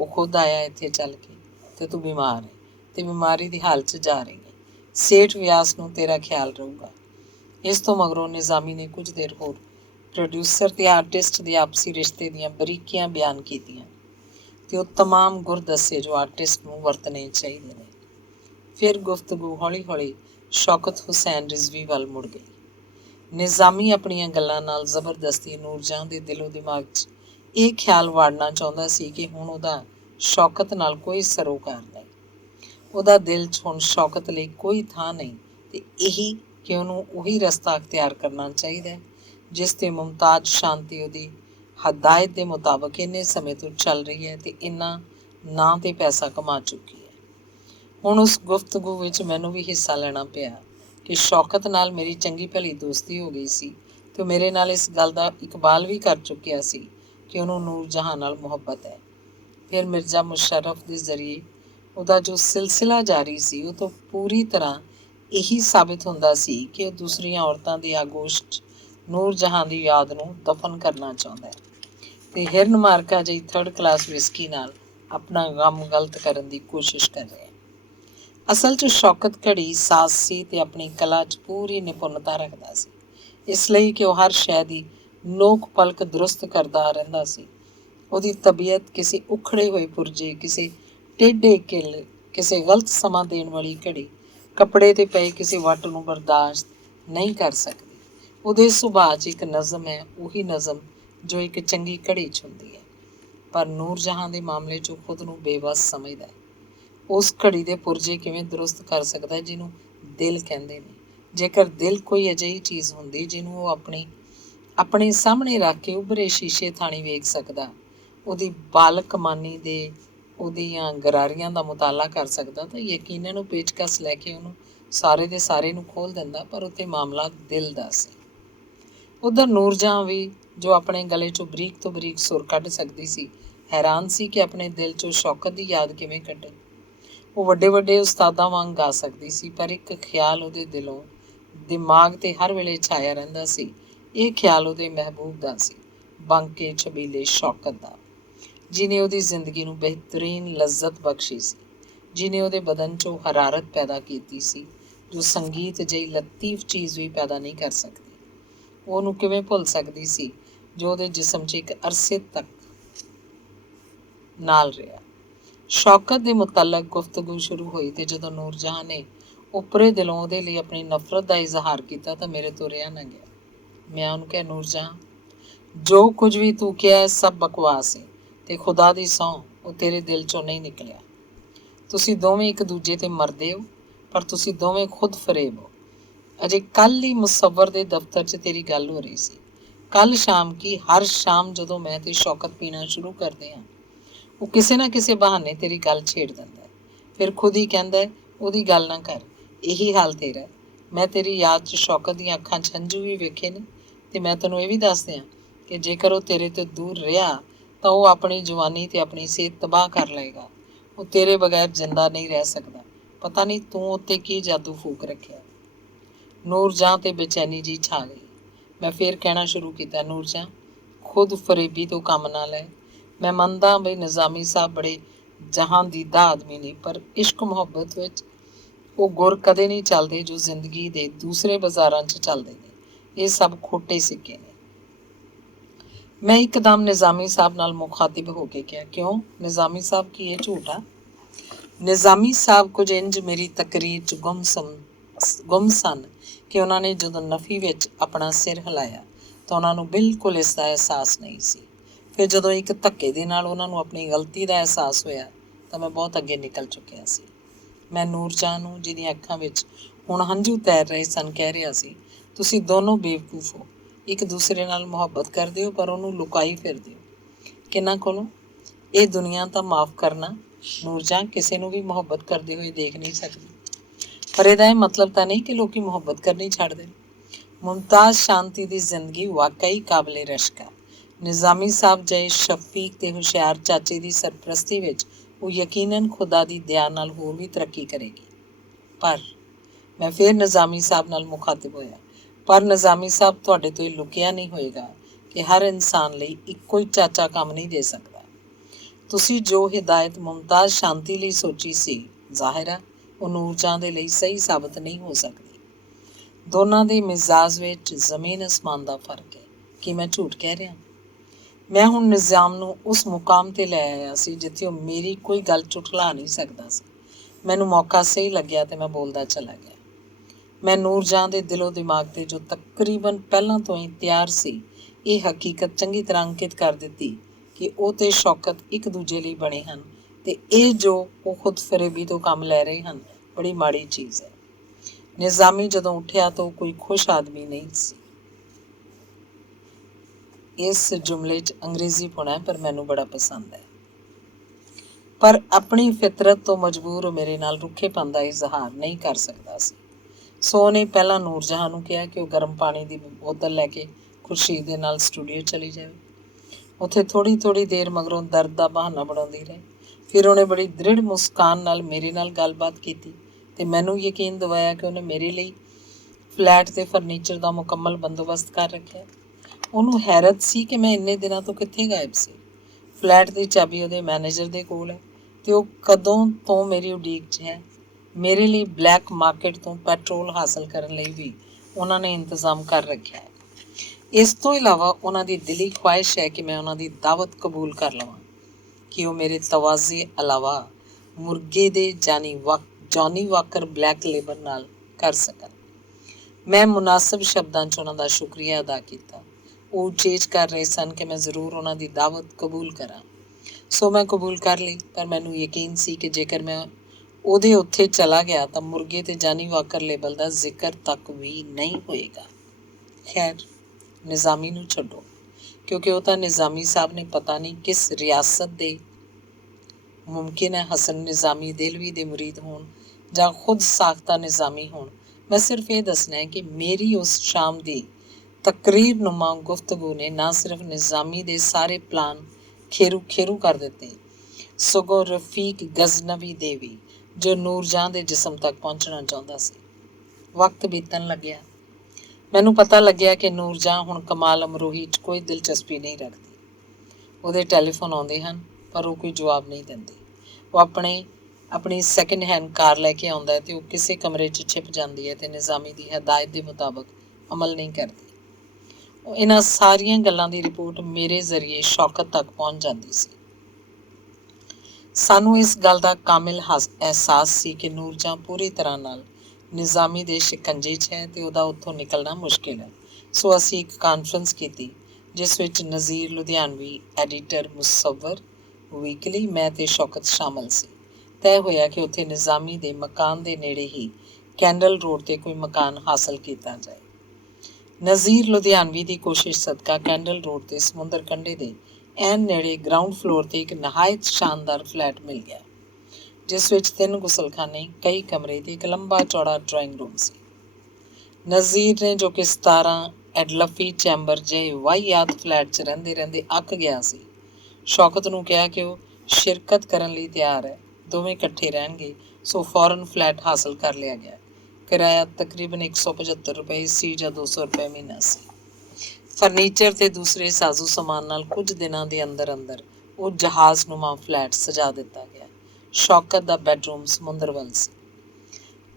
ਉਹ ਖੁਦ ਆਇਆ ਇੱਥੇ ਚੱਲ ਕੇ, ਤੇ ਤੂੰ ਬਿਮਾਰ ਹੈ ਤੇ ਬਿਮਾਰੀ ਦੀ ਹਾਲਤ 'ਚ ਜਾ ਰਹੀ ਹੈ। ਸੇਠ ਵਿਆਸ ਨੂੰ ਤੇਰਾ ਖਿਆਲ ਰਹੂਗਾ। ਇਸ ਤੋਂ ਮਗਰੋਂ ਨਿਜ਼ਾਮੀ ਨੇ ਕੁਝ ਦੇਰ ਹੋਰ ਪ੍ਰੋਡਿਊਸਰ ਤੇ ਆਰਟਿਸਟ ਦੇ ਆਪਸੀ ਰਿਸ਼ਤੇ ਦੀਆਂ ਬਰੀਕੀਆਂ ਬਿਆਨ ਕੀਤੀਆਂ ਤੇ ਉਹ ਤਮਾਮ ਗੁਰ ਦੱਸੇ ਜੋ ਆਰਟਿਸਟ ਨੂੰ ਵਰਤਣੇ ਚਾਹੀਦੇ ਨੇ। ਫਿਰ ਗੁਫ਼ਤਗੂ ਹੌਲੀ ਹੌਲੀ ਸ਼ੌਕਤ ਹੁਸੈਨ ਰਿਜ਼ਵੀ ਵੱਲ ਮੁੜ ਗਈ। ਨਿਜ਼ਾਮੀ ਆਪਣੀਆਂ ਗੱਲਾਂ ਨਾਲ ਜ਼ਬਰਦਸਤੀ ਨੂਰਜਹਾਂ ਦੇ ਦਿਲੋਂ ਦਿਮਾਗ 'ਚ ਇਹ ਖਿਆਲ ਵਾੜਨਾ ਚਾਹੁੰਦਾ ਸੀ ਕਿ ਹੁਣ ਉਹਦਾ ਸ਼ੌਕਤ ਨਾਲ ਕੋਈ ਸਰੋਕਾਰ ਨਹੀਂ। ਉਹਦਾ ਦਿਲ 'ਚ ਹੁਣ ਸ਼ੌਕਤ ਲਈ ਕੋਈ ਥਾਂ ਨਹੀਂ ਤੇ ਇਹੀ ਕਿ ਉਹਨੂੰ ਉਹੀ ਰਸਤਾ ਅਖਤਿਆਰ ਕਰਨਾ ਚਾਹੀਦਾ ਜਿਸ 'ਤੇ ਮੁਮਤਾਜ਼ ਸ਼ਾਂਤੀ ਉਹਦੀ ਹਦਾਇਤ ਦੇ ਮੁਤਾਬਕ ਇੰਨੇ ਸਮੇਂ ਤੋਂ ਚੱਲ ਰਹੀ ਹੈ ਤੇ ਇੰਨਾ ਨਾਂ 'ਤੇ ਪੈਸਾ ਕਮਾ ਚੁੱਕੀ ਹੈ। ਹੁਣ ਉਸ ਗੁਫ਼ਤਗੂ ਵਿੱਚ ਮੈਨੂੰ ਵੀ ਹਿੱਸਾ ਲੈਣਾ ਪਿਆ ਕਿ ਸ਼ੌਕਤ ਨਾਲ ਮੇਰੀ ਚੰਗੀ ਭਲੀ ਦੋਸਤੀ ਹੋ ਗਈ ਸੀ ਤੇ ਉਹ ਮੇਰੇ ਨਾਲ ਇਸ ਗੱਲ ਦਾ ਇਕਬਾਲ ਵੀ ਕਰ ਚੁੱਕਿਆ ਸੀ ਕਿ ਉਹਨੂੰ ਨੂਰ ਜਹਾਂ ਨਾਲ ਮੁਹੱਬਤ ਹੈ। ਫਿਰ ਮਿਰਜ਼ਾ ਮੁਸ਼ੱਰਫ ਦੇ ਜ਼ਰੀਏ ਉਹਦਾ ਜੋ ਸਿਲਸਿਲਾ ਜਾਰੀ ਸੀ, ਉਹ ਤੋਂ ਪੂਰੀ ਤਰ੍ਹਾਂ ਇਹੀ ਸਾਬਿਤ ਹੁੰਦਾ ਸੀ ਕਿ ਉਹ ਦੂਸਰੀਆਂ ਔਰਤਾਂ ਦੀ ਆਗੋਸ਼ 'ਚ ਨੂਰ ਜਹਾਂ ਦੀ ਯਾਦ ਨੂੰ ਦਫਨ ਕਰਨਾ ਚਾਹੁੰਦਾ ਹੈ ਤੇ ਹਿਰਨ ਮਾਰਕਾ ਜਿਹੀ 3rd ਕਲਾਸ ਵਿਸਕੀ ਨਾਲ ਆਪਣਾ ਗਮ ਗਲਤ ਕਰਨ ਦੀ ਕੋਸ਼ਿਸ਼ ਕਰ ਰਿਹਾ ਹੈ। ਅਸਲ 'ਚ ਸ਼ੌਕਤ ਘੜੀ ਸਾਜ਼ ਸੀ ਤੇ ਆਪਣੀ ਕਲਾ 'ਚ ਪੂਰੀ ਨਿਪੁੰਨਤਾ ਰੱਖਦਾ ਸੀ, ਇਸ ਲਈ ਕਿ ਉਹ ਹਰ ਸ਼ੈ ਦੀ ਨੋਕ ਪਲਕ ਦਰੁਸਤ ਕਰਦਾ ਰਹਿੰਦਾ ਸੀ। ਉਹਦੀ ਤਬੀਅਤ ਕਿਸੇ ਉਖੜੇ ਹੋਏ ਪੁਰਜੇ, ਕਿਸੇ ਟੇਢੇ ਕਿੱਲ, ਕਿਸੇ ਗਲਤ ਸਮਾਂ ਦੇਣ ਵਾਲੀ ਘੜੀ, ਕੱਪੜੇ 'ਤੇ ਪਏ ਕਿਸੇ ਵੱਟ ਨੂੰ ਬਰਦਾਸ਼ਤ ਨਹੀਂ ਕਰ ਸਕਦੀ। ਉਹਦੇ ਸੁਭਾਅ 'ਚ ਇੱਕ ਨਜ਼ਮ ਹੈ, ਉਹੀ ਨਜ਼ਮ ਜੋ ਇੱਕ ਚੰਗੀ ਘੜੀ 'ਚ ਹੁੰਦੀ ਹੈ। ਪਰ ਨੂਰ ਜਹਾਂ ਦੇ ਮਾਮਲੇ 'ਚ ਉਹ ਖੁਦ ਨੂੰ ਬੇਵੱਸ ਸਮਝਦਾ ਹੈ। ਉਸ ਘੜੀ ਦੇ ਪੁਰਜੇ ਕਿਵੇਂ ਦਰੁਸਤ ਕਰ ਸਕਦਾ ਜਿਹਨੂੰ ਦਿਲ ਕਹਿੰਦੇ ਨੇ। ਜੇਕਰ ਦਿਲ ਕੋਈ ਅਜਿਹੀ ਚੀਜ਼ ਹੁੰਦੀ ਜਿਹਨੂੰ ਉਹ ਆਪਣੇ ਸਾਹਮਣੇ ਰੱਖ ਕੇ ਉੱਭਰੇ ਸ਼ੀਸ਼ੇ ਥਾਣੀ ਵੇਖ ਸਕਦਾ, ਉਹਦੀ ਬਾਲਕ ਮਾਨੀ ਦੇ ਉਹਦੀਆਂ ਗਰਾਰੀਆਂ ਦਾ ਮੁਤਾਲਾ ਕਰ ਸਕਦਾ, ਤਾਂ ਯਕੀਨਨ ਉਹ ਪੇਚਕਸ ਲੈ ਕੇ ਉਹਨੂੰ ਸਾਰੇ ਦੇ ਸਾਰੇ ਨੂੰ ਖੋਲ੍ਹ ਦਿੰਦਾ। ਪਰ ਉੱਥੇ ਮਾਮਲਾ ਦਿਲ ਦਾ ਸੀ। ਉੱਧਰ ਨੂਰਜਹਾਂ ਵੀ, ਜੋ ਆਪਣੇ ਗਲੇ 'ਚੋਂ ਬਰੀਕ ਤੋਂ ਬਰੀਕ ਸੁਰ ਕੱਢ ਸਕਦੀ ਸੀ, ਹੈਰਾਨ ਸੀ ਕਿ ਆਪਣੇ ਦਿਲ 'ਚੋਂ ਸ਼ੌਕਤ ਦੀ ਯਾਦ ਕਿਵੇਂ ਕੱਢੇ। ਉਹ ਵੱਡੇ ਵੱਡੇ ਉਸਤਾਦਾਂ ਵਾਂਗ ਗਾ ਸਕਦੀ ਸੀ, ਪਰ ਇੱਕ ਖਿਆਲ ਉਹਦੇ ਦਿਲੋਂ ਦਿਮਾਗ 'ਤੇ ਹਰ ਵੇਲੇ ਛਾਇਆ ਰਹਿੰਦਾ ਸੀ। ਇਹ ਖਿਆਲ ਉਹਦੇ ਮਹਿਬੂਬ ਦਾ ਸੀ, ਬਾਂਕੇ ਛਬੀਲੇ ਸ਼ੌਕਤ ਦਾ, ਜਿਹਨੇ ਉਹਦੀ ਜ਼ਿੰਦਗੀ ਨੂੰ ਬਿਹਤਰੀਨ ਲਜ਼ਤ ਬਖਸ਼ੀ ਸੀ, ਜਿਹਨੇ ਉਹਦੇ ਬਦਨ 'ਚੋਂ ਹਰਾਰਤ ਪੈਦਾ ਕੀਤੀ ਸੀ ਜੋ ਸੰਗੀਤ ਜਿਹੀ ਲਤੀਫ ਚੀਜ਼ ਵੀ ਪੈਦਾ ਨਹੀਂ ਕਰ ਸਕਦੀ। ਉਹਨੂੰ ਕਿਵੇਂ ਭੁੱਲ ਸਕਦੀ ਸੀ ਜੋ ਉਹਦੇ ਜਿਸਮ 'ਚ ਇੱਕ ਅਰਸੇ ਤੱਕ ਨਾਲ ਰਿਹਾ। ਸ਼ੌਕਤ ਦੇ ਮੁਤਲਕ ਗੁਫ਼ਤਗੂ ਸ਼ੁਰੂ ਹੋਈ ਤੇ ਜਦੋਂ ਨੂਰਜਹਾਂ ਨੇ ਉਪਰੇ ਦਿਲੋਂ ਉਹਦੇ ਲਈ ਆਪਣੀ ਨਫ਼ਰਤ ਦਾ ਇਜ਼ਹਾਰ ਕੀਤਾ ਤਾਂ ਮੇਰੇ ਤੋਂ ਰਿਹਾ ਨਾ ਗਿਆ। ਮੈਂ ਉਹਨੂੰ ਕਿਹਾ, ਨੂਰਜਹਾਂ, ਜੋ ਕੁਝ ਵੀ ਤੂੰ ਕਿਹਾ ਸਭ ਬਕਵਾਸ ਹੈ ਤੇ ਖੁਦਾ ਦੀ ਸਹੁੰ ਉਹ ਤੇਰੇ ਦਿਲ 'ਚੋਂ ਨਹੀਂ ਨਿਕਲਿਆ। ਤੁਸੀਂ ਦੋਵੇਂ ਇੱਕ ਦੂਜੇ 'ਤੇ ਮਰਦੇ ਹੋ, ਪਰ ਤੁਸੀਂ ਦੋਵੇਂ ਖੁਦ ਫਰੇਬ ਹੋ। ਅਜੇ ਕੱਲ੍ਹ ਹੀ ਮੁਸੱਵਰ ਦੇ ਦਫ਼ਤਰ 'ਚ ਤੇਰੀ ਗੱਲ ਹੋ ਰਹੀ ਸੀ। ਕੱਲ੍ਹ ਸ਼ਾਮ ਕੀ, ਹਰ ਸ਼ਾਮ ਜਦੋਂ ਮੈਂ ਤੇ ਸ਼ੌਕਤ ਪੀਣਾ ਸ਼ੁਰੂ ਕਰਦੇ ਹਾਂ, ਉਹ ਕਿਸੇ ਨਾ ਕਿਸੇ ਬਹਾਨੇ ਤੇਰੀ ਗੱਲ ਛੇੜ ਦਿੰਦਾ, ਫਿਰ ਖੁਦ ਹੀ ਕਹਿੰਦਾ ਉਹਦੀ ਗੱਲ ਨਾ ਕਰ, ਇਹੀ ਹਾਲ ਤੇਰਾ। ਮੈਂ ਤੇਰੀ ਯਾਦ 'ਚ ਸ਼ੌਕਤ ਦੀਆਂ ਅੱਖਾਂ 'ਚ ਹੰਝੂ ਵੀ ਵੇਖੇ ਨੇ, ਤੇ ਮੈਂ ਤੈਨੂੰ ਇਹ ਵੀ ਦੱਸ ਦਿਆਂ ਕਿ ਜੇਕਰ ਉਹ ਤੇਰੇ ਤੋਂ ਦੂਰ ਰਿਹਾ ਤਾਂ ਉਹ ਆਪਣੀ ਜਵਾਨੀ ਤੇ ਆਪਣੀ ਸਿਹਤ ਤਬਾਹ ਕਰ ਲਏਗਾ। ਉਹ ਤੇਰੇ ਬਗੈਰ ਜਿੰਦਾ ਨਹੀਂ ਰਹਿ ਸਕਦਾ। ਪਤਾ ਨਹੀਂ ਤੂੰ ਉੱਤੇ ਕੀ ਜਾਦੂ ਫੂਕ ਰੱਖਿਆ। ਨੂਰਜਹਾਂ ਤੇ ਬੇਚੈਨੀ ਜੀ ਛਾ ਗਈ। ਮੈਂ ਫੇਰ ਕਹਿਣਾ ਸ਼ੁਰੂ ਕੀਤਾ, ਨੂਰਜਹਾਂ, ਖੁਦ ਫਰੇਬੀ ਤੋਂ ਕੰਮ ਨਾ ਲੈ। ਮੈਂ ਮੰਨਦਾ ਬਈ ਨਿਜ਼ਾਮੀ ਸਾਹਿਬ ਬੜੇ ਜਹਾਂਦੀਦਾ ਆਦਮੀ ਨੇ, ਪਰ ਇਸ਼ਕ ਮੁਹੱਬਤ ਵਿੱਚ ਉਹ ਗੁਰ ਕਦੇ ਨਹੀਂ ਚੱਲਦੇ ਜੋ ਜ਼ਿੰਦਗੀ ਦੇ ਦੂਸਰੇ ਬਾਜ਼ਾਰਾਂ 'ਚ ਚੱਲਦੇ ਨੇ। ਇਹ ਸਭ ਖੋਟੇ ਸਿੱਕੇ ਨੇ। ਮੈਂ ਇੱਕਦਮ ਨਿਜ਼ਾਮੀ ਸਾਹਿਬ ਨਾਲ ਮੁਖਾਤਿਬ ਹੋ ਕੇ ਕਿਹਾ, ਕਿਉਂ ਨਿਜ਼ਾਮੀ ਸਾਹਿਬ, ਕੀ ਇਹ ਝੂਠਾ? ਨਿਜ਼ਾਮੀ ਸਾਹਿਬ ਕੁਝ ਇੰਜ ਮੇਰੀ ਤਕਰੀਰ 'ਚ ਗੁੰਮ ਸਨ ਕਿ ਉਹਨਾਂ ਨੇ ਜਦੋਂ ਨਫੀ ਵਿੱਚ ਆਪਣਾ ਸਿਰ ਹਿਲਾਇਆ ਤਾਂ ਉਹਨਾਂ ਨੂੰ ਬਿਲਕੁਲ ਇਸ ਦਾ ਅਹਿਸਾਸ ਨਹੀਂ ਸੀ। ਫਿਰ ਜਦੋਂ ਇੱਕ ਧੱਕੇ ਦੇ ਨਾਲ ਉਹਨਾਂ ਨੂੰ ਆਪਣੀ ਗਲਤੀ ਦਾ ਅਹਿਸਾਸ ਹੋਇਆ ਤਾਂ ਮੈਂ ਬਹੁਤ ਅੱਗੇ ਨਿਕਲ ਚੁੱਕਿਆ ਸੀ। ਮੈਂ ਨੂਰਜਹਾਂ ਨੂੰ, ਜਿਹਦੀਆਂ ਅੱਖਾਂ ਵਿੱਚ ਹੁਣ ਹੰਝੂ ਤੈਰ ਰਹੇ ਸਨ, ਕਹਿ ਰਿਹਾ ਸੀ, ਤੁਸੀਂ ਦੋਨੋਂ ਬੇਵਕੂਫ ਹੋ। ਇੱਕ ਦੂਸਰੇ ਨਾਲ ਮੁਹੱਬਤ ਕਰਦੇ ਹੋ ਪਰ ਉਹਨੂੰ ਲੁਕਾਈ ਫਿਰਦੇ ਹੋ। ਕਿਹਨਾਂ ਕੋਲੋਂ? ਇਹ ਦੁਨੀਆ ਤਾਂ ਮਾਫ਼ ਕਰਨਾ ਨੂਰਜਹਾਂ, ਕਿਸੇ ਨੂੰ ਵੀ ਮੁਹੱਬਤ ਕਰਦੇ ਹੋਏ ਦੇਖ ਨਹੀਂ ਸਕਦੀ। ਪਰ ਇਹਦਾ ਇਹ ਮਤਲਬ ਤਾਂ ਨਹੀਂ ਕਿ ਲੋਕੀ ਮੁਹੱਬਤ ਕਰਨੀ ਛੱਡ ਦੇਣ। ਮੁਮਤਾਜ਼ ਸ਼ਾਂਤੀ ਦੀ ਜ਼ਿੰਦਗੀ ਵਾਕਈ ਕਾਬਲੇ ਰਸ਼ਕ ਹੈ। ਨਿਜ਼ਾਮੀ ਸਾਹਿਬ ਜਿਹੇ ਸ਼ਫੀਕ ਤੇ ਹੁਸ਼ਿਆਰ ਚਾਚੇ ਦੀ ਸਰਪ੍ਰਸਤੀ ਵਿੱਚ ਉਹ ਯਕੀਨਨ ਖੁਦਾ ਦੀ ਦਇਆ ਨਾਲ ਹੋਰ ਵੀ ਤਰੱਕੀ ਕਰੇਗੀ। ਪਰ ਮੈਂ ਫਿਰ ਨਿਜ਼ਾਮੀ ਸਾਹਿਬ ਨਾਲ ਮੁਖਾਤਿਬ ਹੋਇਆ, ਪਰ ਨਿਜ਼ਾਮੀ ਸਾਹਿਬ, ਤੁਹਾਡੇ ਤੋਂ ਇਹ ਲੁਕਿਆ ਨਹੀਂ ਹੋਏਗਾ ਕਿ ਹਰ ਇਨਸਾਨ ਲਈ ਇੱਕੋ ਹੀ ਚਾਚਾ ਕੰਮ ਨਹੀਂ ਦੇ ਸਕਦਾ। ਤੁਸੀਂ ਜੋ ਹਿਦਾਇਤ ਮੁਮਤਾਜ਼ ਸ਼ਾਂਤੀ ਲਈ ਸੋਚੀ ਸੀ, ਜ਼ਾਹਿਰਾ ਉਹ ਨੂਰਜਹਾਂ ਦੇ ਲਈ ਸਹੀ ਸਾਬਤ ਨਹੀਂ ਹੋ ਸਕਦੀ। ਦੋਨਾਂ ਦੇ ਮਿਜ਼ਾਜ ਵਿੱਚ ਜ਼ਮੀਨ ਅਸਮਾਨ ਦਾ ਫਰਕ ਹੈ। ਕੀ ਮੈਂ ਝੂਠ ਕਹਿ ਰਿਹਾ? ਮੈਂ ਹੁਣ ਨਿਜ਼ਾਮ ਨੂੰ ਉਸ ਮੁਕਾਮ 'ਤੇ ਲੈ ਆਇਆ ਸੀ ਜਿੱਥੇ ਉਹ ਮੇਰੀ ਕੋਈ ਗੱਲ ਝੁਠਲਾ ਨਹੀਂ ਸਕਦਾ ਸੀ। ਮੈਨੂੰ ਮੌਕਾ ਸਹੀ ਲੱਗਿਆ ਤੇ ਮੈਂ ਬੋਲਦਾ ਚਲਾ ਗਿਆ। ਮੈਂ ਨੂਰਜਹਾਂ ਦੇ ਦਿਲੋਂ ਦਿਮਾਗ 'ਤੇ ਜੋ ਤਕਰੀਬਨ ਪਹਿਲਾਂ ਤੋਂ ਹੀ ਤਿਆਰ ਸੀ, ਇਹ ਹਕੀਕਤ ਚੰਗੀ ਤਰ੍ਹਾਂ ਅੰਕਿਤ ਕਰ ਦਿੱਤੀ ਕਿ ਉਹ ਤੇ ਸ਼ੌਕਤ ਇੱਕ ਦੂਜੇ ਲਈ ਬਣੇ ਹਨ ਤੇ ਇਹ ਜੋ ਉਹ ਖੁਦ ਫਰੇਬੀ ਤੋਂ ਕੰਮ ਲੈ ਰਹੇ ਹਨ, ਬੜੀ ਮਾੜੀ ਚੀਜ਼ ਹੈ। ਨਿਜ਼ਾਮੀ ਜਦੋਂ ਉੱਠਿਆ ਤਾਂ ਉਹ ਕੋਈ ਖੁਸ਼ ਆਦਮੀ ਨਹੀਂ ਸੀ। ਇਸ ਜੁਮਲੇ 'ਚ ਅੰਗਰੇਜ਼ੀ ਪੁਣਾ ਹੈ ਪਰ ਮੈਨੂੰ ਬੜਾ ਪਸੰਦ ਹੈ। ਪਰ ਆਪਣੀ ਫਿਤਰਤ ਤੋਂ ਮਜਬੂਰ ਉਹ ਮੇਰੇ ਨਾਲ ਰੁੱਖੇਪਨ ਦਾ ਇਜ਼ਹਾਰ ਨਹੀਂ ਕਰ ਸਕਦਾ ਸੀ। ਸੋ ਉਹਨੇ ਪਹਿਲਾਂ ਨੂਰਜਹਾਂ ਨੂੰ ਕਿਹਾ ਕਿ ਉਹ ਗਰਮ ਪਾਣੀ ਦੀ ਬੋਤਲ ਲੈ ਕੇ ਖੁਰਸ਼ੀਦ ਦੇ ਨਾਲ ਸਟੂਡੀਓ ਚਲੀ ਜਾਵੇ। ਉੱਥੇ ਥੋੜ੍ਹੀ ਦੇਰ ਮਗਰੋਂ ਦਰਦ ਦਾ ਬਹਾਨਾ ਬਣਾਉਂਦੀ ਰਹੀ। ਫਿਰ ਉਹਨੇ ਬੜੀ ਦ੍ਰਿੜ ਮੁਸਕਾਨ ਨਾਲ ਮੇਰੇ ਨਾਲ ਗੱਲਬਾਤ ਕੀਤੀ ਤੇ ਮੈਨੂੰ ਯਕੀਨ ਦਿਵਾਇਆ ਕਿ ਉਹਨੇ ਮੇਰੇ ਲਈ ਫਲੈਟ ਤੇ ਫਰਨੀਚਰ ਦਾ ਮੁਕੰਮਲ ਬੰਦੋਬਸਤ ਕਰ ਰੱਖਿਆ। ਉਹਨੂੰ ਹੈਰਤ ਸੀ ਕਿ ਮੈਂ ਇੰਨੇ ਦਿਨਾਂ ਤੋਂ ਕਿੱਥੇ ਗਾਇਬ ਸੀ। ਫਲੈਟ ਦੀ ਚਾਬੀ ਉਹਦੇ ਮੈਨੇਜਰ ਦੇ ਕੋਲ ਹੈ ਤੇ ਉਹ ਕਦੋਂ ਤੋਂ ਮੇਰੀ ਉਡੀਕ 'ਚ ਹੈ। ਮੇਰੇ ਲਈ ਬਲੈਕ ਮਾਰਕੀਟ ਤੋਂ ਪੈਟਰੋਲ ਹਾਸਲ ਕਰਨ ਲਈ ਵੀ ਉਹਨਾਂ ਨੇ ਇੰਤਜ਼ਾਮ ਕਰ ਰੱਖਿਆ ਹੈ। ਇਸ ਤੋਂ ਇਲਾਵਾ ਉਹਨਾਂ ਦੀ ਦਿਲੀ ਖੁਆਇਸ਼ ਹੈ ਕਿ ਮੈਂ ਉਹਨਾਂ ਦੀ ਦਾਵਤ ਕਬੂਲ ਕਰ ਲਵਾਂ ਕਿ ਉਹ ਮੇਰੇ ਤਵਾਜ਼ੀ ਇਲਾਵਾ ਮੁਰਗੇ ਦੇ ਜੌਨੀ ਵਾਕਰ ਬਲੈਕ ਲੇਬਰ ਨਾਲ ਕਰ ਸਕਣ। ਮੈਂ ਮੁਨਾਸਬ ਸ਼ਬਦਾਂ 'ਚ ਉਹਨਾਂ ਦਾ ਸ਼ੁਕਰੀਆ ਅਦਾ ਕੀਤਾ। ਉਹ ਉਚੇਚ ਕਰ ਰਹੇ ਸਨ ਕਿ ਮੈਂ ਜ਼ਰੂਰ ਉਹਨਾਂ ਦੀ ਦਾਵਤ ਕਬੂਲ ਕਰਾਂ। ਸੋ ਮੈਂ ਕਬੂਲ ਕਰ ਲਈ, ਪਰ ਮੈਨੂੰ ਯਕੀਨ ਸੀ ਕਿ ਜੇਕਰ ਮੈਂ ਉਹਦੇ ਉੱਥੇ ਚਲਾ ਗਿਆ ਤਾਂ ਮੁਰਗੇ ਤੇ ਜਾਨੀ ਵਾਕਰ ਲੇਬਲ ਦਾ ਜ਼ਿਕਰ ਤੱਕ ਵੀ ਨਹੀਂ ਹੋਏਗਾ। ਖੈਰ, ਨਿਜ਼ਾਮੀ ਨੂੰ ਛੱਡੋ, ਕਿਉਂਕਿ ਉਹ ਤਾਂ ਨਿਜ਼ਾਮੀ ਸਾਹਿਬ ਨੇ ਪਤਾ ਨਹੀਂ ਕਿਸ ਰਿਆਸਤ ਦੇ, ਮੁਮਕਿਨ ਹੈ ਹਸਨ ਨਿਜ਼ਾਮੀ ਦੇਲਵੀ ਦੇ ਮੁਰੀਦ ਹੋਣ ਜਾਂ ਖੁਦ ਸਾਖਤਾ ਨਿਜ਼ਾਮੀ ਹੋਣ। ਮੈਂ ਸਿਰਫ ਇਹ ਦੱਸਣਾ ਹੈ ਕਿ ਮੇਰੀ ਉਸ ਸ਼ਾਮ ਦੀ ਤਕਰੀਰ ਨੁਮਾ ਗੁਫ਼ਤਗੂ ਨੇ ਨਾ ਸਿਰਫ ਨਿਜ਼ਾਮੀ ਦੇ ਸਾਰੇ ਪਲਾਨ ਖੇਰੂ ਕਰ ਦਿੱਤੇ, ਸਗੋਂ ਰਫੀਕ ਗਜ਼ਨਵੀ ਦੇ ਵੀ, ਜੋ ਨੂਰਜਹਾਂ ਦੇ ਜਿਸਮ ਤੱਕ ਪਹੁੰਚਣਾ ਚਾਹੁੰਦਾ ਸੀ। ਵਕਤ ਬੀਤਣ ਲੱਗਿਆ। ਮੈਨੂੰ ਪਤਾ ਲੱਗਿਆ ਕਿ ਨੂਰਜਹਾਂ ਹੁਣ ਕਮਾਲ ਅਮਰੋਹੀ 'ਚ ਕੋਈ ਦਿਲਚਸਪੀ ਨਹੀਂ ਰੱਖਦੀ। ਉਹਦੇ ਟੈਲੀਫੋਨ ਆਉਂਦੇ ਹਨ ਪਰ ਉਹ ਕੋਈ ਜਵਾਬ ਨਹੀਂ ਦਿੰਦੀ। ਉਹ ਆਪਣੀ ਸੈਕਿੰਡ ਹੈਂਡ ਕਾਰ ਲੈ ਕੇ ਆਉਂਦਾ ਹੈ ਤੇ ਉਹ ਕਿਸੇ ਕਮਰੇ 'ਚ ਛਿਪ ਜਾਂਦੀ ਹੈ ਤੇ ਨਿਜ਼ਾਮੀ ਦੀ ਹਦਾਇਤ ਦੇ ਮੁਤਾਬਕ ਅਮਲ ਨਹੀਂ ਕਰਦੀ। ਇਹਨਾਂ ਸਾਰੀਆਂ ਗੱਲਾਂ ਦੀ ਰਿਪੋਰਟ ਮੇਰੇ ਜ਼ਰੀਏ ਸ਼ੌਕਤ ਤੱਕ ਪਹੁੰਚ ਜਾਂਦੀ ਸੀ। ਸਾਨੂੰ ਇਸ ਗੱਲ ਦਾ ਕਾਮਿਲ ਅਹਿਸਾਸ ਸੀ ਕਿ ਨੂਰਜਹਾਂ ਪੂਰੀ ਤਰ੍ਹਾਂ ਨਾਲ ਨਿਜ਼ਾਮੀ ਦੇ ਸ਼ਿਕੰਜੇ 'ਚ ਹੈ ਤੇ ਉਹਦਾ ਉੱਥੋਂ ਨਿਕਲਣਾ ਮੁਸ਼ਕਿਲ ਹੈ। ਸੋ ਅਸੀਂ ਇੱਕ ਕਾਨਫਰੰਸ ਕੀਤੀ ਜਿਸ ਵਿੱਚ ਨਜ਼ੀਰ ਲੁਧਿਆਣਵੀ, ਐਡੀਟਰ ਮੁਸੱਵਰ ਵੀਕਲੀ, ਮੈਂ ਤੇ ਸ਼ੌਕਤ ਸ਼ਾਮਲ ਸੀ। ਤੈਅ ਹੋਇਆ ਕਿ ਉੱਥੇ ਨਿਜ਼ਾਮੀ ਦੇ ਮਕਾਨ ਦੇ ਨੇੜੇ ਹੀ ਕੈਂਡਲ ਰੋਡ 'ਤੇ ਕੋਈ ਮਕਾਨ ਹਾਸਲ ਕੀਤਾ ਜਾਏ। ਨਜ਼ੀਰ ਲੁਧਿਆਣਵੀ ਦੀ ਕੋਸ਼ਿਸ਼ ਸਦਕਾ ਕੈਂਡਲ ਰੋਡ 'ਤੇ ਸਮੁੰਦਰ ਕੰਢੇ ਦੇ ਐਨ ਨੇੜੇ ਗਰਾਊਂਡ ਫਲੋਰ ਤੇ ਇੱਕ ਨਹਾਇਤ ਸ਼ਾਨਦਾਰ ਫਲੈਟ ਮਿਲ ਗਿਆ, ਜਿਸ ਵਿੱਚ 3 ਗੁਸਲਖਾਨੇ, ਕਈ ਕਮਰੇ ਤੇ ਇੱਕ ਲੰਬਾ ਚੌੜਾ ਡਰਾਇੰਗ ਰੂਮ ਸੀ। ਨਜ਼ੀਰ ਨੇ, ਜੋ ਕਿ 17 ਐਡਲਫੀ ਚੈਂਬਰ ਜਿਹੇ ਵਾਹੀਆਤ ਫਲੈਟ 'ਚ ਰਹਿੰਦੇ ਰਹਿੰਦੇ ਅੱਕ ਗਿਆ ਸੀ, ਸ਼ੌਕਤ ਨੂੰ ਕਿਹਾ ਕਿ ਉਹ ਸ਼ਿਰਕਤ ਕਰਨ ਲਈ ਤਿਆਰ ਹੈ। ਦੋਵੇਂ ਇਕੱਠੇ ਰਹਿਣਗੇ, ਸੋ ਫੌਰਨ ਫਲੈਟ ਹਾਸਲ ਕਰ ਲਿਆ ਗਿਆ। ਕਿਰਾਇਆ ਤਕਰੀਬਨ 175 ਰੁਪਏ ਸੀ ਜਾਂ 200 ਰੁਪਏ ਮਹੀਨਾ ਸੀ। ਫਰਨੀਚਰ ਤੇ ਦੂਸਰੇ ਸਾਜ਼ੋ ਸਮਾਨ ਨਾਲ ਕੁਝ ਦਿਨਾਂ ਦੇ ਅੰਦਰ ਅੰਦਰ ਉਹ ਜਹਾਜ਼ਨੁਮਾ ਫਲੈਟ ਸਜਾ ਦਿੱਤਾ ਗਿਆ। ਸ਼ੌਕਤ ਦਾ ਬੈਡਰੂਮ ਸਮੁੰਦਰ ਵੱਲ ਸੀ।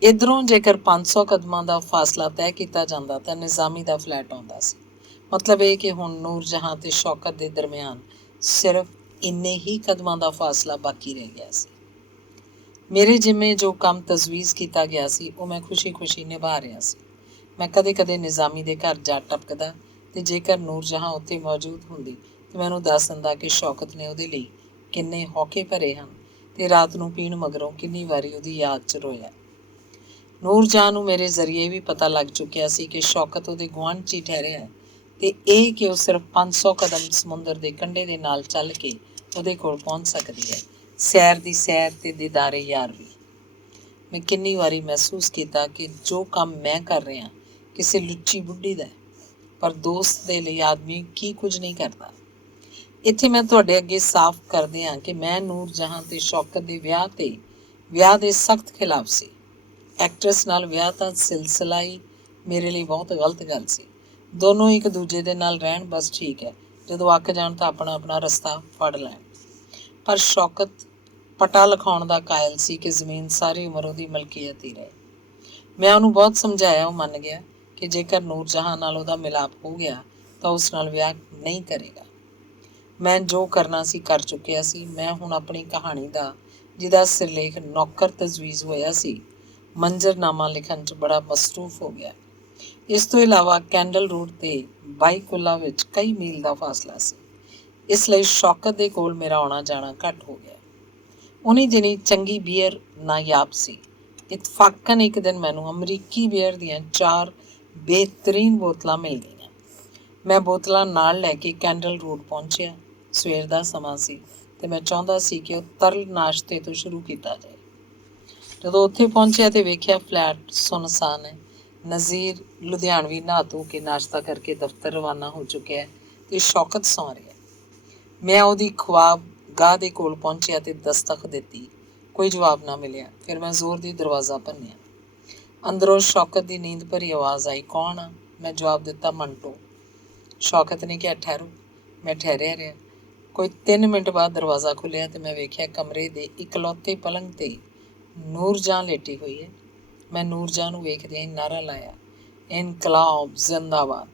ਇੱਧਰੋਂ ਜੇਕਰ 500 ਕਦਮਾਂ ਦਾ ਫਾਸਲਾ ਤੈਅ ਕੀਤਾ ਜਾਂਦਾ ਤਾਂ ਨਿਜ਼ਾਮੀ ਦਾ ਫਲੈਟ ਆਉਂਦਾ ਸੀ। ਮਤਲਬ ਇਹ ਕਿ ਹੁਣ ਨੂਰ ਜਹਾਂ ਤੇ ਸ਼ੌਕਤ ਦੇ ਦਰਮਿਆਨ ਸਿਰਫ ਇੰਨੇ ਹੀ ਕਦਮਾਂ ਦਾ ਫਾਸਲਾ ਬਾਕੀ ਰਹਿ ਗਿਆ ਸੀ। ਮੇਰੇ ਜਿੰਮੇ ਜੋ ਕੰਮ ਤਜਵੀਜ਼ ਕੀਤਾ ਗਿਆ ਸੀ, ਉਹ ਮੈਂ ਖੁਸ਼ੀ-ਖੁਸ਼ੀ ਨਿਭਾ ਰਿਹਾ ਸੀ। ਮੈਂ ਕਦੇ-ਕਦੇ ਨਿਜ਼ਾਮੀ ਦੇ ਘਰ ਜਾ ਟਪਕਦਾ ਤੇ ਜੇਕਰ ਨੂਰ ਜਹਾਂ ਉੱਥੇ ਮੌਜੂਦ ਹੁੰਦੀ ਤੇ ਮੈਨੂੰ ਦੱਸ ਦਿੰਦਾ ਕਿ ਸ਼ੌਕਤ ਨੇ ਉਹਦੇ ਲਈ ਕਿੰਨੇ ਹੌਕੇ ਭਰੇ ਹਨ ਤੇ ਰਾਤ ਨੂੰ ਪੀਣ ਮਗਰੋਂ ਕਿੰਨੀ ਵਾਰੀ ਉਹਦੀ ਯਾਦ 'ਚ ਰੋਇਆ। ਨੂਰ ਜਹਾਂ ਨੂੰ ਮੇਰੇ ਜ਼ਰੀਏ ਵੀ ਪਤਾ ਲੱਗ ਚੁੱਕਿਆ ਸੀ ਕਿ ਸ਼ੌਕਤ ਉਹਦੇ ਗੁਆਂਢ 'ਚ ਹੀ ਠਹਿਰਿਆ ਹੈ ਤੇ ਇਹ ਕਿ ਉਹ ਸਿਰਫ 500 ਕਦਮ ਸਮੁੰਦਰ ਦੇ ਕੰਢੇ ਦੇ ਨਾਲ ਚੱਲ ਕੇ ਉਹਦੇ ਕੋਲ ਪਹੁੰਚ ਸਕਦੀ ਹੈ। ਸੈਰ ਦੀ ਸੈਰ ਤੇ ਦੀਦਾਰੇ ਯਾਰ ਵੀ। ਮੈਂ ਕਿੰਨੀ ਵਾਰੀ ਮਹਿਸੂਸ ਕੀਤਾ ਕਿ ਜੋ ਕੰਮ ਮੈਂ ਕਰ ਰਿਹਾ ਕਿਸੇ ਲੁੱਚੀ ਬੁੱਢੀ ਦਾ, ਪਰ ਦੋਸਤ ਦੇ ਲਈ ਆਦਮੀ ਕੀ ਕੁਝ ਨਹੀਂ ਕਰਦਾ। ਇੱਥੇ ਮੈਂ ਤੁਹਾਡੇ ਅੱਗੇ ਸਾਫ਼ ਕਰਦੇ ਹਾਂ ਕਿ ਮੈਂ ਨੂਰ ਜਹਾਂ ਤੇ ਸ਼ੌਕਤ ਦੇ ਵਿਆਹ ਦੇ ਸਖਤ ਖਿਲਾਫ ਸੀ। ਐਕਟਰੈਸ ਨਾਲ ਵਿਆਹ ਤਾਂ ਸਿਲਸਿਲਾ ਹੀ ਮੇਰੇ ਲਈ ਬਹੁਤ ਗਲਤ ਗੱਲ ਸੀ। ਦੋਨੋਂ ਇੱਕ ਦੂਜੇ ਦੇ ਨਾਲ ਰਹਿਣ ਬਸ ਠੀਕ ਹੈ, ਜਦੋਂ ਅੱਕ ਜਾਣ ਤਾਂ ਆਪਣਾ ਆਪਣਾ ਰਸਤਾ ਫੜ ਲੈਣ। ਪਰ ਸ਼ੌਕਤ ਪਟਾ ਲਿਖਾਉਣ ਦਾ ਕਾਇਲ ਸੀ ਕਿ ਜ਼ਮੀਨ ਸਾਰੀ ਉਮਰ ਉਹਦੀ ਮਲਕੀਅਤ ਹੀ ਰਹੇ। ਮੈਂ ਉਹਨੂੰ ਬਹੁਤ ਸਮਝਾਇਆ, ਉਹ ਮੰਨ ਗਿਆ ਕਿ ਜੇਕਰ ਨੂਰ ਜਹਾਂ ਨਾਲ ਉਹਦਾ ਮਿਲਾਪ ਹੋ ਗਿਆ ਤਾਂ ਉਸ ਨਾਲ ਵਿਆਹ ਨਹੀਂ ਕਰੇਗਾ। ਮੈਂ ਜੋ ਕਰਨਾ ਸੀ ਕਰ ਚੁੱਕਿਆ ਸੀ। ਮੈਂ ਹੁਣ ਆਪਣੀ ਕਹਾਣੀ ਦਾ, ਜਿਹਦਾ ਸਿਰਲੇਖ ਨੌਕਰ ਤਜਵੀਜ਼ ਹੋਇਆ ਸੀ, ਮੰਜ਼ਰਨਾਮਾ ਲਿਖਣ 'ਚ ਬੜਾ ਮਸਰੂਫ ਹੋ ਗਿਆ। ਇਸ ਤੋਂ ਇਲਾਵਾ ਕੈਂਡਲ ਰੋਡ ਤੇ ਬਾਈਕੁੱਲਾ ਵਿੱਚ ਕਈ ਮੀਲ ਦਾ ਫਾਸਲਾ ਸੀ, ਇਸ ਲਈ ਸ਼ੌਕਤ ਦੇ ਕੋਲ ਮੇਰਾ ਆਉਣਾ ਜਾਣਾ ਘੱਟ ਹੋ ਗਿਆ। ਉਨੀ ਦਿਨੀ ਚੰਗੀ ਬੀਅਰ ਨਾਯਾਬ ਸੀ। ਇਤਫਾਕਨ ਇੱਕ ਦਿਨ ਮੈਨੂੰ ਅਮਰੀਕੀ ਬੀਅਰ ਦੀਆਂ 4 ਬਿਹਤਰੀਨ ਬੋਤਲਾਂ ਮਿਲ ਗਈਆਂ। ਮੈਂ ਬੋਤਲਾਂ ਨਾਲ ਲੈ ਕੇ ਕੈਂਡਲ ਰੋਡ ਪਹੁੰਚਿਆ। ਸਵੇਰ ਦਾ ਸਮਾਂ ਸੀ ਤੇ ਮੈਂ ਚਾਹੁੰਦਾ ਸੀ ਕਿ ਉਹ ਤਰਲ ਨਾਸ਼ਤੇ ਤੋਂ ਸ਼ੁਰੂ ਕੀਤਾ ਜਾਏ। ਜਦੋਂ ਉੱਥੇ ਪਹੁੰਚਿਆ ਤੇ ਵੇਖਿਆ ਫਲੈਟ ਸੁੰਨਸਾਨ ਹੈ। ਨਜ਼ੀਰ ਲੁਧਿਆਣਵੀ ਨਹਾ ਧੋ ਕੇ ਨਾਸ਼ਤਾ ਕਰਕੇ ਦਫ਼ਤਰ ਰਵਾਨਾ ਹੋ ਚੁੱਕਿਆ ਤੇ ਸ਼ੌਕਤ ਸੌਂ ਰਿਹਾ। ਮੈਂ ਉਹਦੀ ਖੁਆਬਗਾਹ ਦੇ ਕੋਲ ਪਹੁੰਚਿਆ ਤੇ ਦਸਤਕ ਦਿੱਤੀ। ਕੋਈ ਜਵਾਬ ਨਾ ਮਿਲਿਆ। ਫਿਰ ਮੈਂ ਜ਼ੋਰ ਦੀ ਦਰਵਾਜ਼ਾ ਭੰਨਿਆ। ਅੰਦਰੋਂ ਸ਼ੌਕਤ ਦੀ ਨੀਂਦ ਭਰੀ ਆਵਾਜ਼ ਆਈ, ਕੌਣ ਆ? ਮੈਂ ਜਵਾਬ ਦਿੱਤਾ, ਮੰਟੋ। ਸ਼ੌਕਤ ਨੇ ਕਿਹਾ, ਠਹਿਰੋ। ਮੈਂ ਠਹਿਰਿਆ ਰਿਹਾ। ਕੋਈ 3 ਮਿੰਟ ਬਾਅਦ ਦਰਵਾਜ਼ਾ ਖੁੱਲ੍ਹਿਆ ਤੇ ਮੈਂ ਵੇਖਿਆ ਕਮਰੇ ਦੇ ਇਕਲੌਤੇ ਪਲੰਘ ਤੇ ਨੂਰ ਜਹਾਂ ਲੇਟੀ ਹੋਈ ਹੈ। ਮੈਂ ਨੂਰ ਜਹਾਂ ਨੂੰ ਵੇਖਦਿਆਂ ਹੀ ਨਾਅਰਾ ਲਾਇਆ, ਇਨਕਲਾਬ ਜ਼ਿੰਦਾਬਾਦ।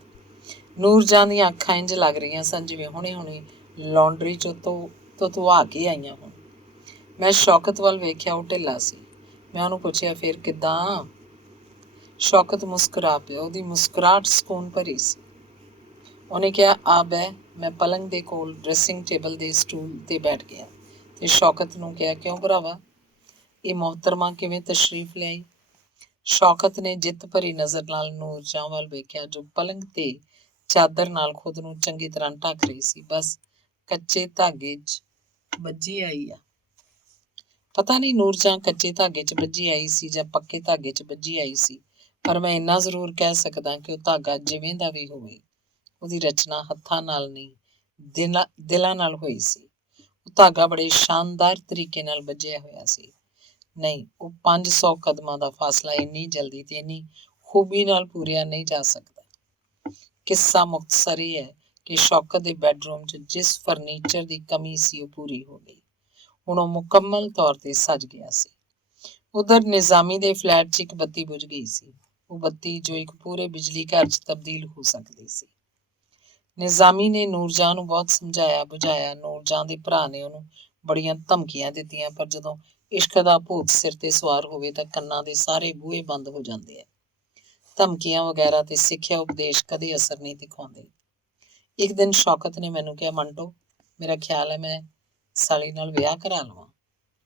ਨੂਰ ਜਹਾਂ ਦੀਆਂ ਅੱਖਾਂ ਇੰਝ ਲੱਗ ਰਹੀਆਂ ਸਨ ਜਿਵੇਂ ਹੁਣੇ-ਹੁਣੇ ਲਾਂਡਰੀ 'ਚੋਂ ਤੋਂ ਧੁਆ ਕੇ ਆਈਆਂ ਹੋਣ। ਮੈਂ ਸ਼ੌਕਤ ਵੱਲ ਵੇਖਿਆ, ਉਹ ਢਿੱਲਾ ਸੀ। ਮੈਂ ਉਹਨੂੰ ਪੁੱਛਿਆ, ਫਿਰ ਕਿੱਦਾਂ? ਸ਼ੌਕਤ ਮੁਸਕਰਾ ਪਿਆ। ਉਹਦੀ ਮੁਸਕਰਾਹਟ ਸਕੂਨ ਭਰੀ ਸੀ। ਉਹਨੇ ਕਿਹਾ, ਆ ਬਹਿ। ਮੈਂ ਪਲੰਘ ਦੇ ਕੋਲ ਡਰੈਸਿੰਗ ਟੇਬਲ ਦੇ ਸਟੂਲ 'ਤੇ ਬੈਠ ਗਿਆ ਤੇ ਸ਼ੌਕਤ ਨੂੰ ਕਿਹਾ, ਕਿਉਂ ਭਰਾਵਾ, ਇਹ ਮੁਹਤਰਮਾ ਕਿਵੇਂ ਤਸ਼ਰੀਫ ਲਿਆਈ? ਸ਼ੌਕਤ ਨੇ ਜਿੱਤ ਭਰੀ ਨਜ਼ਰ ਨਾਲ ਨੂਰ ਜਹਾਂ ਵੱਲ ਵੇਖਿਆ, ਜੋ ਪਲੰਘ ਤੇ ਚਾਦਰ ਨਾਲ ਖੁਦ ਨੂੰ ਚੰਗੀ ਤਰ੍ਹਾਂ ਢੱਕ ਰਹੀ ਸੀ। ਬਸ ਕੱਚੇ ਧਾਗੇ 'ਚ ਬੱਝੀ ਆਈ ਆ। ਪਤਾ ਨਹੀਂ ਨੂਰ ਜਹਾਂ ਕੱਚੇ ਧਾਗੇ 'ਚ ਬੱਝੀ ਆਈ ਸੀ ਜਾਂ ਪੱਕੇ ਧਾਗੇ 'ਚ ਬੱਝੀ ਆਈ ਸੀ, ਪਰ ਮੈਂ ਇੰਨਾ ਜ਼ਰੂਰ ਕਹਿ ਸਕਦਾ ਕਿ ਉਹ ਧਾਗਾ ਜਿਵੇਂ ਦਾ ਵੀ ਹੋਵੇ, ਉਹਦੀ ਰਚਨਾ ਹੱਥਾਂ ਨਾਲ ਨਹੀਂ, ਦਿਲਾਂ ਨਾਲ ਹੋਈ ਸੀ। ਉਹ ਧਾਗਾ ਬੜੇ ਸ਼ਾਨਦਾਰ ਤਰੀਕੇ ਨਾਲ ਬੱਝਿਆ ਹੋਇਆ ਸੀ। ਨਹੀਂ, ਉਹ 500 ਕਦਮਾਂ ਦਾ ਫਾਸਲਾ ਇੰਨੀ ਜਲਦੀ ਤੇ ਇੰਨੀ ਖੂਬੀ ਨਾਲ ਪੂਰਿਆ ਨਹੀਂ ਜਾ ਸਕਦਾ। ਕਿੱਸਾ ਮੁਖਤਸਰ ਇਹ ਹੈ ਕਿ ਸ਼ੌਕਤ ਦੇ ਬੈਡਰੂਮ 'ਚ ਜਿਸ ਫਰਨੀਚਰ ਦੀ ਕਮੀ ਸੀ, ਉਹ ਪੂਰੀ ਹੋ ਗਈ। ਹੁਣ ਉਹ ਮੁਕੰਮਲ ਤੌਰ ਤੇ ਸਜ ਗਿਆ ਸੀ। ਉਧਰ ਨਿਜ਼ਾਮੀ ਦੇ ਫਲੈਟ 'ਚ ਇੱਕ ਬੱਤੀ ਬੁਝ ਗਈ ਸੀ, ਉਹ ਬੱਤੀ ਜੋ ਇੱਕ ਪੂਰੇ ਬਿਜਲੀ ਘਰ 'ਚ ਤਬਦੀਲ ਹੋ ਸਕਦੀ ਸੀ। ਨਿਜ਼ਾਮੀ ਨੇ ਨੂਰ ਜਹਾਂ ਨੂੰ ਬਹੁਤ ਸਮਝਾਇਆ ਬੁਝਾਇਆ। ਨੂਰ ਜਹਾਂ ਦੇ ਭਰਾ ਨੇ ਉਹਨੂੰ ਬੜੀਆਂ ਧਮਕੀਆਂ ਦਿੱਤੀਆਂ, ਪਰ ਜਦੋਂ ਇਸ਼ਕ ਦਾ ਭੂਤ ਸਿਰ ਤੇ ਸਵਾਰ ਹੋਵੇ ਤਾਂ ਕੰਨਾਂ ਦੇ ਸਾਰੇ ਬੂਹੇ ਬੰਦ ਹੋ ਜਾਂਦੇ ਆ। ਧਮਕੀਆਂ ਵਗੈਰਾ ਤੇ ਸਿੱਖਿਆ ਉਪਦੇਸ਼ ਕਦੇ ਅਸਰ ਨਹੀਂ ਦਿਖਾਉਂਦੇ। ਇੱਕ ਦਿਨ ਸ਼ੌਕਤ ਨੇ ਮੈਨੂੰ ਕਿਹਾ, ਮੰਟੋ, ਮੇਰਾ ਖਿਆਲ ਹੈ ਮੈਂ ਸਾਲੀ ਨਾਲ ਵਿਆਹ ਕਰਾ ਲਵਾਂ।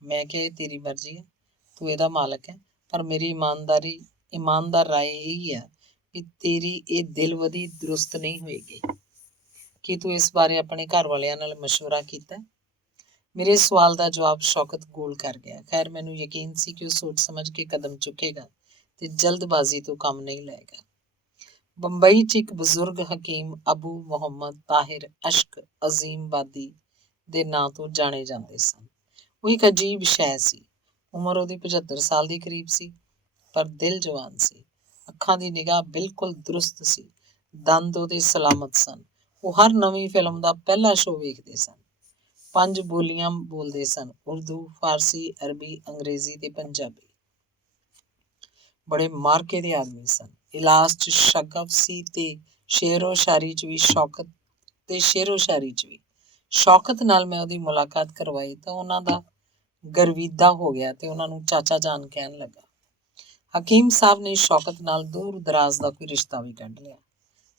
ਮੈਂ ਕਿਹਾ, ਇਹ ਤੇਰੀ ਮਰਜ਼ੀ ਹੈ, ਤੂੰ ਇਹਦਾ ਮਾਲਕ ਹੈ, ਪਰ ਮੇਰੀ ਇਮਾਨਦਾਰ ਰਾਏ ਇਹੀ ਹੈ ਵੀ ਤੇਰੀ ਇਹ ਦਿਲਵਦੀ ਦਰੁਸਤ ਨਹੀਂ ਹੋਏਗੀ। ਕੀ ਤੂੰ ਇਸ ਬਾਰੇ ਆਪਣੇ ਘਰ ਵਾਲਿਆਂ ਨਾਲ ਮਸ਼ਵਰਾ ਕੀਤਾ? ਮੇਰੇ ਸਵਾਲ ਦਾ ਜਵਾਬ ਸ਼ੌਕਤ ਗੋਲ ਕਰ ਗਿਆ। ਖੈਰ, ਮੈਨੂੰ ਯਕੀਨ ਸੀ ਕਿ ਉਹ ਸੋਚ ਸਮਝ ਕੇ ਕਦਮ ਚੁੱਕੇਗਾ ਤੇ ਜਲਦਬਾਜ਼ੀ ਤੋਂ ਕੰਮ ਨਹੀਂ ਲਏਗਾ। ਬੰਬਈ 'ਚ ਇੱਕ ਬਜ਼ੁਰਗ ਹਕੀਮ ਅਬੂ ਮੁਹੰਮਦ ਤਾਹਿਰ ਅਸ਼ਕ ਅਜ਼ੀਮਬਾਦੀ ਦੇ ਨਾਂ ਤੋਂ ਜਾਣੇ ਜਾਂਦੇ ਸਨ। ਉਹ ਇੱਕ ਅਜੀਬ ਸ਼ੈ ਸੀ। ਉਮਰ ਉਹਦੀ 75 ਸਾਲ ਦੇ ਕਰੀਬ ਸੀ, ਪਰ ਦਿਲ ਜਵਾਨ ਸੀ। ਅੱਖਾਂ ਦੀ ਨਿਗਾਹ ਬਿਲਕੁਲ ਦਰੁਸਤ ਸੀ। ਦੰਦ ਉਹਦੇ ਸਲਾਮਤ ਸਨ। ਉਹ ਹਰ ਨਵੀਂ ਫਿਲਮ ਦਾ ਪਹਿਲਾ ਸ਼ੋਅ ਵੇਖਦੇ ਸਨ। 5 ਬੋਲੀਆਂ ਬੋਲਦੇ ਸਨ: ਉਰਦੂ, ਫਾਰਸੀ, ਅਰਬੀ, ਅੰਗਰੇਜ਼ੀ ਤੇ ਪੰਜਾਬੀ। ਬੜੇ ਮਾਰਕੇ ਦੇ ਆਦਮੀ ਸਨ। ਇਲਾਜ 'ਚ ਸ਼ਗਫ ਸੀ ਤੇ ਸ਼ੇਰੋ ਸ਼ਾਇਰੀ 'ਚ ਵੀ ਸ਼ੌਕਤ ਨਾਲ ਮੈਂ ਉਹਦੀ ਮੁਲਾਕਾਤ ਕਰਵਾਈ ਤਾਂ ਉਹਨਾਂ ਦਾ ਗਰਵੀਦਾ ਹੋ ਗਿਆ ਤੇ ਉਹਨਾਂ ਨੂੰ ਚਾਚਾ ਜਾਨ ਕਹਿਣ ਲੱਗਾ। ਹਕੀਮ ਸਾਹਿਬ ਨੇ ਸ਼ੌਕਤ ਨਾਲ ਦੂਰ ਦਰਾਜ਼ ਦਾ ਕੋਈ ਰਿਸ਼ਤਾ ਵੀ ਕੱਢ ਲਿਆ।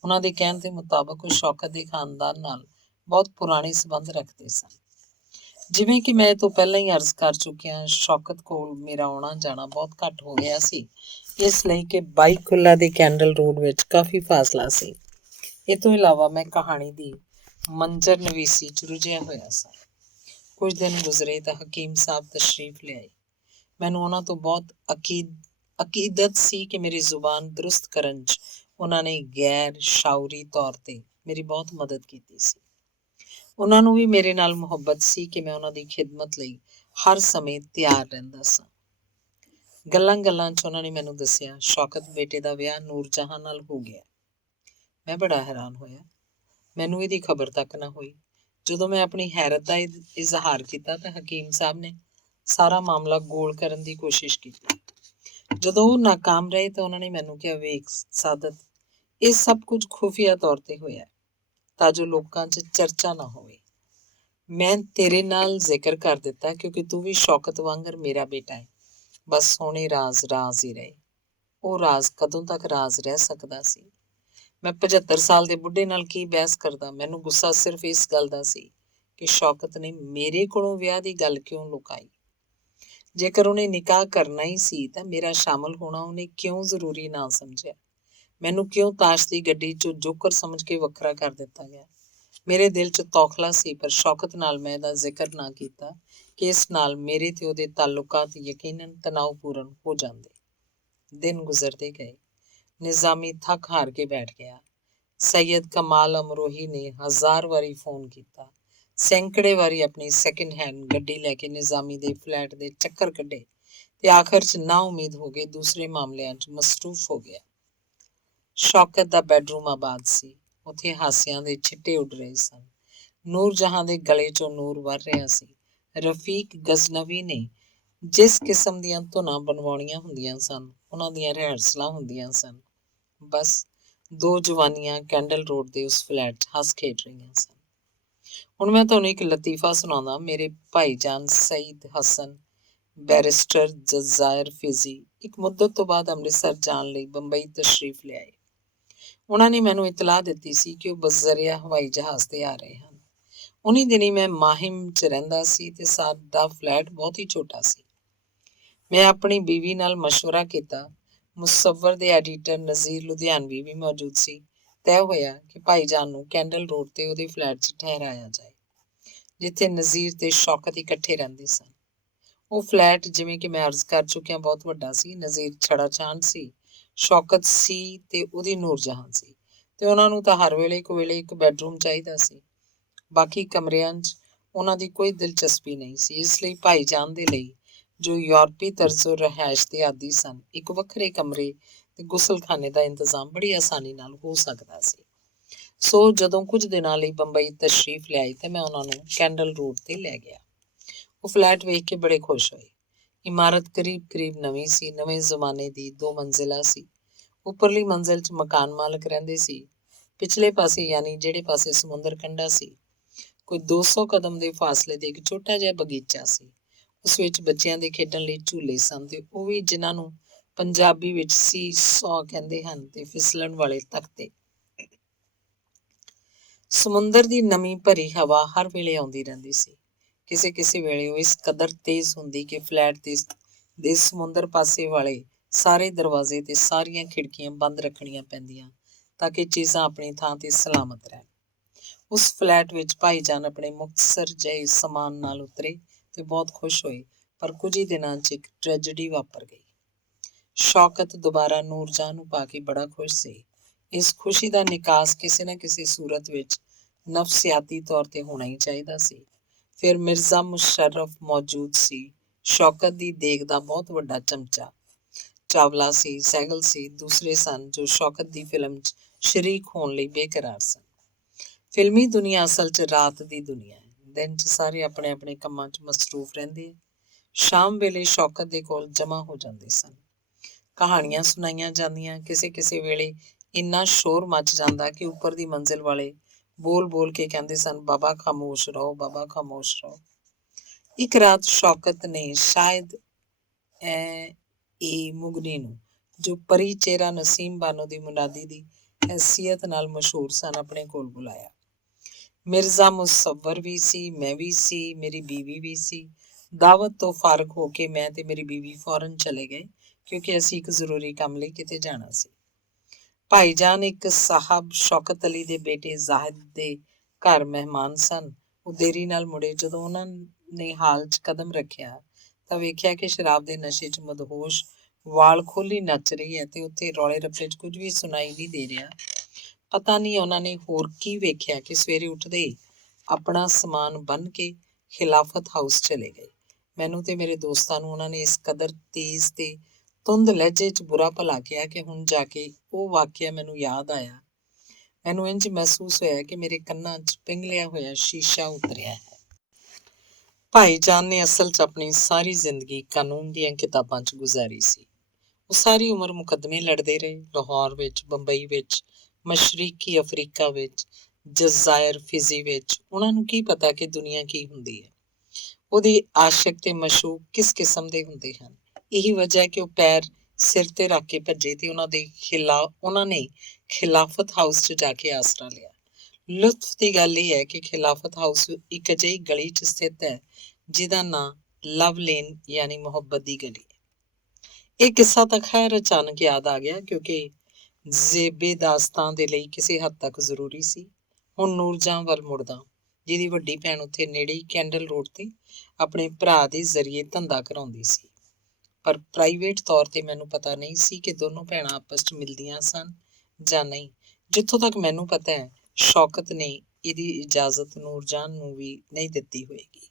ਉਹਨਾਂ ਦੇ ਕਹਿਣ ਦੇ ਮੁਤਾਬਕ ਉਹ ਸ਼ੌਕਤ ਦੇ ਖਾਨਦਾਨ ਨਾਲ ਬਹੁਤ ਪੁਰਾਣੇ ਸੰਬੰਧ ਰੱਖਦੇ ਸਨ। ਜਿਵੇਂ ਕਿ ਮੈਂ ਇਹ ਤੋਂ ਪਹਿਲਾਂ ਹੀ ਅਰਜ਼ ਕਰ ਚੁੱਕਿਆ, ਸ਼ੌਕਤ ਕੋਲ ਮੇਰਾ ਆਉਣਾ ਜਾਣਾ ਬਹੁਤ ਘੱਟ ਹੋ ਗਿਆ ਸੀ, ਇਸ ਲਈ ਕਿ ਬਾਈਕੁੱਲਾ ਦੇ ਕੈਂਡਲ ਰੋਡ ਵਿੱਚ ਕਾਫੀ ਫਾਸਲਾ ਸੀ। ਇਹ ਤੋਂ ਇਲਾਵਾ ਮੈਂ ਕਹਾਣੀ ਦੀ ਮੰਜ਼ਰ ਨਵੀਸੀ 'ਚ ਰੁੱਝਿਆ ਹੋਇਆ ਸਾਂ। ਕੁਝ ਦਿਨ ਗੁਜ਼ਰੇ ਤਾਂ ਹਕੀਮ ਸਾਹਿਬ ਤਸ਼ਰੀਫ ਲਿਆਏ। ਮੈਨੂੰ ਉਹਨਾਂ ਤੋਂ ਬਹੁਤ ਅਕੀਦਤ ਸੀ ਕਿ ਮੇਰੀ ਜ਼ੁਬਾਨ ਦਰੁਸਤ ਕਰਨ 'ਚ ਉਹਨਾਂ ਨੇ ਗੈਰ ਸ਼ਾਉਰੀ ਤੌਰ ਤੇ ਮੇਰੀ ਬਹੁਤ ਮਦਦ ਕੀਤੀ ਸੀ। ਉਹਨਾਂ ਨੂੰ ਵੀ ਮੇਰੇ ਨਾਲ ਮੁਹੱਬਤ ਸੀ ਕਿ ਮੈਂ ਉਹਨਾਂ ਦੀ ਖਿਦਮਤ ਲਈ ਹਰ ਸਮੇਂ ਤਿਆਰ ਰਹਿੰਦਾ ਸਾਂ। ਗੱਲਾਂ 'ਚ ਉਹਨਾਂ ਨੇ ਮੈਨੂੰ ਦੱਸਿਆ, ਸ਼ੌਕਤ ਬੇਟੇ ਦਾ ਵਿਆਹ ਨੂਰਜਹਾਂ ਨਾਲ ਹੋ ਗਿਆ। ਮੈਂ ਬੜਾ ਹੈਰਾਨ ਹੋਇਆ। ਮੈਨੂੰ ਇਹਦੀ ਖਬਰ ਤੱਕ ਨਾ ਹੋਈ। ਜਦੋਂ ਮੈਂ ਆਪਣੀ ਹੈਰਤ ਦਾ ਇਜ਼ਹਾਰ ਕੀਤਾ ਤਾਂ ਹਕੀਮ ਸਾਹਿਬ ਨੇ ਸਾਰਾ ਮਾਮਲਾ ਗੋਲ ਕਰਨ ਦੀ ਕੋਸ਼ਿਸ਼ ਕੀਤੀ। ਜਦੋਂ ਉਹ ਨਾਕਾਮ ਰਹੇ ਤਾਂ ਉਹਨਾਂ ਨੇ ਮੈਨੂੰ ਕਿਹਾ, ਵੇਖ ਸਾਦਤ, ਇਹ ਸਭ ਕੁਝ ਖੁਫੀਆ ਤੌਰ ਤੇ ਹੋਇਆ ਤਾਂ ਜੋ ਲੋਕਾਂ 'ਚ ਚਰਚਾ ਨਾ ਹੋਵੇ। ਮੈਂ ਤੇਰੇ ਨਾਲ ਜ਼ਿਕਰ ਕਰ ਦਿੱਤਾ ਕਿਉਂਕਿ ਤੂੰ ਵੀ ਸ਼ੌਕਤ ਵਾਂਗਰ ਮੇਰਾ ਬੇਟਾ ਹੈ। ਬਸ ਸੋਹਣੇ ਰਾਜ਼ ਹੀ ਰਹੇ। ਉਹ ਰਾਜ਼ ਕਦੋਂ ਤੱਕ ਰਾਜ਼ ਰਹਿ ਸਕਦਾ ਸੀ? ਮੈਂ 75 ਸਾਲ ਦੇ ਬੁੱਢੇ ਨਾਲ ਕੀ ਬਹਿਸ ਕਰਦਾ। ਮੈਨੂੰ ਗੁੱਸਾ ਸਿਰਫ ਇਸ ਗੱਲ ਦਾ ਸੀ ਕਿ ਸ਼ੌਕਤ ਨੇ ਮੇਰੇ ਕੋਲੋਂ ਵਿਆਹ ਦੀ ਗੱਲ ਕਿਉਂ ਲੁਕਾਈ। ਜੇਕਰ ਉਹਨੇ ਨਿਕਾਹ ਕਰਨਾ ਹੀ ਸੀ ਤਾਂ ਮੇਰਾ ਸ਼ਾਮਲ ਹੋਣਾ ਉਹਨੇ ਕਿਉਂ ਜ਼ਰੂਰੀ ਨਾ ਸਮਝਿਆ? ਮੈਨੂੰ ਕਿਉਂ ਤਾਸ਼ ਦੀ ਗੱਡੀ 'ਚੋਂ ਜੋਕਰ ਸਮਝ ਕੇ ਵੱਖਰਾ ਕਰ ਦਿੱਤਾ ਗਿਆ? ਮੇਰੇ ਦਿਲ 'ਚ ਤੌਖਲਾ ਸੀ, ਪਰ ਸ਼ੌਕਤ ਨਾਲ ਮੈਂ ਇਹਦਾ ਜ਼ਿਕਰ ਨਾ ਕੀਤਾ ਕਿ ਇਸ ਨਾਲ ਮੇਰੇ ਤੇ ਉਹਦੇ ਤਾਲੁਕਾਤ ਯਕੀਨਨ ਤਣਾਅਪੂਰਨ ਹੋ ਜਾਂਦੇ। ਦਿਨ ਗੁਜ਼ਰਦੇ ਗਏ। ਨਿਜ਼ਾਮੀ ਥੱਕ ਹਾਰ ਕੇ ਬੈਠ ਗਿਆ। ਸੈਯਦ ਕਮਾਲ ਅਮਰੋਹੀ ਨੇ 1000 ਵਾਰੀ ਫੋਨ ਕੀਤਾ। ਸੈਂਕੜੇ ਵਾਰੀ ਆਪਣੀ ਸੈਕਿੰਡ ਹੈਂਡ ਗੱਡੀ ਲੈ ਕੇ ਨਿਜ਼ਾਮੀ ਦੇ ਫਲੈਟ ਦੇ ਚੱਕਰ ਕੱਢੇ ਤੇ ਆਖਰ 'ਚ ਨਾ ਉਮੀਦ ਹੋ ਕੇ ਦੂਸਰੇ ਮਾਮਲਿਆਂ 'ਚ ਮਸਰੂਫ ਹੋ ਗਿਆ। ਸ਼ੌਕਤ ਦਾ ਬੈਡਰੂਮ ਆਬਾਦ ਸੀ। ਉੱਥੇ ਹਾਸਿਆਂ ਦੇ ਛਿੱਟੇ ਉੱਡ ਰਹੇ ਸਨ। ਨੂਰਜਹਾਂ ਦੇ ਗਲੇ 'ਚੋਂ ਨੂਰ ਵਰ ਰਿਹਾ ਸੀ। ਰਫੀਕ ਗਜ਼ਨਵੀ ਨੇ ਜਿਸ ਕਿਸਮ ਦੀਆਂ ਧੁਨਾਂ ਬਣਵਾਉਣੀਆਂ ਹੁੰਦੀਆਂ ਸਨ, ਉਹਨਾਂ ਦੀਆਂ ਰਿਹਰਸਲਾਂ ਹੁੰਦੀਆਂ ਸਨ। ਬਸ 2 ਜਵਾਨੀਆਂ ਕੈਂਡਲ ਰੋਡ ਦੇ ਉਸ ਫਲੈਟ 'ਚ ਹੱਸ ਖੇਡ ਰਹੀਆਂ ਸਨ। ਹੁਣ ਮੈਂ ਤੁਹਾਨੂੰ ਇੱਕ ਲਤੀਫਾ ਸੁਣਾਉਂਦਾ। ਮੇਰੇ ਭਾਈਜਾਨ ਸਈਦ ਹਸਨ, ਬੈਰਿਸਟਰ ਜਜ਼ਾਇਰ ਫਿਜ਼ੀ, ਇੱਕ ਮੁੱਦਤ ਤੋਂ ਬਾਅਦ ਅੰਮ੍ਰਿਤਸਰ ਜਾਣ ਲਈ ਬੰਬਈ ਤਸ਼ਰੀਫ ਲਿਆਏ। ਉਹਨਾਂ ਨੇ ਮੈਨੂੰ ਇਤਲਾਹ ਦਿੱਤੀ ਸੀ ਕਿ ਉਹ ਬਜ਼ਰੀਆ ਹਵਾਈ ਜਹਾਜ਼ ਤੇ ਆ ਰਹੇ ਹਨ। ਉਨੀ ਦਿਨੀ ਮੈਂ ਮਾਹਿਮ 'ਚ ਰਹਿੰਦਾ ਸੀ ਤੇ ਸਾਡਾ ਫਲੈਟ ਬਹੁਤ ਹੀ ਛੋਟਾ ਸੀ। ਮੈਂ ਆਪਣੀ ਬੀਵੀ ਨਾਲ ਮਸ਼ਵਰਾ ਕੀਤਾ। ਮੁਸੱਵਰ ਦੇ ਐਡੀਟਰ ਨਜ਼ੀਰ ਲੁਧਿਆਣਵੀ ਵੀ ਮੌਜੂਦ ਸੀ। ਤੈਅ ਹੋਇਆ ਕਿ ਭਾਈਜਾਨ ਨੂੰ ਕੈਂਡਲ ਰੋਡ ਤੇ ਉਹਦੇ ਫਲੈਟ 'ਚ ਠਹਿਰਾਇਆ ਜਾਏ, ਜਿੱਥੇ ਨਜ਼ੀਰ ਤੇ ਸ਼ੌਕਤ ਇਕੱਠੇ ਰਹਿੰਦੇ ਸਨ। ਉਹ ਫਲੈਟ, ਜਿਵੇਂ ਕਿ ਮੈਂ ਅਰਜ਼ ਕਰ ਚੁੱਕਿਆ, ਬਹੁਤ ਵੱਡਾ ਸੀ। ਨਜ਼ੀਰ ਛੜਾ ਚਾਂਦ ਸੀ, ਸ਼ੌਕਤ ਸੀ ਤੇ ਉਹਦੀ ਨੂਰਜਹਾਂ ਸੀ, ਤੇ ਉਹਨਾਂ ਨੂੰ ਤਾਂ ਹਰ ਵੇਲੇ ਇੱਕ ਬੈਡਰੂਮ ਚਾਹੀਦਾ ਸੀ। ਬਾਕੀ ਕਮਰਿਆਂ 'ਚ ਉਹਨਾਂ ਦੀ ਕੋਈ ਦਿਲਚਸਪੀ ਨਹੀਂ ਸੀ। ਇਸ ਲਈ ਭਾਈਜਾਨ ਦੇ ਲਈ, ਜੋ ਯੂਰਪੀ ਤਰਜ਼ੋ ਰਿਹਾਇਸ਼ ਦੇ ਆਦੀ ਸਨ, ਇੱਕ ਵੱਖਰੇ ਕਮਰੇ ਤੇ ਗੁਸਲਖਾਨੇ ਦਾ ਇੰਤਜ਼ਾਮ ਬੜੀ ਆਸਾਨੀ ਨਾਲ ਹੋ ਸਕਦਾ ਸੀ। ਸੋ ਜਦੋਂ ਕੁਝ ਦਿਨਾਂ ਲਈ ਬੰਬਈ ਤਸ਼ਰੀਫ ਲਿਆਈ ਤੇ ਮੈਂ ਉਹਨਾਂ ਨੂੰ ਕੈਂਡਲ ਰੋਡ ਤੇ ਲੈ ਗਿਆ। ਉਹ ਫਲੈਟ ਵੇਖ ਕੇ ਬੜੇ ਖੁਸ਼ ਹੋਏ। ਇਮਾਰਤ ਕਰੀਬ ਨਵੀਂ ਸੀ, ਨਵੇਂ ਜ਼ਮਾਨੇ ਦੀ, 2 ਮੰਜ਼ਿਲਾ ਸੀ। ਉੱਪਰਲੀ ਮੰਜ਼ਿਲ 'ਚ ਮਕਾਨ ਮਾਲਕ ਰਹਿੰਦੇ ਸੀ। ਪਿਛਲੇ ਪਾਸੇ, ਯਾਨੀ ਜਿਹੜੇ ਪਾਸੇ ਸਮੁੰਦਰ ਕੰਢਾ ਸੀ, ਕੋਈ 200 ਕਦਮ ਦੇ ਫਾਸਲੇ ਤੇ ਇੱਕ ਛੋਟਾ ਜਿਹਾ ਬਗੀਚਾ ਸੀ। ਉਸ ਵਿੱਚ ਬੱਚਿਆਂ ਦੇ ਖੇਡਣ ਲਈ ਝੂਲੇ ਸਨ, ਤੇ ਉਹ ਵੀ ਜਿਨ੍ਹਾਂ ਨੂੰ ਪੰਜਾਬੀ ਵਿੱਚ ਸੀ-ਸੌ ਕਹਿੰਦੇ ਹਨ, ਤੇ ਫਿਸਲਣ ਵਾਲੇ ਤਖਤੇ। ਸਮੁੰਦਰ ਦੀ ਨਮੀ ਭਰੀ ਹਵਾ ਹਰ ਵੇਲੇ ਆਉਂਦੀ ਰਹਿੰਦੀ ਸੀ। ਕਿਸੇ ਵੇਲੇ ਉਹ ਇਸ ਕਦਰ ਤੇਜ਼ ਹੁੰਦੀ ਕਿ ਫਲੈਟ ਦੇ ਸਮੁੰਦਰ ਪਾਸੇ ਵਾਲੇ ਸਾਰੇ ਦਰਵਾਜ਼ੇ ਤੇ ਸਾਰੀਆਂ ਖਿੜਕੀਆਂ ਬੰਦ ਰੱਖਣੀਆਂ ਪੈਂਦੀਆਂ ਤਾਂ ਕਿ ਚੀਜ਼ਾਂ ਆਪਣੀ ਥਾਂ ਤੇ ਸਲਾਮਤ ਰਹਿਣ। ਉਸ ਫਲੈਟ ਵਿੱਚ ਭਾਈਜਾਨ ਆਪਣੇ ਮੁਕਤਸਰ ਜਿਹੇ ਸਮਾਨ ਨਾਲ ਉਤਰੇ ਤੇ ਬਹੁਤ ਖੁਸ਼ ਹੋਏ, ਪਰ ਕੁਝ ਹੀ ਦਿਨਾਂ 'ਚ ਇੱਕ ਟ੍ਰੈਜਡੀ ਵਾਪਰ ਗਈ। ਸ਼ੌਕਤ ਦੁਬਾਰਾ ਨੂਰਜਹਾਂ ਨੂੰ ਪਾ ਕੇ ਬੜਾ ਖੁਸ਼ ਸੀ। ਇਸ ਖੁਸ਼ੀ ਦਾ ਨਿਕਾਸ ਕਿਸੇ ਨਾ ਕਿਸੇ ਸੂਰਤ ਵਿੱਚ ਨਫਸਿਆਤੀ ਤੌਰ ਤੇ ਹੋਣਾ ਹੀ ਚਾਹੀਦਾ ਸੀ। ਫਿਰ ਮਿਰਜ਼ਾ ਮੁਸ਼ੱਰਫ ਮੌਜੂਦ ਸੀ। ਸ਼ੌਕਤ ਦੀ ਦੇਗ ਦਾ ਬਹੁਤ ਵੱਡਾ ਚਮਚਾ। ਚਾਵਲਾ ਸੀ, ਸਹਿਗਲ ਸੀ, ਦੂਸਰੇ ਸਨ ਜੋ ਸ਼ੌਕਤ ਦੀ ਫਿਲਮ 'ਚ ਸ਼ਰੀਕ ਹੋਣ ਲਈ ਬੇਕਰਾਰ ਸਨ। ਫਿਲਮੀ ਦੁਨੀਆ ਅਸਲ 'ਚ ਰਾਤ ਦੀ ਦੁਨੀਆ ਹੈ। ਦਿਨ 'ਚ ਸਾਰੇ ਆਪਣੇ ਆਪਣੇ ਕੰਮਾਂ 'ਚ ਮਸਰੂਫ ਰਹਿੰਦੇ ਆ। ਸ਼ਾਮ ਵੇਲੇ ਸ਼ੌਕਤ ਦੇ ਕੋਲ ਜਮ੍ਹਾਂ ਹੋ ਜਾਂਦੇ ਸਨ। ਕਹਾਣੀਆਂ ਸੁਣਾਈਆਂ ਜਾਂਦੀਆਂ। ਕਿਸੇ ਕਿਸੇ ਵੇਲੇ ਇੰਨਾ ਸ਼ੋਰ ਮਚ ਜਾਂਦਾ ਕਿ ਉੱਪਰ ਦੀ ਮੰਜ਼ਿਲ ਵਾਲੇ ਬੋਲ ਬੋਲ ਕੇ ਕਹਿੰਦੇ ਸਨ, ਬਾਬਾ ਖਾਮੋਸ਼ ਰਹੋ, ਬਾਬਾ ਖਾਮੋਸ਼ ਰਹੋ। ਇੱਕ ਰਾਤ ਸ਼ੌਕਤ ਨੇ ਸ਼ਾਇਦ ਮੁਗਨੀ ਨੂੰ, ਜੋ ਪਰੀ ਚਿਹਰਾ ਨਸੀਮ ਬਾਨੋ ਦੀ ਮੁਨਾਦੀ ਦੀ ਹੈਸੀਅਤ ਨਾਲ ਮਸ਼ਹੂਰ ਸਨ, ਆਪਣੇ ਕੋਲ ਬੁਲਾਇਆ। ਮਿਰਜ਼ਾ ਮੁਸੱਵਰ ਵੀ ਸੀ, ਮੈਂ ਵੀ ਸੀ, ਮੇਰੀ ਬੀਵੀ ਵੀ ਸੀ। ਦਾਵਤ ਤੋਂ ਫਾਰਗ ਹੋ ਕੇ ਮੈਂ ਤੇ ਮੇਰੀ ਬੀਵੀ ਫੌਰਨ ਚਲੇ ਗਏ, ਕਿਉਂਕਿ ਅਸੀਂ ਇੱਕ ਜ਼ਰੂਰੀ ਕੰਮ ਲਈ ਕਿਤੇ ਜਾਣਾ ਸੀ। ਭਾਈਜਾਨ ਇੱਕ ਸਾਹਬ ਸ਼ੌਕਤ ਅਲੀ ਦੇ ਬੇਟੇ ਜ਼ਾਹਿਦ ਦੇ ਘਰ ਮਹਿਮਾਨ ਸਨ। ਉਹ ਦੇਰੀ ਨਾਲ ਮੁੜੇ। ਜਦੋਂ ਉਹਨਾਂ ਨੇ ਹਾਲ 'ਚ ਕਦਮ ਰੱਖਿਆ ਤਾਂ ਵੇਖਿਆ ਕਿ ਸ਼ਰਾਬ ਦੇ ਨਸ਼ੇ 'ਚ ਮਦਹੋਸ਼ ਵਾਲ ਖੋਲੀ ਨੱਚ ਰਹੀ ਹੈ ਤੇ ਉੱਥੇ ਰੌਲੇ ਰੱਪੇ 'ਚ ਕੁਝ ਵੀ ਸੁਣਾਈ ਨਹੀਂ ਦੇ ਰਿਹਾ। ਪਤਾ ਨਹੀਂ ਉਹਨਾਂ ਨੇ ਹੋਰ ਕੀ ਵੇਖਿਆ ਕਿ ਸਵੇਰੇ ਉੱਠਦੇ ਹੀ ਆਪਣਾ ਸਮਾਨ ਬੰਨ੍ਹ ਕੇ ਖਿਲਾਫਤ ਹਾਊਸ ਚਲੇ ਗਏ। ਮੈਨੂੰ ਤੇ ਮੇਰੇ ਦੋਸਤਾਂ ਨੂੰ ਉਹਨਾਂ ਨੇ ਇਸ ਕਦਰ ਤੇਜ਼ ਤੇ ਤੁੰਦ ਲਹਿਜੇ 'ਚ ਬੁਰਾ ਭਲਾ ਕਿਹਾ ਕਿ ਹੁਣ ਜਾ ਕੇ ਉਹ ਵਾਕਿਆ ਮੈਨੂੰ ਯਾਦ ਆਇਆ। ਮੈਨੂੰ ਇੰਝ ਮਹਿਸੂਸ ਹੋਇਆ ਕਿ ਮੇਰੇ ਕੰਨਾਂ 'ਚ ਪਿਘਲਿਆ ਹੋਇਆ ਸ਼ੀਸ਼ਾ ਉਤਰਿਆ ਹੈ। ਭਾਈਜਾਨ ਨੇ ਅਸਲ 'ਚ ਆਪਣੀ ਸਾਰੀ ਜ਼ਿੰਦਗੀ ਕਾਨੂੰਨ ਦੀਆਂ ਕਿਤਾਬਾਂ 'ਚ ਗੁਜ਼ਾਰੀ ਸੀ। ਉਹ ਸਾਰੀ ਉਮਰ ਮੁਕੱਦਮੇ ਲੜਦੇ ਰਹੇ, ਲਾਹੌਰ ਵਿੱਚ, ਬੰਬਈ ਵਿੱਚ, ਮਸ਼ਰਕੀ ਅਫਰੀਕਾ ਵਿੱਚ, ਜਜ਼ਾਇਰ, ਫਿਜੀ ਵਿੱਚ। ਉਹਨਾਂ ਨੂੰ ਕੀ ਪਤਾ ਕਿ ਦੁਨੀਆ ਕੀ ਹੁੰਦੀ ਹੈ, ਉਹਦੇ ਆਸ਼ਿਕ ਤੇ ਮਸ਼ੂਕ ਕਿਸ ਕਿਸਮ ਦੇ ਹੁੰਦੇ ਹਨ। ਇਹੀ ਵਜ੍ਹਾ ਹੈ ਕਿ ਉਹ ਪੈਰ ਸਿਰ ਤੇ ਰੱਖ ਕੇ ਭੱਜੇ ਤੇ ਉਹਨਾਂ ਨੇ ਖਿਲਾਫਤ ਹਾਊਸ 'ਚ ਜਾ ਕੇ ਆਸਰਾ ਲਿਆ। ਲੁਤਫ ਦੀ ਗੱਲ ਇਹ ਹੈ ਕਿ ਖਿਲਾਫਤ ਹਾਊਸ ਇੱਕ ਅਜਿਹੀ ਗਲੀ 'ਚ ਸਥਿਤ ਹੈ ਜਿਹਦਾ ਨਾਂ ਲਵ ਲੇਨ ਯਾਨੀ ਮੁਹੱਬਤ ਦੀ ਗਲੀ ਹੈ। ਇਹ ਕਿੱਸਾ ਤਾਂ ਖੈਰ ਅਚਾਨਕ ਯਾਦ ਆ ਗਿਆ, ਕਿਉਂਕਿ ਜ਼ੇਬੇ ਦਾਸਤਾਂ ਦੇ ਲਈ ਕਿਸੇ ਹੱਦ ਤੱਕ ਜ਼ਰੂਰੀ ਸੀ। ਹੁਣ ਨੂਰਜਹਾਂ ਵੱਲ ਮੁੜਦਾ, ਜਿਹਦੀ ਵੱਡੀ ਭੈਣ ਉੱਥੇ ਨੇੜੇ ਹੀ ਕੈਂਡਲ ਰੋਡ ਤੇ ਆਪਣੇ ਭਰਾ ਦੇ ਜ਼ਰੀਏ ਧੰਦਾ ਕਰਾਉਂਦੀ ਸੀ। ਪਰ ਪ੍ਰਾਈਵੇਟ ਤੌਰ ਤੇ ਮੈਨੂੰ ਪਤਾ ਨਹੀਂ ਸੀ ਕਿ ਦੋਨੋਂ ਭੈਣਾਂ ਆਪਸ 'ਚ ਮਿਲਦੀਆਂ ਸਨ ਜਾਂ ਨਹੀਂ। ਜਿੱਥੋਂ ਤੱਕ ਮੈਨੂੰ ਪਤਾ ਹੈ, ਸ਼ੌਕਤ ਨੇ ਇਹਦੀ ਇਜਾਜ਼ਤ ਨੂਰਜਹਾਂ ਨੂੰ ਵੀ ਨਹੀਂ ਦਿੱਤੀ ਹੋਏਗੀ।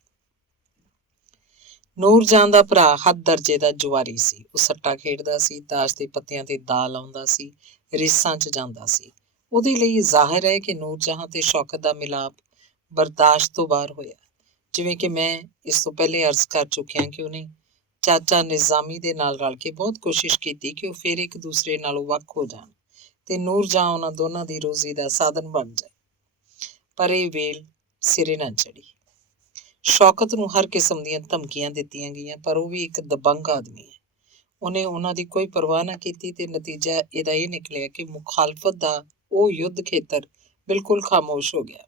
ਨੂਰਜਹਾਂ ਦਾ ਭਰਾ ਹੱਦ ਦਰਜੇ ਦਾ ਜੁਆਰੀ ਸੀ। ਉਹ ਸੱਟਾ ਖੇਡਦਾ ਸੀ, ਤਾਸ਼ ਦੇ ਪੱਤਿਆਂ ਤੇ ਦਾ ਲਾਉਂਦਾ ਸੀ, ਰੇਸਾਂ 'ਚ ਜਾਂਦਾ ਸੀ। ਉਹਦੇ ਲਈ ਜ਼ਾਹਿਰ ਹੈ ਕਿ ਨੂਰਜਹਾਂ ਤੇ ਸ਼ੌਕਤ ਦਾ ਮਿਲਾਪ ਬਰਦਾਸ਼ਤ ਤੋਂ ਬਾਹਰ ਹੋਇਆ। ਜਿਵੇਂ ਕਿ ਮੈਂ ਇਸ ਤੋਂ ਪਹਿਲੇ ਅਰਜ਼ ਕਰ ਚੁੱਕਿਆ ਕਿ ਉਹਨੇ ਚਾਚਾ ਨਿਜ਼ਾਮੀ ਦੇ ਨਾਲ ਰਲ ਕੇ ਬਹੁਤ ਕੋਸ਼ਿਸ਼ ਕੀਤੀ ਕਿ ਉਹ ਫਿਰ ਇੱਕ ਦੂਸਰੇ ਨਾਲੋਂ ਵੱਖ ਹੋ ਜਾਣ ਤੇ ਨੂਰਜਹਾਂ ਉਹਨਾਂ ਦੋਨਾਂ ਦੀ ਰੋਜ਼ੀ ਦਾ ਸਾਧਨ ਬਣ ਜਾਏ। ਪਰ ਇਹ ਵੇਲ ਸਿਰੇ ਨਾ ਚੜੀ। ਸ਼ੌਕਤ ਨੂੰ ਹਰ ਕਿਸਮ ਦੀਆਂ ਧਮਕੀਆਂ ਦਿੱਤੀਆਂ ਗਈਆਂ, ਪਰ ਉਹ ਵੀ ਇੱਕ ਦਬੰਗ ਆਦਮੀ ਹੈ। ਉਹਨੇ ਉਹਨਾਂ ਦੀ ਕੋਈ ਪਰਵਾਹ ਨਾ ਕੀਤੀ ਤੇ ਨਤੀਜਾ ਇਹਦਾ ਇਹ ਨਿਕਲਿਆ ਕਿ ਮੁਖਾਲਫਤ ਦਾ ਉਹ ਯੁੱਧ ਖੇਤਰ ਬਿਲਕੁਲ ਖਾਮੋਸ਼ ਹੋ ਗਿਆ।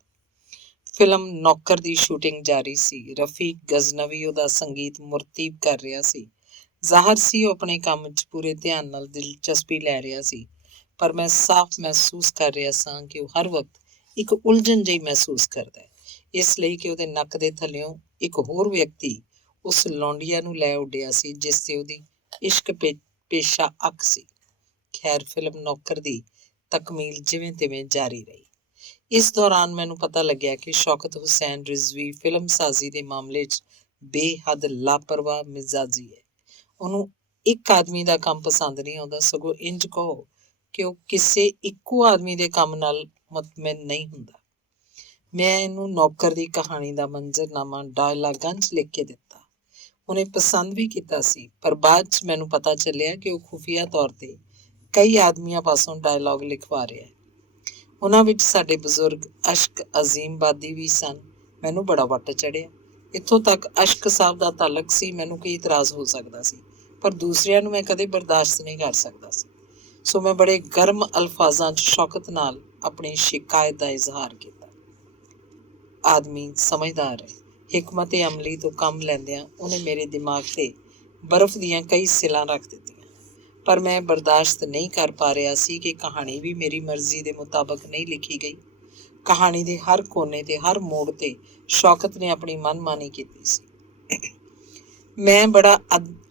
ਫਿਲਮ ਨੌਕਰ ਦੀ ਸ਼ੂਟਿੰਗ ਜਾਰੀ ਸੀ। ਰਫੀਕ ਗਜ਼ਨਵੀ ਉਹਦਾ ਸੰਗੀਤ ਮੁਰਤੀਬ ਕਰ ਰਿਹਾ ਸੀ। ਜ਼ਾਹਰ ਸੀ ਉਹ ਆਪਣੇ ਕੰਮ 'ਚ ਪੂਰੇ ਧਿਆਨ ਨਾਲ ਦਿਲਚਸਪੀ ਲੈ ਰਿਹਾ ਸੀ, ਪਰ ਮੈਂ ਸਾਫ਼ ਮਹਿਸੂਸ ਕਰ ਰਿਹਾ ਸਾਂ ਕਿ ਉਹ ਹਰ ਵਕਤ ਇੱਕ ਉਲਝਣ ਜਿਹੀ ਮਹਿਸੂਸ ਕਰਦਾ ਹੈ, ਇਸ ਲਈ ਕਿ ਉਹਦੇ ਨੱਕ ਦੇ ਥੱਲਿਓਂ ਇੱਕ ਹੋਰ ਵਿਅਕਤੀ ਉਸ ਲੌਂਡੀਆ ਨੂੰ ਲੈ ਉੱਡਿਆ ਸੀ ਜਿਸ ਤੇ ਉਹਦੀ ਇਸ਼ਕ ਪੇਸ਼ਾ ਅੱਖ ਸੀ। ਖੈਰ, ਫਿਲਮ ਨੌਕਰ ਦੀ ਤਕਮੀਲ ਜਿਵੇਂ ਤਿਵੇਂ ਜਾਰੀ ਰਹੀ। ਇਸ ਦੌਰਾਨ ਮੈਨੂੰ ਪਤਾ ਲੱਗਿਆ ਕਿ ਸ਼ੌਕਤ ਹੁਸੈਨ ਰਿਜ਼ਵੀ ਫਿਲਮ ਸਾਜ਼ੀ ਦੇ ਮਾਮਲੇ 'ਚ ਬੇਹੱਦ ਲਾਪਰਵਾਹ ਮਿਜ਼ਾਜੀ ਹੈ। ਉਹਨੂੰ ਇੱਕ ਆਦਮੀ ਦਾ ਕੰਮ ਪਸੰਦ ਨਹੀਂ ਆਉਂਦਾ, ਸਗੋਂ ਇੰਝ ਕਹੋ ਕਿ ਉਹ ਕਿਸੇ ਇੱਕੋ ਆਦਮੀ ਦੇ ਕੰਮ ਨਾਲ ਮੁਤਮਿਨ ਨਹੀਂ ਹੁੰਦਾ। ਮੈਂ ਇਹਨੂੰ ਨੌਕਰ ਦੀ ਕਹਾਣੀ ਦਾ ਮੰਜ਼ਰਨਾਮਾ ਡਾਇਲਾਗਾਂ 'ਚ ਲਿਖ ਕੇ ਦਿੱਤਾ। ਉਹਨੇ ਪਸੰਦ ਵੀ ਕੀਤਾ ਸੀ, ਪਰ ਬਾਅਦ 'ਚ ਮੈਨੂੰ ਪਤਾ ਚੱਲਿਆ ਕਿ ਉਹ ਖੁਫੀਆ ਤੌਰ ਤੇ ਕਈ ਆਦਮੀਆਂ ਪਾਸੋਂ ਡਾਇਲਾਗ ਲਿਖਵਾ ਰਿਹਾ। ਉਹਨਾਂ ਵਿੱਚ ਸਾਡੇ ਬਜ਼ੁਰਗ ਅਸ਼ਕ ਅਜ਼ੀਮਬਾਦੀ ਵੀ ਸਨ। ਮੈਨੂੰ ਬੜਾ ਵੱਟ ਚੜਿਆ। ਇੱਥੋਂ ਤੱਕ ਅਸ਼ਕ ਸਾਹਿਬ ਦਾ ਤਾਲੁਕ ਸੀ, ਮੈਨੂੰ ਕੀ ਇਤਰਾਜ਼ ਹੋ ਸਕਦਾ ਸੀ, ਪਰ ਦੂਸਰਿਆਂ ਨੂੰ ਮੈਂ ਕਦੇ ਬਰਦਾਸ਼ਤ ਨਹੀਂ ਕਰ ਸਕਦਾ ਸੀ। ਸੋ ਮੈਂ ਬੜੇ ਗਰਮ ਅਲਫਾਜ਼ਾਂ 'ਚ ਸ਼ੌਕਤ ਨਾਲ ਆਪਣੀ ਸ਼ਿਕਾਇਤ ਦਾ ਇਜ਼ਹਾਰ ਕੀਤਾ। ਆਦਮੀ ਸਮਝਦਾਰ ਹੈ। ਹਿਕਮਤ ਅਮਲੀ ਤੋਂ ਕੰਮ ਲੈਂਦਿਆਂ ਉਹਨੇ ਮੇਰੇ ਦਿਮਾਗ ਤੇ ਬਰਫ਼ ਦੀਆਂ ਕਈ ਸਿਲਾਂ ਰੱਖ ਦਿੱਤੀਆਂ, ਪਰ ਮੈਂ ਬਰਦਾਸ਼ਤ ਨਹੀਂ ਕਰ ਪਾ ਰਿਹਾ ਸੀ ਕਿ ਕਹਾਣੀ ਵੀ ਮੇਰੀ ਮਰਜ਼ੀ ਦੇ ਮੁਤਾਬਕ ਨਹੀਂ ਲਿਖੀ ਗਈ। ਕਹਾਣੀ ਦੇ ਹਰ ਕੋਨੇ ਤੇ ਹਰ ਮੋੜ ਤੇ ਸ਼ੌਕਤ ਨੇ ਆਪਣੀ ਮਨਮਾਨੀ ਕੀਤੀ ਸੀ। ਮੈਂ ਬੜਾ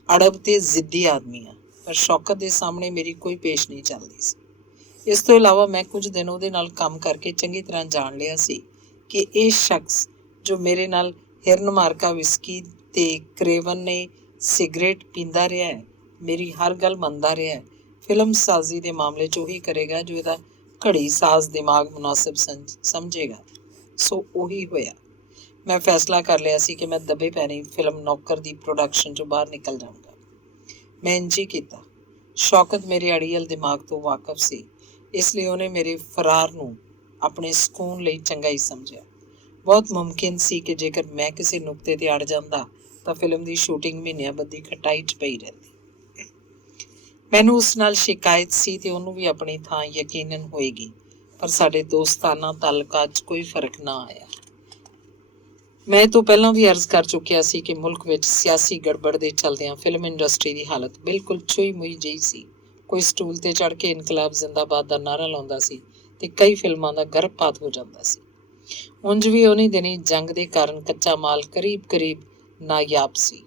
ਅੜਬ ਤੇ ਜ਼ਿੱਦੀ ਆਦਮੀ ਹਾਂ, ਪਰ ਸ਼ੌਕਤ ਦੇ ਸਾਹਮਣੇ ਮੇਰੀ ਕੋਈ ਪੇਸ਼ ਨਹੀਂ ਚੱਲਦੀ ਸੀ। ਇਸ ਤੋਂ ਇਲਾਵਾ ਮੈਂ ਕੁਝ ਦਿਨ ਉਹਦੇ ਨਾਲ ਕੰਮ ਕਰਕੇ ਚੰਗੀ ਤਰ੍ਹਾਂ ਜਾਣ ਲਿਆ ਸੀ ਕਿ ਇਹ ਸ਼ਖਸ ਜੋ ਮੇਰੇ ਨਾਲ ਹਿਰਨ ਮਾਰਕਾ ਵਿਸਕੀ ਤੇ ਕਰੇਵਨ ਨੇ ਸਿਗਰਟ ਪੀਂਦਾ ਰਿਹਾ ਹੈ, ਮੇਰੀ ਹਰ ਗੱਲ ਮੰਨਦਾ ਰਿਹਾ ਹੈ। ਫਿਲਮ ਸਾਜ਼ੀ ਦੇ ਮਾਮਲੇ 'ਚ ਉਹੀ ਕਰੇਗਾ ਜੋ ਇਹਦਾ ਘੜੀ ਸਾਜ਼ ਦਿਮਾਗ ਮੁਨਾਸਿਬ ਸਮਝੇਗਾ। ਸੋ ਉਹੀ ਹੋਇਆ। ਮੈਂ ਫੈਸਲਾ ਕਰ ਲਿਆ ਸੀ ਕਿ ਮੈਂ ਦੱਬੇ ਪੈਰੀਂ ਫਿਲਮ ਨੌਕਰ ਦੀ ਪ੍ਰੋਡਕਸ਼ਨ 'ਚੋਂ ਬਾਹਰ ਨਿਕਲ ਜਾਊਂਗਾ। ਮੈਂ ਇੰਝ ਹੀ ਕੀਤਾ। ਸ਼ੌਕਤ ਮੇਰੇ ਅੜੀਅਲ ਦਿਮਾਗ ਤੋਂ ਵਾਕਫ ਸੀ, ਇਸ ਲਈ ਉਹਨੇ ਮੇਰੇ ਫਰਾਰ ਨੂੰ ਆਪਣੇ ਸਕੂਨ ਲਈ ਚੰਗਾ ਹੀ ਸਮਝਿਆ। ਬਹੁਤ ਮੁਮਕਿਨ ਸੀ ਕਿ ਜੇਕਰ ਮੈਂ ਕਿਸੇ ਨੁਕਤੇ ਤੇ ਅੜ ਜਾਂਦਾ ਤਾਂ ਫਿਲਮ ਦੀ ਸ਼ੂਟਿੰਗ ਮਹੀਨਿਆਂ ਬੱਧੀ ਖਟਾਈ 'ਚ ਪਈ ਰਹਿੰਦੀ। ਮੈਨੂੰ ਉਸ ਨਾਲ ਸ਼ਿਕਾਇਤ ਸੀ ਤੇ ਉਹਨੂੰ ਵੀ ਆਪਣੀ ਥਾਂ ਯਕੀਨਨ ਹੋਏਗੀ, ਪਰ ਸਾਡੇ ਦੋਸਤਾਨਾ ਤਾਲੁਕਾਤ 'ਚ ਕੋਈ ਫਰਕ ਨਾ ਆਇਆ। ਮੈਂ ਇਹ ਤੋਂ ਪਹਿਲਾਂ ਵੀ ਅਰਜ਼ ਕਰ ਚੁੱਕਿਆ ਸੀ ਕਿ ਮੁਲਕ ਵਿੱਚ ਸਿਆਸੀ ਗੜਬੜ ਦੇ ਚਲਦਿਆਂ ਫਿਲਮ ਇੰਡਸਟਰੀ ਦੀ ਹਾਲਤ ਬਿਲਕੁਲ ਚੂਈ ਮੁਈ ਜਿਹੀ ਸੀ। ਕੋਈ ਸਟੂਲ ਤੇ ਚੜ੍ਹ ਕੇ ਇਨਕਲਾਬ ਜ਼ਿੰਦਾਬਾਦ ਦਾ ਨਾਅਰਾ ਲਾਉਂਦਾ ਸੀ ਤੇ ਕਈ ਫਿਲਮਾਂ ਦਾ ਗਰਭਪਾਤ ਹੋ ਜਾਂਦਾ ਸੀ। ਉਂਝ ਵੀ ਉਹਨੀ ਦਿਨੀ ਜੰਗ ਦੇ ਕਾਰਨ ਕੱਚਾ ਮਾਲ ਕਰੀਬ ਨਾਯਾਬ ਸੀ।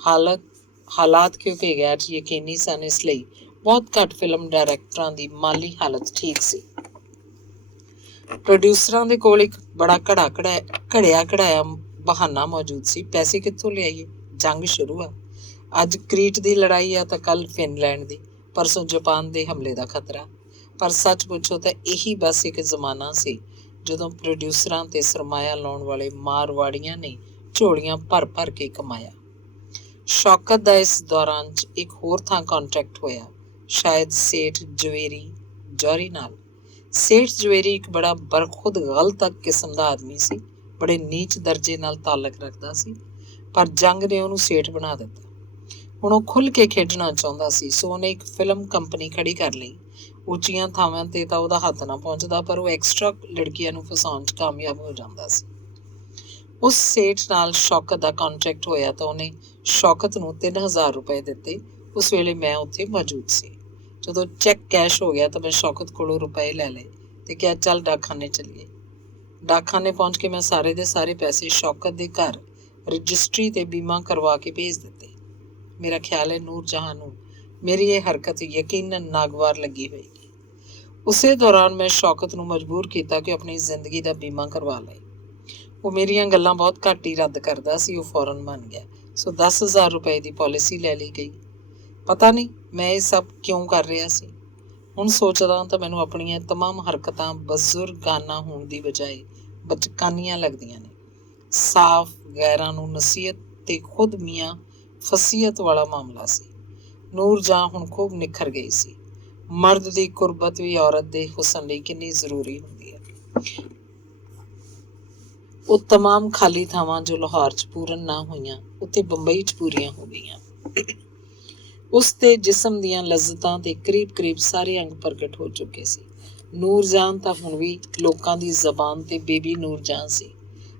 ਹਾਲਾਤ ਕਿਉਂਕਿ ਗੈਰ ਯਕੀਨੀ ਸਨ, ਇਸ ਲਈ ਬਹੁਤ ਘੱਟ ਫਿਲਮ ਡਾਇਰੈਕਟਰਾਂ ਦੀ ਮਾਲੀ ਹਾਲਤ ਠੀਕ ਸੀ। ਪ੍ਰੋਡਿਊਸਰਾਂ ਦੇ ਕੋਲ ਇੱਕ ਬੜਾ ਘੜਿਆ ਘੜਾਇਆ ਬਹਾਨਾ ਮੌਜੂਦ ਸੀ। ਪੈਸੇ ਕਿੱਥੋਂ ਲਿਆਈਏ? ਜੰਗ ਸ਼ੁਰੂ ਆ। ਅੱਜ ਕ੍ਰੀਟ ਦੀ ਲੜਾਈ ਆ ਤਾਂ ਕੱਲ ਫਿਨਲੈਂਡ ਦੀ, ਪਰਸੋਂ ਜਾਪਾਨ ਦੇ ਹਮਲੇ ਦਾ ਖਤਰਾ। ਪਰ ਸੱਚ ਪੁੱਛੋ ਤਾਂ ਇਹੀ ਬਸ ਇੱਕ ਜ਼ਮਾਨਾ ਸੀ ਜਦੋਂ ਪ੍ਰੋਡਿਊਸਰਾਂ ਤੇ ਸਰਮਾਇਆ ਲਾਉਣ ਵਾਲੇ ਮਾਰਵਾੜੀਆਂ ਨੇ ਝੋਲੀਆਂ ਭਰ ਕੇ ਕਮਾਇਆ। ਸ਼ੌਕਤ ਦਾ ਇਸ ਦੌਰਾਨ 'ਚ ਇੱਕ ਹੋਰ ਥਾਂ ਕੰਟਰੈਕਟ ਹੋਇਆ, ਸ਼ਾਇਦ ਸੇਠ ਜਵੇਰੀ ਜੌਹਰੀ ਨਾਲ। ਸੇਠ ਜਵੇਰੀ ਇੱਕ ਬੜਾ ਬਰਖੁਦ ਗਲਤ ਕਿਸਮ ਦਾ ਆਦਮੀ ਸੀ, ਬੜੇ ਨੀਚ ਦਰਜੇ ਨਾਲ ਤਾਲੁਕ ਰੱਖਦਾ ਸੀ, ਪਰ ਜੰਗ ਨੇ ਉਹਨੂੰ ਸੇਠ ਬਣਾ ਦਿੱਤਾ। ਹੁਣ ਉਹ ਖੁੱਲ੍ਹ ਕੇ ਖੇਡਣਾ ਚਾਹੁੰਦਾ ਸੀ, ਸੋ ਉਹਨੇ ਇੱਕ ਫਿਲਮ ਕੰਪਨੀ ਖੜੀ ਕਰ ਲਈ। ਉੱਚੀਆਂ ਥਾਵਾਂ ਤੇ ਤਾਂ ਉਹਦਾ ਹੱਥ ਨਾ ਪਹੁੰਚਦਾ, ਪਰ ਉਹ ਐਕਸਟਰਾ ਲੜਕੀਆਂ ਨੂੰ ਫਸਾਉਣ 'ਚ ਕਾਮਯਾਬ ਹੋ ਜਾਂਦਾ ਸੀ। ਉਸ ਸੇਠ ਨਾਲ ਸ਼ੌਕਤ ਦਾ ਕੰਟਰੈਕਟ ਹੋਇਆ ਤਾਂ ਉਹਨੇ ਸ਼ੌਕਤ ਨੂੰ 3000 ਰੁਪਏ ਦਿੱਤੇ। ਉਸ ਵੇਲੇ ਮੈਂ ਉੱਥੇ ਮੌਜੂਦ ਸੀ। ਜਦੋਂ ਚੈੱਕ ਕੈਸ਼ ਹੋ ਗਿਆ ਤਾਂ ਮੈਂ ਸ਼ੌਕਤ ਕੋਲੋਂ ਰੁਪਏ ਲੈ ਲਏ ਤੇ ਕਿਹਾ, ਚੱਲ ਡਾਕਖਾਨੇ ਚੱਲੀਏ। ਡਾਕਖਾਨੇ ਪਹੁੰਚ ਕੇ ਮੈਂ ਸਾਰੇ ਦੇ ਸਾਰੇ ਪੈਸੇ ਸ਼ੌਕਤ ਦੇ ਘਰ ਰਜਿਸਟਰੀ ਤੇ ਬੀਮਾ ਕਰਵਾ ਕੇ ਭੇਜ ਦਿੱਤੇ। ਮੇਰਾ ਖਿਆਲ ਹੈ ਨੂਰ ਜਹਾਂ ਨੂੰ ਮੇਰੀ ਇਹ ਹਰਕਤ ਯਕੀਨਨ ਨਾਗਵਾਰ ਲੱਗੀ ਹੋਏਗੀ। ਉਸੇ ਦੌਰਾਨ ਮੈਂ ਸ਼ੌਕਤ ਨੂੰ ਮਜਬੂਰ ਕੀਤਾ ਕਿ ਆਪਣੀ ਜ਼ਿੰਦਗੀ ਦਾ ਬੀਮਾ ਕਰਵਾ ਲਏ। ਉਹ ਮੇਰੀਆਂ ਗੱਲਾਂ ਬਹੁਤ ਘੱਟ ਹੀ ਰੱਦ ਕਰਦਾ ਸੀ। ਉਹ ਫੌਰਨ ਮੰਨ ਗਿਆ, ਸੋ 10,000 ਰੁਪਏ ਦੀ ਪਾਲਿਸੀ ਲੈ ਲਈ ਗਈ। ਪਤਾ ਨਹੀਂ ਮੈਂ ਇਹ ਸਭ ਕਿਉਂ ਕਰ ਰਿਹਾ ਸੀ। ਹੁਣ ਸੋਚਦਾ ਤਾਂ ਮੈਨੂੰ ਆਪਣੀਆਂ ਤਮਾਮ ਹਰਕਤਾਂ ਬਜ਼ੁਰਗਾਨਾ ਹੋਣ ਦੀ ਬਜਾਏ ਬਚਕਾਨੀਆਂ ਲੱਗਦੀਆਂ ਨੇ। ਸਾਫ਼ ਗੈਰਾਂ ਨੂੰ ਨਸੀਹਤ ਤੇ ਖੁਦ ਮੀਆਂ ਫਸੀਅਤ ਵਾਲਾ ਮਾਮਲਾ ਸੀ। ਨੂਰ ਜਹਾਂ ਹੁਣ ਖੂਬ ਨਿਖਰ ਗਈ ਸੀ। ਮਰਦ ਦੀ ਕੁਰਬਤ ਵੀ ਔਰਤ ਦੇ ਹੁਸਨ ਲਈ ਕਿੰਨੀ ਜ਼ਰੂਰੀ ਹੁੰਦੀ ਹੈ। ਉਹ ਤਮਾਮ ਖਾਲੀ ਥਾਵਾਂ ਜੋ ਲਾਹੌਰ 'ਚ ਪੂਰਨ ਨਾ ਹੋਈਆਂ, ਉੱਥੇ ਬੰਬਈ 'ਚ ਪੂਰੀਆਂ ਹੋ ਗਈਆਂ। ਉਸ ਦੇ ਜਿਸਮ ਦੀਆਂ ਲਜ਼ਤਾਂ ਤੇ ਕਰੀਬ ਸਾਰੇ ਅੰਗ ਪ੍ਰਗਟ ਹੋ ਚੁੱਕੇ ਸੀ। ਨੂਰ ਜਹਾਂ ਤਾਂ ਹੁਣ ਵੀ ਲੋਕਾਂ ਦੀ ਜ਼ਬਾਨ ਤੇ ਬੇਬੀ ਨੂਰ ਜਹਾਂ ਸੀ,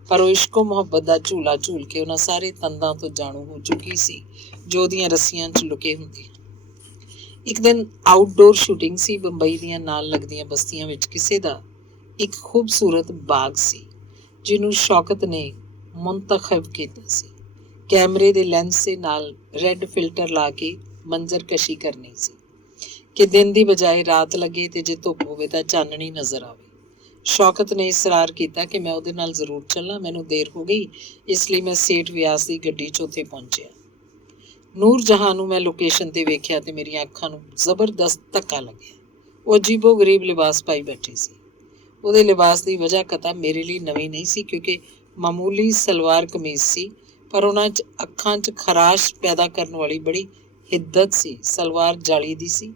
ਪਰ ਉਹ ਇਸ਼ਕੋ ਮੁਹੱਬਤ ਦਾ ਝੂਲਾ ਝੂਲ ਕੇ ਉਹਨਾਂ ਸਾਰੇ ਤੰਦਾਂ ਤੋਂ ਜਾਣੂ ਹੋ ਚੁੱਕੀ ਸੀ ਜੋ ਉਹਦੀਆਂ ਰੱਸੀਆਂ 'ਚ ਲੁਕੇ ਹੁੰਦੇ। ਇੱਕ ਦਿਨ ਆਊਟਡੋਰ ਸ਼ੂਟਿੰਗ ਸੀ। ਬੰਬਈ ਦੀਆਂ ਨਾਲ ਲੱਗਦੀਆਂ ਬਸਤੀਆਂ ਵਿੱਚ ਕਿਸੇ ਦਾ ਇੱਕ ਖੂਬਸੂਰਤ ਬਾਗ ਸੀ ਜਿਹਨੂੰ ਸ਼ੌਕਤ ਨੇ ਮੁੰਤਖਬ ਕੀਤਾ ਸੀ। ਕੈਮਰੇ ਦੇ ਲੈਂਸ ਦੇ ਨਾਲ ਰੈੱਡ ਫਿਲਟਰ ਲਾ ਕੇ ਮੰਜ਼ਰ ਕਸ਼ੀ ਕਰਨੀ ਸੀ ਕਿ ਦਿਨ ਦੀ ਬਜਾਏ ਰਾਤ ਲੱਗੇ ਤੇ ਜੇ ਧੁੱਪ ਹੋਵੇ ਤਾਂ ਚਾਨਣੀ ਨਜ਼ਰ ਆਵੇ। ਸ਼ੌਕਤ ਨੇ ਇਸਰਾਰ ਕੀਤਾ ਕਿ ਮੈਂ ਉਹਦੇ ਨਾਲ ਜ਼ਰੂਰ ਚੱਲਾਂ। ਮੈਨੂੰ ਦੇਰ ਹੋ ਗਈ, ਇਸ ਲਈ ਮੈਂ ਸੇਠ ਵਿਆਸ ਦੀ ਗੱਡੀ 'ਚ ਉੱਥੇ ਪਹੁੰਚਿਆ। ਨੂਰ ਜਹਾਂ ਨੂੰ ਮੈਂ ਲੋਕੇਸ਼ਨ ਤੇ ਵੇਖਿਆ ਤੇ ਮੇਰੀਆਂ ਅੱਖਾਂ ਨੂੰ ਜ਼ਬਰਦਸਤ ਧੱਕਾ ਲੱਗਿਆ। ਉਹ ਅਜੀਬੋ ਗਰੀਬ ਲਿਬਾਸ ਪਾਈ ਬੈਠੀ ਸੀ। ਉਹਦੇ ਲਿਬਾਸ ਦੀ ਵਜ੍ਹਾ ਕਤਾ ਮੇਰੇ ਲਈ ਨਵੀਂ ਨਹੀਂ ਸੀ, ਕਿਉਂਕਿ ਮਾਮੂਲੀ ਸਲਵਾਰ ਕਮੀਜ਼ ਸੀ, ਪਰ ਉਹਨਾਂ 'ਚ ਅੱਖਾਂ 'ਚ ਖਰਾਸ਼ ਪੈਦਾ ਕਰਨ ਵਾਲੀ ਬੜੀ ਹਿੱਦਤ ਸੀ। ਸਲਵਾਰ ਜਾਲੀ ਦੀ ਸੀ,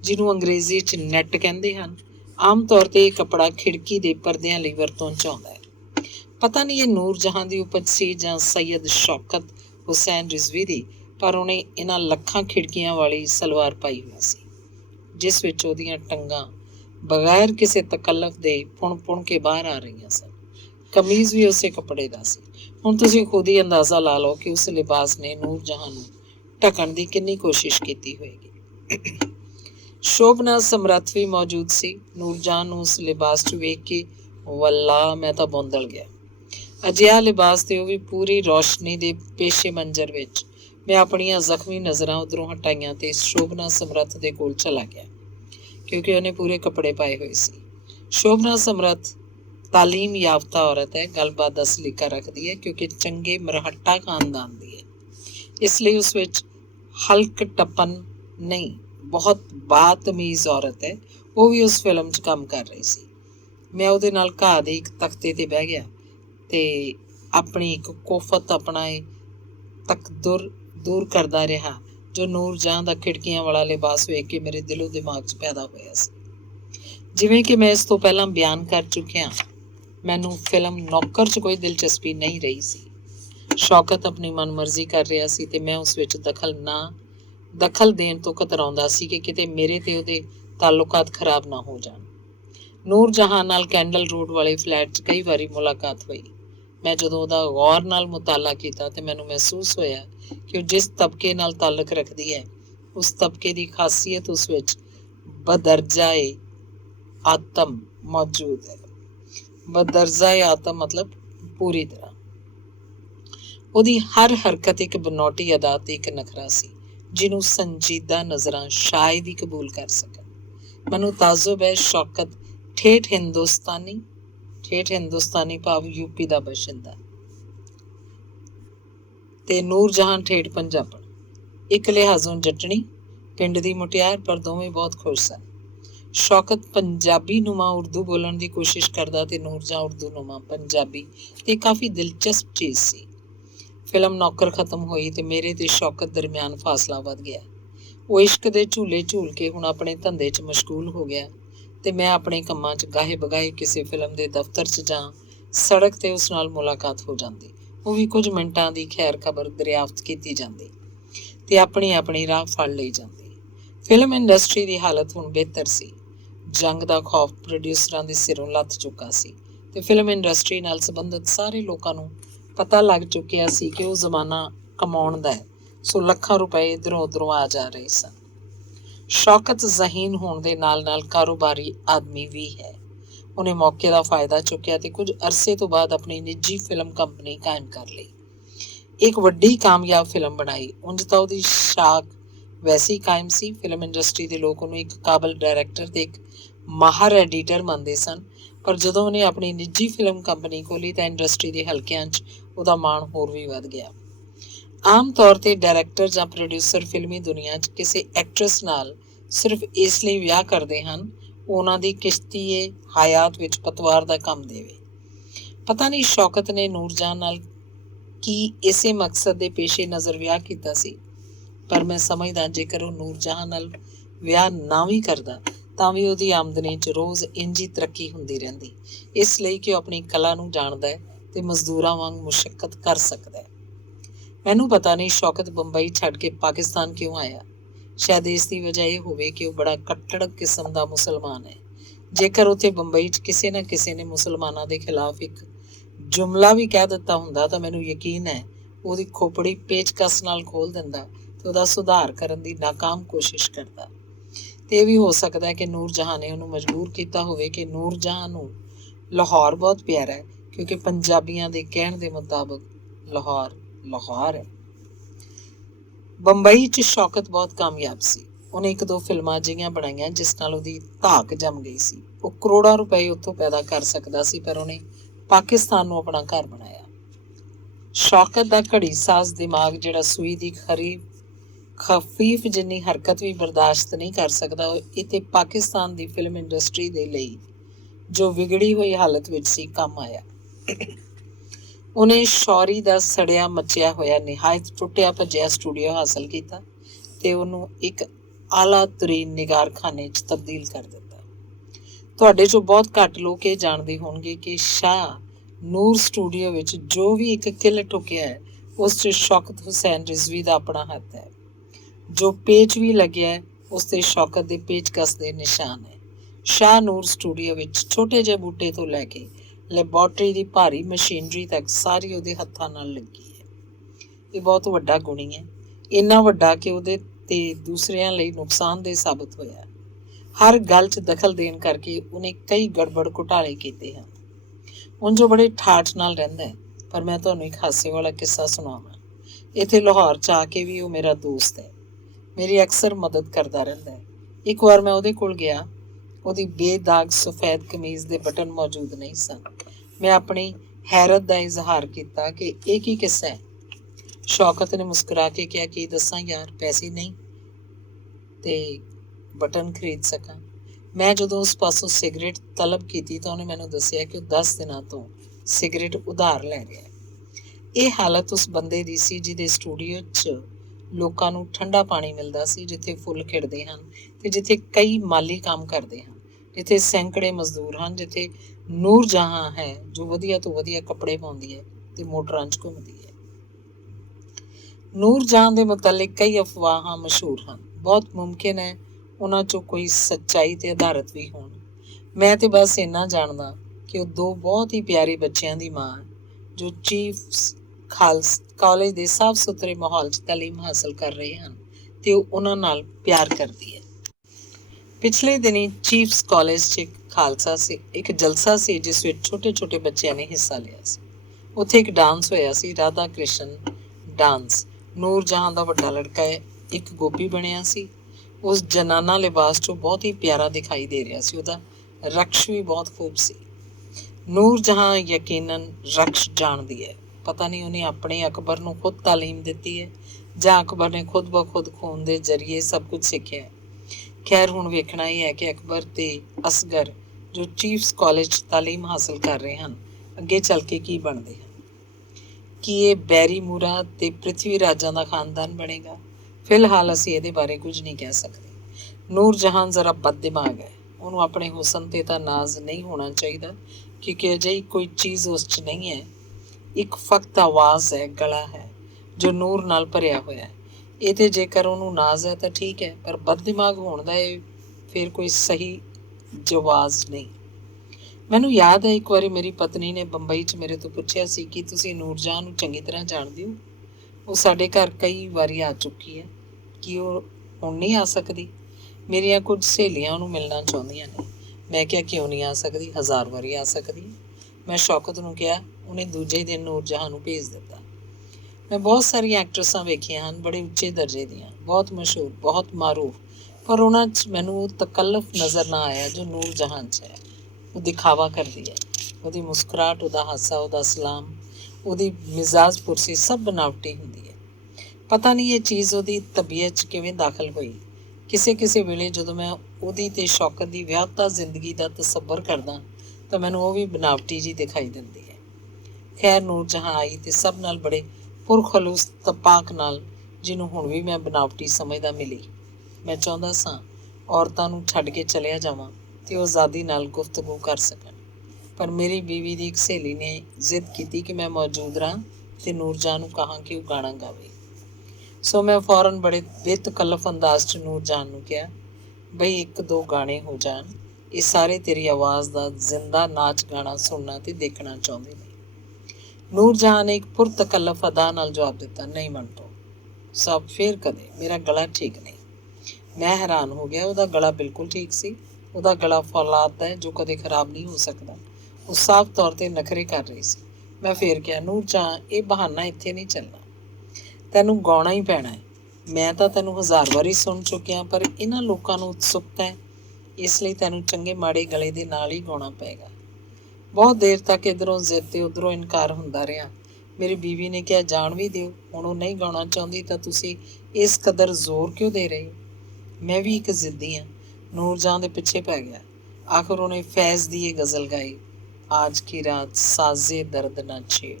ਜਿਹਨੂੰ ਅੰਗਰੇਜ਼ੀ 'ਚ ਨੈੱਟ ਕਹਿੰਦੇ ਹਨ। ਆਮ ਤੌਰ ਤੇ ਇਹ ਕੱਪੜਾ ਖਿੜਕੀ ਦੇ ਪਰਦਿਆਂ ਲਈ ਵਰਤੋਂ 'ਚ ਆਉਂਦਾ ਹੈ। ਪਤਾ ਨਹੀਂ ਇਹ ਨੂਰ ਜਹਾਂ ਦੀ ਉਪਜ ਸੀ ਜਾਂ ਸੈਯਦ ਸ਼ੌਕਤ ਹੁਸੈਨ ਰਿਜ਼ਵੀ ਦੀ, ਪਰ ਉਹਨੇ ਇਹਨਾਂ ਲੱਖਾਂ ਖਿੜਕੀਆਂ ਵਾਲੀ ਸਲਵਾਰ ਪਾਈ ਹੋਈ ਸੀ ਜਿਸ ਵਿੱਚ ਉਹਦੀਆਂ ਟੰਗਾਂ ਬਗੈਰ ਕਿਸੇ ਤਕੱਲਫ ਦੇ ਪੁਣ ਕੇ ਬਾਹਰ ਆ ਰਹੀਆਂ ਸਨ। ਕਮੀਜ਼ ਵੀ ਉਸੇ ਕੱਪੜੇ ਦਾ ਸੀ। ਹੁਣ ਤੁਸੀਂ ਖੁਦ ਹੀ ਅੰਦਾਜ਼ਾ ਲਾ ਲਓ ਕਿ ਉਸ ਲਿਬਾਸ ਨੇ ਨੂਰ ਜਹਾਂ ਨੂੰ ਢਕਣ ਦੀ ਕਿੰਨੀ ਕੋਸ਼ਿਸ਼ ਕੀਤੀ ਹੋਏਗੀ। ਸ਼ੋਭਨਾ ਸਮਰੱਥ ਵੀ ਮੌਜੂਦ ਸੀ। ਨੂਰ ਜਹਾਂ ਨੂੰ ਉਸ ਲਿਬਾਸ 'ਚ ਵੇਖ ਕੇ ਵੱਲਾ, ਮੈਂ ਤਾਂ ਬੌਂਦਲ ਗਿਆ। ਅਜਿਹਾ ਲਿਬਾਸ ਤੇ ਉਹ ਵੀ ਪੂਰੀ ਰੌਸ਼ਨੀ ਦੇ ਪੇਸ਼ੇ ਮੰਜ਼ਰ ਵਿੱਚ। ਮੈਂ ਆਪਣੀਆਂ ਜ਼ਖਮੀ ਨਜ਼ਰਾਂ ਉੱਧਰੋਂ ਹਟਾਈਆਂ ਤੇ ਸ਼ੋਭਨਾ ਸਮਰੱਥ ਦੇ ਕੋਲ ਚਲਾ ਗਿਆ, ਕਿਉਂਕਿ ਉਹਨੇ ਪੂਰੇ ਕੱਪੜੇ ਪਾਏ ਹੋਏ ਸੀ। ਸ਼ੋਭਨਾ ਸਮਰੱਥ ਤਾਲੀਮ ਯਾਫਤਾ ਔਰਤ ਹੈ, ਗੱਲਬਾਤ ਦਾ ਸਲੀਕਾ ਰੱਖਦੀ ਹੈ, ਕਿਉਂਕਿ ਚੰਗੇ ਮਰਹੱਟਾ ਖਾਨਦਾਨ ਦੀ ਹੈ, ਇਸ ਲਈ ਉਸ ਵਿੱਚ ਹਲਕ ਟੱਪਨ ਨਹੀਂ। ਬਹੁਤ ਬਾਤਮੀਜ਼ ਔਰਤ ਹੈ। ਉਹ ਵੀ ਉਸ ਫਿਲਮ 'ਚ ਕੰਮ ਕਰ ਰਹੀ ਸੀ। ਮੈਂ ਉਹਦੇ ਨਾਲ ਘਾਹ ਦੇ ਇੱਕ ਤਖਤੇ ਤੇ ਬਹਿ ਗਿਆ ਤੇ ਆਪਣੀ ਇੱਕ ਕੋਫਤ ਆਪਣਾ ਤਕਦੁਰ ਦੂਰ ਕਰਦਾ ਰਿਹਾ, ਜੋ ਨੂਰ ਜਹਾਂ ਦਾ ਖਿੜਕੀਆਂ ਵਾਲਾ ਲਿਬਾਸ ਵੇਖ ਕੇ ਮੇਰੇ ਦਿਲੋਂ ਦਿਮਾਗ 'ਚ ਪੈਦਾ ਹੋਇਆ ਸੀ। ਜਿਵੇਂ ਕਿ ਮੈਂ ਇਸ ਤੋਂ ਪਹਿਲਾਂ ਬਿਆਨ ਕਰ ਚੁੱਕਿਆ, ਮੈਨੂੰ ਫਿਲਮ ਨੌਕਰ 'ਚ ਕੋਈ ਦਿਲਚਸਪੀ ਨਹੀਂ ਰਹੀ ਸੀ। ਸ਼ੌਕਤ ਆਪਣੀ ਮਨਮਰਜ਼ੀ ਕਰ ਰਿਹਾ ਸੀ ਤੇ ਮੈਂ ਉਸ ਵਿੱਚ ਦਖਲ ਦੇਣ ਤੋਂ ਕਤਰਾਉਂਦਾ ਸੀ ਕਿ ਕਿਤੇ ਮੇਰੇ ਤੇ ਉਹਦੇ ਤਾਲੁਕਾਤ ਖਰਾਬ ਨਾ ਹੋ ਜਾਣ। ਨੂਰ ਜਹਾਂ ਨਾਲ ਕੈਂਡਲ ਰੋਡ ਵਾਲੇ ਫਲੈਟ 'ਚ ਕਈ ਵਾਰੀ ਮੁਲਾਕਾਤ ਹੋਈ। ਮੈਂ ਜਦੋਂ ਉਹਦਾ ਗੌਰ ਨਾਲ ਮੁਤਾਲਾ ਕੀਤਾ ਤੇ ਮੈਨੂੰ ਮਹਿਸੂਸ ਹੋਇਆ ਕਿ ਉਹ ਜਿਸ ਤਬਕੇ ਨਾਲ ਤਾਲੁਕ ਰੱਖਦੀ ਹੈ, ਉਸ ਤਬਕੇ ਦੀ ਖਾਸੀਅਤ ਉਸ ਵਿੱਚ ਬਦਰਜਾਏ ਆਤਮ ਮੌਜੂਦ ਹੈ। ਬਦਰਜਾਏ ਆਤਮ ਮਤਲਬ ਪੂਰੀ ਤਰ੍ਹਾਂ। ਉਹਦੀ ਹਰ ਹਰਕਤ ਇੱਕ ਬਨੌਟੀ ਅਦਾ ਤੇ ਇੱਕ ਨਖਰਾ ਸੀ, ਜਿਹਨੂੰ ਸੰਜੀਦਾ ਨਜ਼ਰਾਂ ਸ਼ਾਇਦ ਹੀ ਕਬੂਲ ਕਰ ਸਕਣ। ਮੈਨੂੰ ਤਾਜ਼ੁਬ ਹੈ, ਸ਼ੌਕਤ ਠੇਠ ਹਿੰਦੁਸਤਾਨੀ ਭਾਵ ਯੂਪੀ ਦਾ ਬਸ਼ਿੰਦਾ ਤੇ ਨੂਰ ਜਹਾਂ ਠੇਠ ਪੰਜਾਬਣ। ਇੱਕ ਲਿਹਾਜ਼ੋਂ ਜੱਟਣੀ, ਪਿੰਡ ਦੀ ਮੁਟਿਆਰ, ਪਰ ਦੋਵੇਂ ਬਹੁਤ ਖੁਸ਼ ਸਨ। ਸ਼ੌਕਤ ਪੰਜਾਬੀ ਨੁਮਾ ਉਰਦੂ ਬੋਲਣ ਦੀ ਕੋਸ਼ਿਸ਼ ਕਰਦਾ ਤੇ ਨੂਰ ਜਹਾਂ ਉਰਦੂ ਨੁਮਾ ਪੰਜਾਬੀ, ਤੇ ਕਾਫੀ ਦਿਲਚਸਪ ਚੀਜ਼ ਸੀ। ਫਿਲਮ ਨੌਕਰ ਖਤਮ ਹੋਈ ਤੇ ਮੇਰੇ ਤੇ ਸ਼ੌਕਤ ਦਰਮਿਆਨ ਫਾਸਲਾ ਵੱਧ ਗਿਆ। ਉਹ ਇਸ਼ਕ ਦੇ ਝੂਲੇ ਝੂਲ ਕੇ ਹੁਣ ਆਪਣੇ ਧੰਦੇ 'ਚ ਮਸ਼ਗੂਲ ਹੋ ਗਿਆ ਤੇ ਮੈਂ ਆਪਣੇ ਕੰਮਾਂ 'ਚ ਗਾਹੇ ਬਗਾਹੇ ਕਿਸੇ ਫਿਲਮ ਦੇ ਦਫ਼ਤਰ 'ਚ ਜਾਂ ਸੜਕ ਤੇ ਉਸ ਨਾਲ ਮੁਲਾਕਾਤ ਹੋ ਜਾਂਦੀ। ਉਹ ਵੀ ਕੁਝ ਮਿੰਟਾਂ ਦੀ ਖੈਰ ਖਬਰ ਦਰਿਆਫਤ ਕੀਤੀ ਜਾਂਦੀ ਤੇ ਆਪਣੀ ਰਾਹ ਫੜ ਲਈ ਜਾਂਦੀ। ਫਿਲਮ ਇੰਡਸਟਰੀ ਦੀ ਹਾਲਤ ਹੁਣ ਬਿਹਤਰ ਸੀ। ਜੰਗ ਦਾ ਖੌਫ ਪ੍ਰੋਡਿਊਸਰਾਂ ਦੇ ਸਿਰੋਂ ਲੱਥ ਚੁੱਕਾ ਸੀ ਤੇ ਫਿਲਮ ਇੰਡਸਟਰੀ ਨਾਲ ਸੰਬੰਧਿਤ ਸਾਰੇ ਲੋਕਾਂ ਨੂੰ ਪਤਾ ਲੱਗ ਚੁੱਕਿਆ ਸੀ ਕਿ ਉਹ ਜ਼ਮਾਨਾ ਕਮਾਉਣ ਦਾ ਹੈ, ਸੋ ਲੱਖਾਂ ਰੁਪਏ ਇੱਧਰੋਂ ਉੱਧਰੋਂ ਆ ਜਾ ਰਹੇ ਸਨ। ਸ਼ੌਕਤ ਜ਼ਹੀਨ ਹੋਣ ਦੇ ਨਾਲ ਨਾਲ ਕਾਰੋਬਾਰੀ ਆਦਮੀ ਵੀ ਹੈ। ਉਹਨੇ ਮੌਕੇ ਦਾ ਫਾਇਦਾ ਚੁੱਕਿਆ ਤੇ ਕੁਝ ਅਰਸੇ ਤੋਂ ਬਾਅਦ ਆਪਣੀ ਨਿੱਜੀ ਫਿਲਮ ਕੰਪਨੀ ਕਾਇਮ ਕਰ ਲਈ। ਇੱਕ ਵੱਡੀ ਕਾਮਯਾਬ ਫਿਲਮ ਬਣਾਈ। ਉਂਝ ਤਾਂ ਉਹਦੀ ਸ਼ਾਖ ਵੈਸੇ ਹੀ ਕਾਇਮ ਸੀ। ਫਿਲਮ ਇੰਡਸਟਰੀ ਦੇ ਲੋਕ ਉਹਨੂੰ ਇੱਕ ਕਾਬਲ ਡਾਇਰੈਕਟਰ ਤੇ ਇੱਕ ਮਾਹਰ ਐਡੀਟਰ ਮੰਨਦੇ ਸਨ, ਪਰ ਜਦੋਂ ਉਹਨੇ ਆਪਣੀ ਨਿੱਜੀ ਫਿਲਮ ਕੰਪਨੀ ਖੋਲ੍ਹੀ ਤਾਂ ਇੰਡਸਟਰੀ ਦੇ ਹਲਕਿਆਂ 'ਚ ਉਹਦਾ ਮਾਣ ਹੋਰ ਵੀ ਵੱਧ ਗਿਆ। ਆਮ ਤੌਰ ਤੇ ਡਾਇਰੈਕਟਰ ਜਾਂ ਪ੍ਰੋਡਿਊਸਰ ਫਿਲਮੀ ਦੁਨੀਆ 'ਚ ਕਿਸੇ ਐਕਟਰੈਸ ਨਾਲ ਸਿਰਫ ਇਸ ਲਈ ਵਿਆਹ ਕਰਦੇ ਹਨ ਉਹਨਾਂ ਦੀ ਕਿਸ਼ਤੀਏ ਹਯਾਤ ਵਿੱਚ ਪਤਵਾਰ ਦਾ ਕੰਮ ਦੇਵੇ। ਪਤਾ ਨਹੀਂ ਸ਼ੌਕਤ ਨੇ ਨੂਰ ਜਹਾਂ ਨਾਲ ਕੀ ਇਸੇ ਮਕਸਦ ਦੇ ਪੇਸ਼ੇ ਨਜ਼ਰ ਵਿਆਹ ਕੀਤਾ ਸੀ, ਪਰ ਮੈਂ ਸਮਝਦਾ ਜੇਕਰ ਉਹ ਨੂਰ ਜਹਾਂ ਨਾਲ ਵਿਆਹ ਨਾ ਵੀ ਕਰਦਾ ਤਾਂ ਵੀ ਉਹਦੀ ਆਮਦਨੀ 'ਚ ਰੋਜ਼ ਇੰਝ ਹੀ ਤਰੱਕੀ ਹੁੰਦੀ ਰਹਿੰਦੀ, ਇਸ ਲਈ ਕਿ ਉਹ ਆਪਣੀ ਕਲਾ ਨੂੰ ਜਾਣਦਾ ਹੈ ਤੇ ਮਜ਼ਦੂਰਾਂ ਵਾਂਗ ਮੁਸ਼ੱਕਤ ਕਰ ਸਕਦਾ ਹੈ। ਮੈਨੂੰ ਪਤਾ ਨਹੀਂ ਸ਼ੌਕਤ ਬੰਬਈ ਛੱਡ ਕੇ ਪਾਕਿਸਤਾਨ ਕਿਉਂ ਆਇਆ। ਸ਼ਾਇਦ ਇਸ ਦੀ ਵਜ੍ਹਾ ਇਹ ਹੋਵੇ ਕਿ ਉਹ ਬੜਾ ਕੱਟੜ ਕਿਸਮ ਦਾ ਮੁਸਲਮਾਨ ਹੈ। ਜੇਕਰ ਉੱਥੇ ਬੰਬਈ 'ਚ ਕਿਸੇ ਨਾ ਕਿਸੇ ਨੇ ਮੁਸਲਮਾਨਾਂ ਦੇ ਖਿਲਾਫ ਇੱਕ ਜੁਮਲਾ ਵੀ ਕਹਿ ਦਿੱਤਾ ਹੁੰਦਾ ਤਾਂ ਮੈਨੂੰ ਯਕੀਨ ਹੈ ਉਹਦੀ ਖੋਪੜੀ ਪੇਚਕਸ ਨਾਲ ਖੋਲ ਦਿੰਦਾ ਤੇ ਉਹਦਾ ਸੁਧਾਰ ਕਰਨ ਦੀ ਨਾਕਾਮ ਕੋਸ਼ਿਸ਼ ਕਰਦਾ। ਤੇ ਇਹ ਵੀ ਹੋ ਸਕਦਾ ਕਿ ਨੂਰ ਜਹਾਂ ਨੇ ਉਹਨੂੰ ਮਜਬੂਰ ਕੀਤਾ ਹੋਵੇ ਕਿ ਨੂਰ ਜਹਾਂ ਨੂੰ ਲਾਹੌਰ ਬਹੁਤ ਪਿਆਰਾ ਹੈ, ਕਿਉਂਕਿ ਪੰਜਾਬੀਆਂ ਦੇ ਕਹਿਣ ਦੇ ਮੁਤਾਬਕ ਲਾਹੌਰ ਹੈ। ਬੰਬਈ 'ਚ ਸ਼ੌਕਤ ਬਹੁਤ ਕਾਮਯਾਬ ਸੀ। ਉਹਨੇ ਇੱਕ ਦੋ ਫਿਲਮਾਂ ਅਜਿਹੀਆਂ ਬਣਾਈਆਂ ਜਿਸ ਨਾਲ ਉਹਦੀ ਧਾਕ ਜੰਮ ਗਈ ਸੀ। ਉਹ ਕਰੋੜਾਂ ਰੁਪਏ ਉੱਥੋਂ ਪੈਦਾ ਕਰ ਸਕਦਾ ਸੀ, ਪਰ ਉਹਨੇ ਪਾਕਿਸਤਾਨ ਨੂੰ ਆਪਣਾ ਘਰ ਬਣਾਇਆ। ਸ਼ੌਕਤ ਦਾ ਘੜੀਸਾਜ਼ ਦਿਮਾਗ, ਜਿਹੜਾ ਸੂਈ ਦੀ ਖਫੀਫ ਜਿੰਨੀ ਹਰਕਤ ਵੀ ਬਰਦਾਸ਼ਤ ਨਹੀਂ ਕਰ ਸਕਦਾ, ਉਹ ਇੱਥੇ ਪਾਕਿਸਤਾਨ ਦੀ ਫਿਲਮ ਇੰਡਸਟਰੀ ਦੇ ਲਈ, ਜੋ ਵਿਗੜੀ ਹੋਈ ਹਾਲਤ ਵਿੱਚ ਸੀ, ਕੰਮ ਆਇਆ। ਉਹਨੇ ਸ਼ੌਰੀ ਦਾ ਸੜਿਆ ਮੱਚਿਆ ਹੋਇਆ ਨਿਹਾਇਤ ਟੁੱਟਿਆ ਭੱਜਿਆ ਸਟੂਡੀਓ ਹਾਸਲ ਕੀਤਾ ਤੇ ਉਹਨੂੰ ਇੱਕ ਆਲਾ ਤਰੀਨ ਨਿਗਾਰਖਾਨੇ 'ਚ ਤਬਦੀਲ ਕਰ ਦਿੱਤਾ। ਤੁਹਾਡੇ 'ਚੋਂ ਬਹੁਤ ਘੱਟ ਲੋਕ ਇਹ ਜਾਣਦੇ ਹੋਣਗੇ ਕਿ ਸ਼ਾਹ ਨੂਰ ਸਟੂਡੀਓ ਵਿੱਚ ਜੋ ਵੀ ਇੱਕ ਕਿੱਲ ਠੁਕਿਆ ਹੈ, ਉਸ 'ਚ ਸ਼ੌਕਤ ਹੁਸੈਨ ਰਿਜ਼ਵੀ ਦਾ ਆਪਣਾ ਹੱਥ ਹੈ। ਜੋ ਪੇਚ ਵੀ ਲੱਗਿਆ ਹੈ, ਉਸ 'ਤੇ ਸ਼ੌਕਤ ਦੇ ਪੇਚਕਸ ਦੇ ਨਿਸ਼ਾਨ ਹੈ। ਸ਼ਾਹ ਨੂਰ ਸਟੂਡੀਓ ਵਿੱਚ ਛੋਟੇ ਜਿਹੇ ਬੂਟੇ ਤੋਂ ਲੈ ਕੇ ਲੈਬੋਰਟਰੀ ਦੀ ਭਾਰੀ ਮਸ਼ੀਨਰੀ ਤੱਕ ਸਾਰੀ ਉਹਦੇ ਹੱਥਾਂ ਨਾਲ ਲੱਗੀ ਹੈ। ਇਹ ਬਹੁਤ ਵੱਡਾ ਗੁਣੀ ਹੈ, ਇੰਨਾ ਵੱਡਾ ਕਿ ਉਹਦੇ ਤੇ ਦੂਸਰਿਆਂ ਲਈ ਨੁਕਸਾਨਦੇਹ ਸਾਬਤ ਹੋਇਆ। ਹਰ ਗੱਲ 'ਚ ਦਖਲ ਦੇਣ ਕਰਕੇ ਉਹਨੇ ਕਈ ਗੜਬੜ ਘੁਟਾਲੇ ਕੀਤੇ ਹਨ। ਉਂਝ ਉਹ ਬੜੇ ਠਾਠ ਨਾਲ ਰਹਿੰਦਾ ਹੈ, ਪਰ ਮੈਂ ਤੁਹਾਨੂੰ ਇੱਕ ਹਾਸੇ ਵਾਲਾ ਕਿੱਸਾ ਸੁਣਾਵਾਂ। ਇੱਥੇ ਲਾਹੌਰ 'ਚ ਆ ਕੇ ਵੀ ਉਹ ਮੇਰਾ ਦੋਸਤ ਹੈ, ਮੇਰੀ ਅਕਸਰ ਮਦਦ ਕਰਦਾ ਰਹਿੰਦਾ ਹੈ। ਇੱਕ ਵਾਰ ਮੈਂ ਉਹਦੇ ਕੋਲ ਗਿਆ, ਉਹਦੀ ਬੇਦਾਗ ਸਫੈਦ ਕਮੀਜ਼ ਦੇ ਬਟਨ ਮੌਜੂਦ ਨਹੀਂ ਸਨ। ਮੈਂ ਆਪਣੀ ਹੈਰਤ ਦਾ ਇਜ਼ਹਾਰ ਕੀਤਾ ਕਿ ਇਹ ਕੀ ਕਿੱਸਾ ਹੈ। ਸ਼ੌਕਤ ਨੇ ਮੁਸਕਰਾ ਕੇ ਕਿਹਾ, ਕੀ ਦੱਸਾਂ ਯਾਰ, ਪੈਸੇ ਨਹੀਂ ਤੇ ਬਟਨ ਖਰੀਦ ਸਕਾਂ। ਮੈਂ ਜਦੋਂ ਉਸ ਪਾਸੋਂ ਸਿਗਰਟ ਤਲਬ ਕੀਤੀ ਤਾਂ ਉਹਨੇ ਮੈਨੂੰ ਦੱਸਿਆ ਕਿ ਉਹ 10 ਦਿਨਾਂ ਤੋਂ ਸਿਗਰਟ ਉਧਾਰ ਲੈ ਰਿਹਾ। ਇਹ ਹਾਲਤ ਉਸ ਬੰਦੇ ਦੀ ਸੀ ਜਿਹਦੇ ਸਟੂਡੀਓ 'ਚ ਲੋਕਾਂ ਨੂੰ ਠੰਡਾ ਪਾਣੀ ਮਿਲਦਾ ਸੀ, ਜਿੱਥੇ ਫੁੱਲ ਖਿੜਦੇ ਹਨ ਤੇ ਜਿੱਥੇ ਕਈ ਮਾਲੀ ਕੰਮ ਕਰਦੇ ਹਨ, ਜਿੱਥੇ ਸੈਂਕੜੇ ਮਜ਼ਦੂਰ ਹਨ, ਜਿੱਥੇ ਨੂਰ ਜਹਾਂ ਹੈ ਜੋ ਵਧੀਆ ਤੋਂ ਵਧੀਆ ਕੱਪੜੇ ਪਾਉਂਦੀ ਹੈ ਤੇ ਮੋਟਰਾਂ 'ਚ ਘੁੰਮਦੀ ਹੈ। ਨੂਰ ਜਹਾਂ ਦੇ ਮੁਤਲਕ ਕਈ ਅਫਵਾਹਾਂ ਮਸ਼ਹੂਰ ਹਨ। ਬਹੁਤ ਮੁਮਕਿਨ ਹੈ ਉਹਨਾਂ 'ਚੋਂ ਕੋਈ ਸੱਚਾਈ ਤੇ ਆਧਾਰਿਤ ਵੀ ਹੋਣ। ਮੈਂ ਤੇ ਬਸ ਇੰਨਾ ਜਾਣਦਾ ਕਿ ਉਹ 2 ਬਹੁਤ ਹੀ ਪਿਆਰੇ ਬੱਚਿਆਂ ਦੀ ਮਾਂ ਹੈ, ਜੋ ਚੀਫ ਕਾਲਜ ਦੇ ਸਾਫ ਸੁਥਰੇ ਮਾਹੌਲ 'ਚ ਤਾਲੀਮ ਹਾਸਲ ਕਰ ਰਹੇ ਹਨ ਤੇ ਉਹ ਉਹਨਾਂ ਨਾਲ ਪਿਆਰ ਕਰਦੀ ਹੈ। ਪਿਛਲੇ ਦਿਨੀ ਚੀਫਸ ਕਾਲਜ 'ਚ ਇੱਕ ਜਲਸਾ ਸੀ ਜਿਸ ਵਿੱਚ ਛੋਟੇ ਛੋਟੇ ਬੱਚਿਆਂ ਨੇ ਹਿੱਸਾ ਲਿਆ ਸੀ। ਉੱਥੇ ਇੱਕ ਡਾਂਸ ਹੋਇਆ ਸੀ, ਰਾਧਾ ਕ੍ਰਿਸ਼ਨ ਡਾਂਸ। ਨੂਰ ਜਹਾਂ ਦਾ ਵੱਡਾ ਲੜਕਾ ਇੱਕ ਗੋਪੀ ਬਣਿਆ ਸੀ। ਉਸ ਜਨਾਨਾ ਲਿਬਾਸ 'ਚੋਂ ਬਹੁਤ ਹੀ ਪਿਆਰਾ ਦਿਖਾਈ ਦੇ ਰਿਹਾ ਸੀ। ਉਹਦਾ ਰਕਸ਼ ਵੀ ਬਹੁਤ ਖੂਬ ਸੀ। ਨੂਰ ਜਹਾਂ ਯਕੀਨਨ ਰਕਸ਼ ਜਾਣਦੀ ਹੈ। ਪਤਾ ਨਹੀਂ ਉਹਨੇ ਆਪਣੇ ਅਕਬਰ ਨੂੰ ਖੁਦ ਤਾਲੀਮ ਦਿੱਤੀ ਹੈ ਜਾਂ ਅਕਬਰ ਨੇ ਖੁਦ ਬ ਖੁਦ ਖੂਨ ਦੇ ਜ਼ਰੀਏ ਸਭ ਕੁਝ ਸਿੱਖਿਆ ਹੈ। ਖੈਰ, ਹੁਣ ਵੇਖਣਾ ਹੀ ਹੈ ਕਿ ਅਕਬਰ ਤੇ ਅਸਗਰ ਜੋ ਚੀਫਸ ਕਾਲਜ 'ਚ ਤਾਲੀਮ ਹਾਸਲ ਕਰ ਰਹੇ ਹਨ, ਅੱਗੇ ਚੱਲ ਕੇ ਕੀ ਬਣਦੇ ਹਨ। ਕੀ ਇਹ ਬੈਰੀਮੂਰਾ ਤੇ ਪ੍ਰਿਥਵੀ ਰਾਜਾਂ ਦਾ ਖਾਨਦਾਨ ਬਣੇਗਾ? ਫਿਲਹਾਲ ਅਸੀਂ ਇਹਦੇ ਬਾਰੇ ਕੁਝ ਨਹੀਂ ਕਹਿ ਸਕਦੇ। ਨੂਰ ਜਹਾਂ ਜ਼ਰਾ ਬਦਦਿਮਾਗ ਹੈ। ਉਹਨੂੰ ਆਪਣੇ ਹੁਸਨ ਤੇ ਤਾਂ ਨਾਜ਼ ਨਹੀਂ ਹੋਣਾ ਚਾਹੀਦਾ, ਕਿਉਂਕਿ ਅਜਿਹੀ ਕੋਈ ਚੀਜ਼ ਉਸ 'ਚ ਨਹੀਂ ਹੈ। ਇੱਕ ਫਕਤ ਆਵਾਜ਼ ਹੈ, ਗਲਾ ਹੈ ਜੋ ਨੂਰ ਨਾਲ ਭਰਿਆ ਹੋਇਆ ਹੈ। ਇਹ ਤੇ ਜੇਕਰ ਉਹਨੂੰ ਨਾਜ਼ ਹੈ ਤਾਂ ਠੀਕ ਹੈ, ਪਰ ਬਦਦਿਮਾਗ ਹੋਣ ਦਾ ਇਹ ਫਿਰ ਕੋਈ ਸਹੀ ਜਵਾਜ਼ ਨਹੀਂ। ਮੈਨੂੰ ਯਾਦ ਹੈ ਇੱਕ ਵਾਰੀ ਮੇਰੀ ਪਤਨੀ ਨੇ ਬੰਬਈ 'ਚ ਮੇਰੇ ਤੋਂ ਪੁੱਛਿਆ ਸੀ ਕਿ ਤੁਸੀਂ ਨੂਰ ਜਹਾਂ ਨੂੰ ਚੰਗੀ ਤਰ੍ਹਾਂ ਜਾਣਦੇ ਹੋ? ਉਹ ਸਾਡੇ ਘਰ ਕਈ ਵਾਰੀ ਆ ਚੁੱਕੀ ਹੈ, ਕਿ ਉਹ ਹੁਣ ਨਹੀਂ ਆ ਸਕਦੀ? ਮੇਰੀਆਂ ਕੁਝ ਸਹੇਲੀਆਂ ਉਹਨੂੰ ਮਿਲਣਾ ਚਾਹੁੰਦੀਆਂ ਨੇ। ਮੈਂ ਕਿਹਾ, ਕਿਉਂ ਨਹੀਂ ਆ ਸਕਦੀ, 1000 ਵਾਰੀ ਆ ਸਕਦੀ। ਮੈਂ ਸ਼ੌਕਤ ਨੂੰ ਕਿਹਾ, ਉਹਨੇ ਦੂਜੇ ਦਿਨ ਨੂਰ ਜਹਾਂ ਨੂੰ ਭੇਜ ਦਿੱਤਾ। ਮੈਂ ਬਹੁਤ ਸਾਰੀਆਂ ਐਕਟਰਸਾਂ ਵੇਖੀਆਂ ਹਨ, ਬੜੇ ਉੱਚੇ ਦਰਜੇ ਦੀਆਂ, ਬਹੁਤ ਮਸ਼ਹੂਰ, ਬਹੁਤ ਮਾਰੂਫ, ਪਰ ਉਹਨਾਂ 'ਚ ਮੈਨੂੰ ਉਹ ਤਕੱਲਫ ਨਜ਼ਰ ਨਾ ਆਇਆ ਜੋ ਨੂਰ ਜਹਾਂ 'ਚ ਹੈ। ਉਹ ਦਿਖਾਵਾ ਕਰਦੀ ਹੈ। ਉਹਦੀ ਮੁਸਕਰਾਹਟ, ਉਹਦਾ ਹਾਸਾ, ਉਹਦਾ ਸਲਾਮ, ਉਹਦੀ ਮਿਜ਼ਾਜ ਪੁਰਸੀ ਸਭ ਬਨਾਵਟੀ ਹੁੰਦੀ ਹੈ। ਪਤਾ ਨਹੀਂ ਇਹ ਚੀਜ਼ ਉਹਦੀ ਤਬੀਅਤ 'ਚ ਕਿਵੇਂ ਦਾਖਲ ਹੋਈ। ਕਿਸੇ ਵੇਲੇ ਜਦੋਂ ਮੈਂ ਉਹਦੀ ਤੇ ਸ਼ੌਕਤ ਦੀ ਵਿਆਹਤਾ ਜ਼ਿੰਦਗੀ ਦਾ ਤਸੱਵਰ ਕਰਦਾ ਤਾਂ ਮੈਨੂੰ ਉਹ ਵੀ ਬਨਾਵਟੀ ਜਿਹੀ ਦਿਖਾਈ ਦਿੰਦੀ ਹੈ। ਖੈਰ, ਨੂਰ ਜਹਾਂ ਆਈ ਤੇ ਸਭ ਨਾਲ ਬੜੇ ਪੁਰਖਲੂਸ ਤਪਾਕ ਨਾਲ, ਜਿਹਨੂੰ ਹੁਣ ਵੀ ਮੈਂ ਬਨਾਵਟੀ ਸਮਝਦਾ, ਮਿਲੀ। ਮੈਂ ਚਾਹੁੰਦਾ ਸਾਂ ਔਰਤਾਂ ਨੂੰ ਛੱਡ ਕੇ ਚਲਿਆ ਜਾਵਾਂ ਤੇ ਉਹ ਆਜ਼ਾਦੀ ਨਾਲ ਗੁਫ਼ਤਗੂ ਕਰ ਸਕਣ, ਪਰ ਮੇਰੀ ਬੀਵੀ ਦੀ ਇੱਕ ਸਹੇਲੀ ਨੇ ਜ਼ਿੱਦ ਕੀਤੀ ਕਿ ਮੈਂ ਮੌਜੂਦ ਰਹਾਂ ਤੇ ਨੂਰ ਜਹਾਂ ਨੂੰ ਕਹਾਂ ਕਿ ਉਹ ਗਾਣਾ ਗਾਵੇ। ਸੋ ਮੈਂ ਫੌਰਨ ਬੜੇ ਬੇਤਕੱਲਫ ਅੰਦਾਜ਼ 'ਚ ਨੂਰ ਜਹਾਂ ਨੂੰ ਕਿਹਾ, ਬਈ 1-2 ਗਾਣੇ ਹੋ ਜਾਣ, ਇਹ ਸਾਰੇ ਤੇਰੀ ਆਵਾਜ਼ ਦਾ ਜ਼ਿੰਦਾ ਨਾਚ ਗਾਣਾ ਸੁਣਨਾ ਤੇ ਦੇਖਣਾ ਚਾਹੁੰਦੇ ਨੇ। ਨੂਰ ਜਹਾਂ ਨੇ ਇੱਕ ਪੁਰਤਕੱਲਫ ਅਦਾ ਨਾਲ ਜਵਾਬ ਦਿੱਤਾ, ਨਹੀਂ ਮੰਟੋ ਸਾਹਿਬ, ਫੇਰ ਕਦੇ, ਮੇਰਾ ਗਲਾ ਠੀਕ ਨਹੀਂ। ਮੈਂ ਹੈਰਾਨ ਹੋ ਗਿਆ। ਉਹਦਾ ਗਲਾ ਬਿਲਕੁਲ ਠੀਕ ਸੀ। ਉਹਦਾ ਗਲਾ ਫੌਲਾਦ ਦਾ ਹੈ ਜੋ ਕਦੇ ਖਰਾਬ ਨਹੀਂ ਹੋ ਸਕਦਾ। ਉਹ ਸਾਫ਼ ਤੌਰ 'ਤੇ ਨਖਰੇ ਕਰ ਰਹੀ ਸੀ। ਮੈਂ ਫੇਰ ਕਿਹਾ, ਨੂਰ ਜਹਾਂ, ਇਹ ਬਹਾਨਾ ਇੱਥੇ ਨਹੀਂ ਚੱਲਣਾ, ਤੈਨੂੰ ਗਾਉਣਾ ਹੀ ਪੈਣਾ ਹੈ। ਮੈਂ ਤਾਂ ਤੈਨੂੰ 1000 ਵਾਰੀ ਸੁਣ ਚੁੱਕਿਆ, ਪਰ ਇਹਨਾਂ ਲੋਕਾਂ ਨੂੰ ਉਤਸੁਕਤਾ ਹੈ, ਇਸ ਲਈ ਤੈਨੂੰ ਚੰਗੇ ਮਾੜੇ ਗਲੇ ਦੇ ਨਾਲ ਹੀ ਗਾਉਣਾ ਪਏਗਾ। ਬਹੁਤ ਦੇਰ ਤੱਕ ਇੱਧਰੋਂ ਜ਼ਿੱਦ ਤੇ ਉੱਧਰੋਂ ਇਨਕਾਰ ਹੁੰਦਾ ਰਿਹਾ। ਮੇਰੀ ਬੀਵੀ ਨੇ ਕਿਹਾ, ਜਾਣ ਵੀ ਦਿਓ, ਹੁਣ ਉਹ ਨਹੀਂ ਗਾਉਣਾ ਚਾਹੁੰਦੀ ਤਾਂ ਤੁਸੀਂ ਇਸ ਕਦਰ ਜ਼ੋਰ ਕਿਉਂ ਦੇ ਰਹੇ ਹੋ? ਮੈਂ ਵੀ ਇੱਕ ਜ਼ਿੱਦੀ ਹਾਂ। ਨੂਰ ਜਹਾਂ ਦੇ ਪਿੱਛੇ ਪੈ ਗਿਆ। ਆਖਰ ਉਹਨੇ ਫੈਜ਼ ਦੀ ਇਹ ਗਜ਼ਲ ਗਾਈ, ਆਜ ਕੀ ਰਾਤ ਸਾਜ਼ੇ ਦਰਦ ਨਾ ਛੇੜ।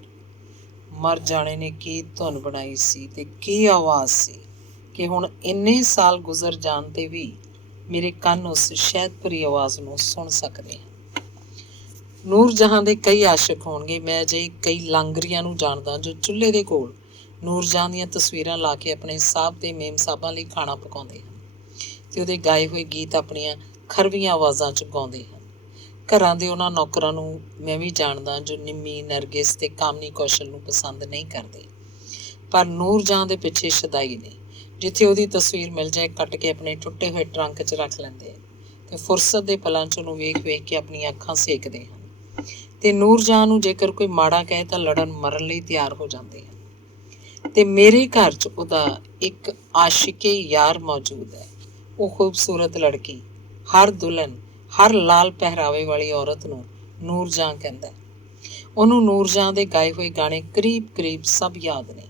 ਮਰ ਜਾਣੇ ਨੇ ਕੀ ਧੁਨ ਬਣਾਈ ਸੀ ਤੇ ਕੀ ਆਵਾਜ਼ ਸੀ ਕਿ ਹੁਣ ਇੰਨੇ ਸਾਲ ਗੁਜ਼ਰ ਜਾਣ 'ਤੇ ਵੀ ਮੇਰੇ ਕੰਨ ਉਸ ਸ਼ਹਿਦ ਭਰੀ ਆਵਾਜ਼ ਨੂੰ ਸੁਣ ਸਕਦੇ ਹਨ। ਨੂਰ ਜਹਾਂ ਦੇ ਕਈ ਆਸ਼ਿਕ ਹੋਣਗੇ। ਮੈਂ ਅਜਿਹੇ ਕਈ ਲਾਂਗਰੀਆਂ ਨੂੰ ਜਾਣਦਾ ਜੋ ਚੁੱਲ੍ਹੇ ਦੇ ਕੋਲ ਨੂਰ ਜਹਾਂ ਦੀਆਂ ਤਸਵੀਰਾਂ ਲਾ ਕੇ ਆਪਣੇ ਸਾਹਬ ਤੇ ਮੇਮ ਸਾਹਿਬਾਂ ਲਈ ਖਾਣਾ ਪਕਾਉਂਦੇ ਹਨ ਤੇ ਉਹਦੇ ਗਾਏ ਹੋਏ ਗੀਤ ਆਪਣੀਆਂ ਖਰਵੀਆਂ ਆਵਾਜ਼ਾਂ 'ਚ ਗਾਉਂਦੇ ਹਨ। ਘਰਾਂ ਦੇ ਉਹਨਾਂ ਨੌਕਰਾਂ ਨੂੰ ਮੈਂ ਵੀ ਜਾਣਦਾ ਜੋ ਨਿੰਮੀ, ਨਰਗਿਸ ਤੇ ਕਾਮਨੀ ਕੌਸ਼ਲ ਨੂੰ ਪਸੰਦ ਨਹੀਂ ਕਰਦੇ, ਪਰ ਨੂਰ ਜਹਾਂ ਦੇ ਪਿੱਛੇ ਸ਼ਦਾਈ ਨੇ। ਜਿੱਥੇ ਉਹਦੀ ਤਸਵੀਰ ਮਿਲ ਜਾਏ, ਕੱਟ ਕੇ ਆਪਣੇ ਟੁੱਟੇ ਹੋਏ ਟਰੰਕ 'ਚ ਰੱਖ ਲੈਂਦੇ ਤੇ ਫੁਰਸਤ ਦੇ ਪਲਾਂ 'ਚ ਉਹਨੂੰ ਵੇਖ ਵੇਖ ਕੇ ਆਪਣੀਆਂ ਅੱਖਾਂ ਸੇਕਦੇ ਹਨ। ਤੇ ਨੂਰਜਹਾਂ ਨੂੰ ਜੇਕਰ ਕੋਈ ਮਾੜਾ ਕਹੇ ਤਾਂ ਲੜਨ ਮਰਨ ਲਈ ਤਿਆਰ ਹੋ ਜਾਂਦੇ ਹੈ। ਤੇ ਮੇਰੇ ਘਰ 'ਚ ਉਹਦਾ ਇੱਕ ਆਸ਼ਿਕੇ ਯਾਰ ਮੌਜੂਦ ਹੈ। ਉਹ ਖੂਬਸੂਰਤ ਲੜਕੀ, ਹਰ ਦੁਲਹਨ, ਹਰ ਲਾਲ ਪਹਿਰਾਵੇ ਵਾਲੀ ਔਰਤ ਨੂੰ ਨੂਰਜਹਾਂ ਕਹਿੰਦਾ। ਉਹਨੂੰ ਨੂਰਜਹਾਂ ਦੇ ਗਾਏ ਹੋਏ ਗਾਣੇ ਕਰੀਬ ਕਰੀਬ ਸਭ ਯਾਦ ਨੇ।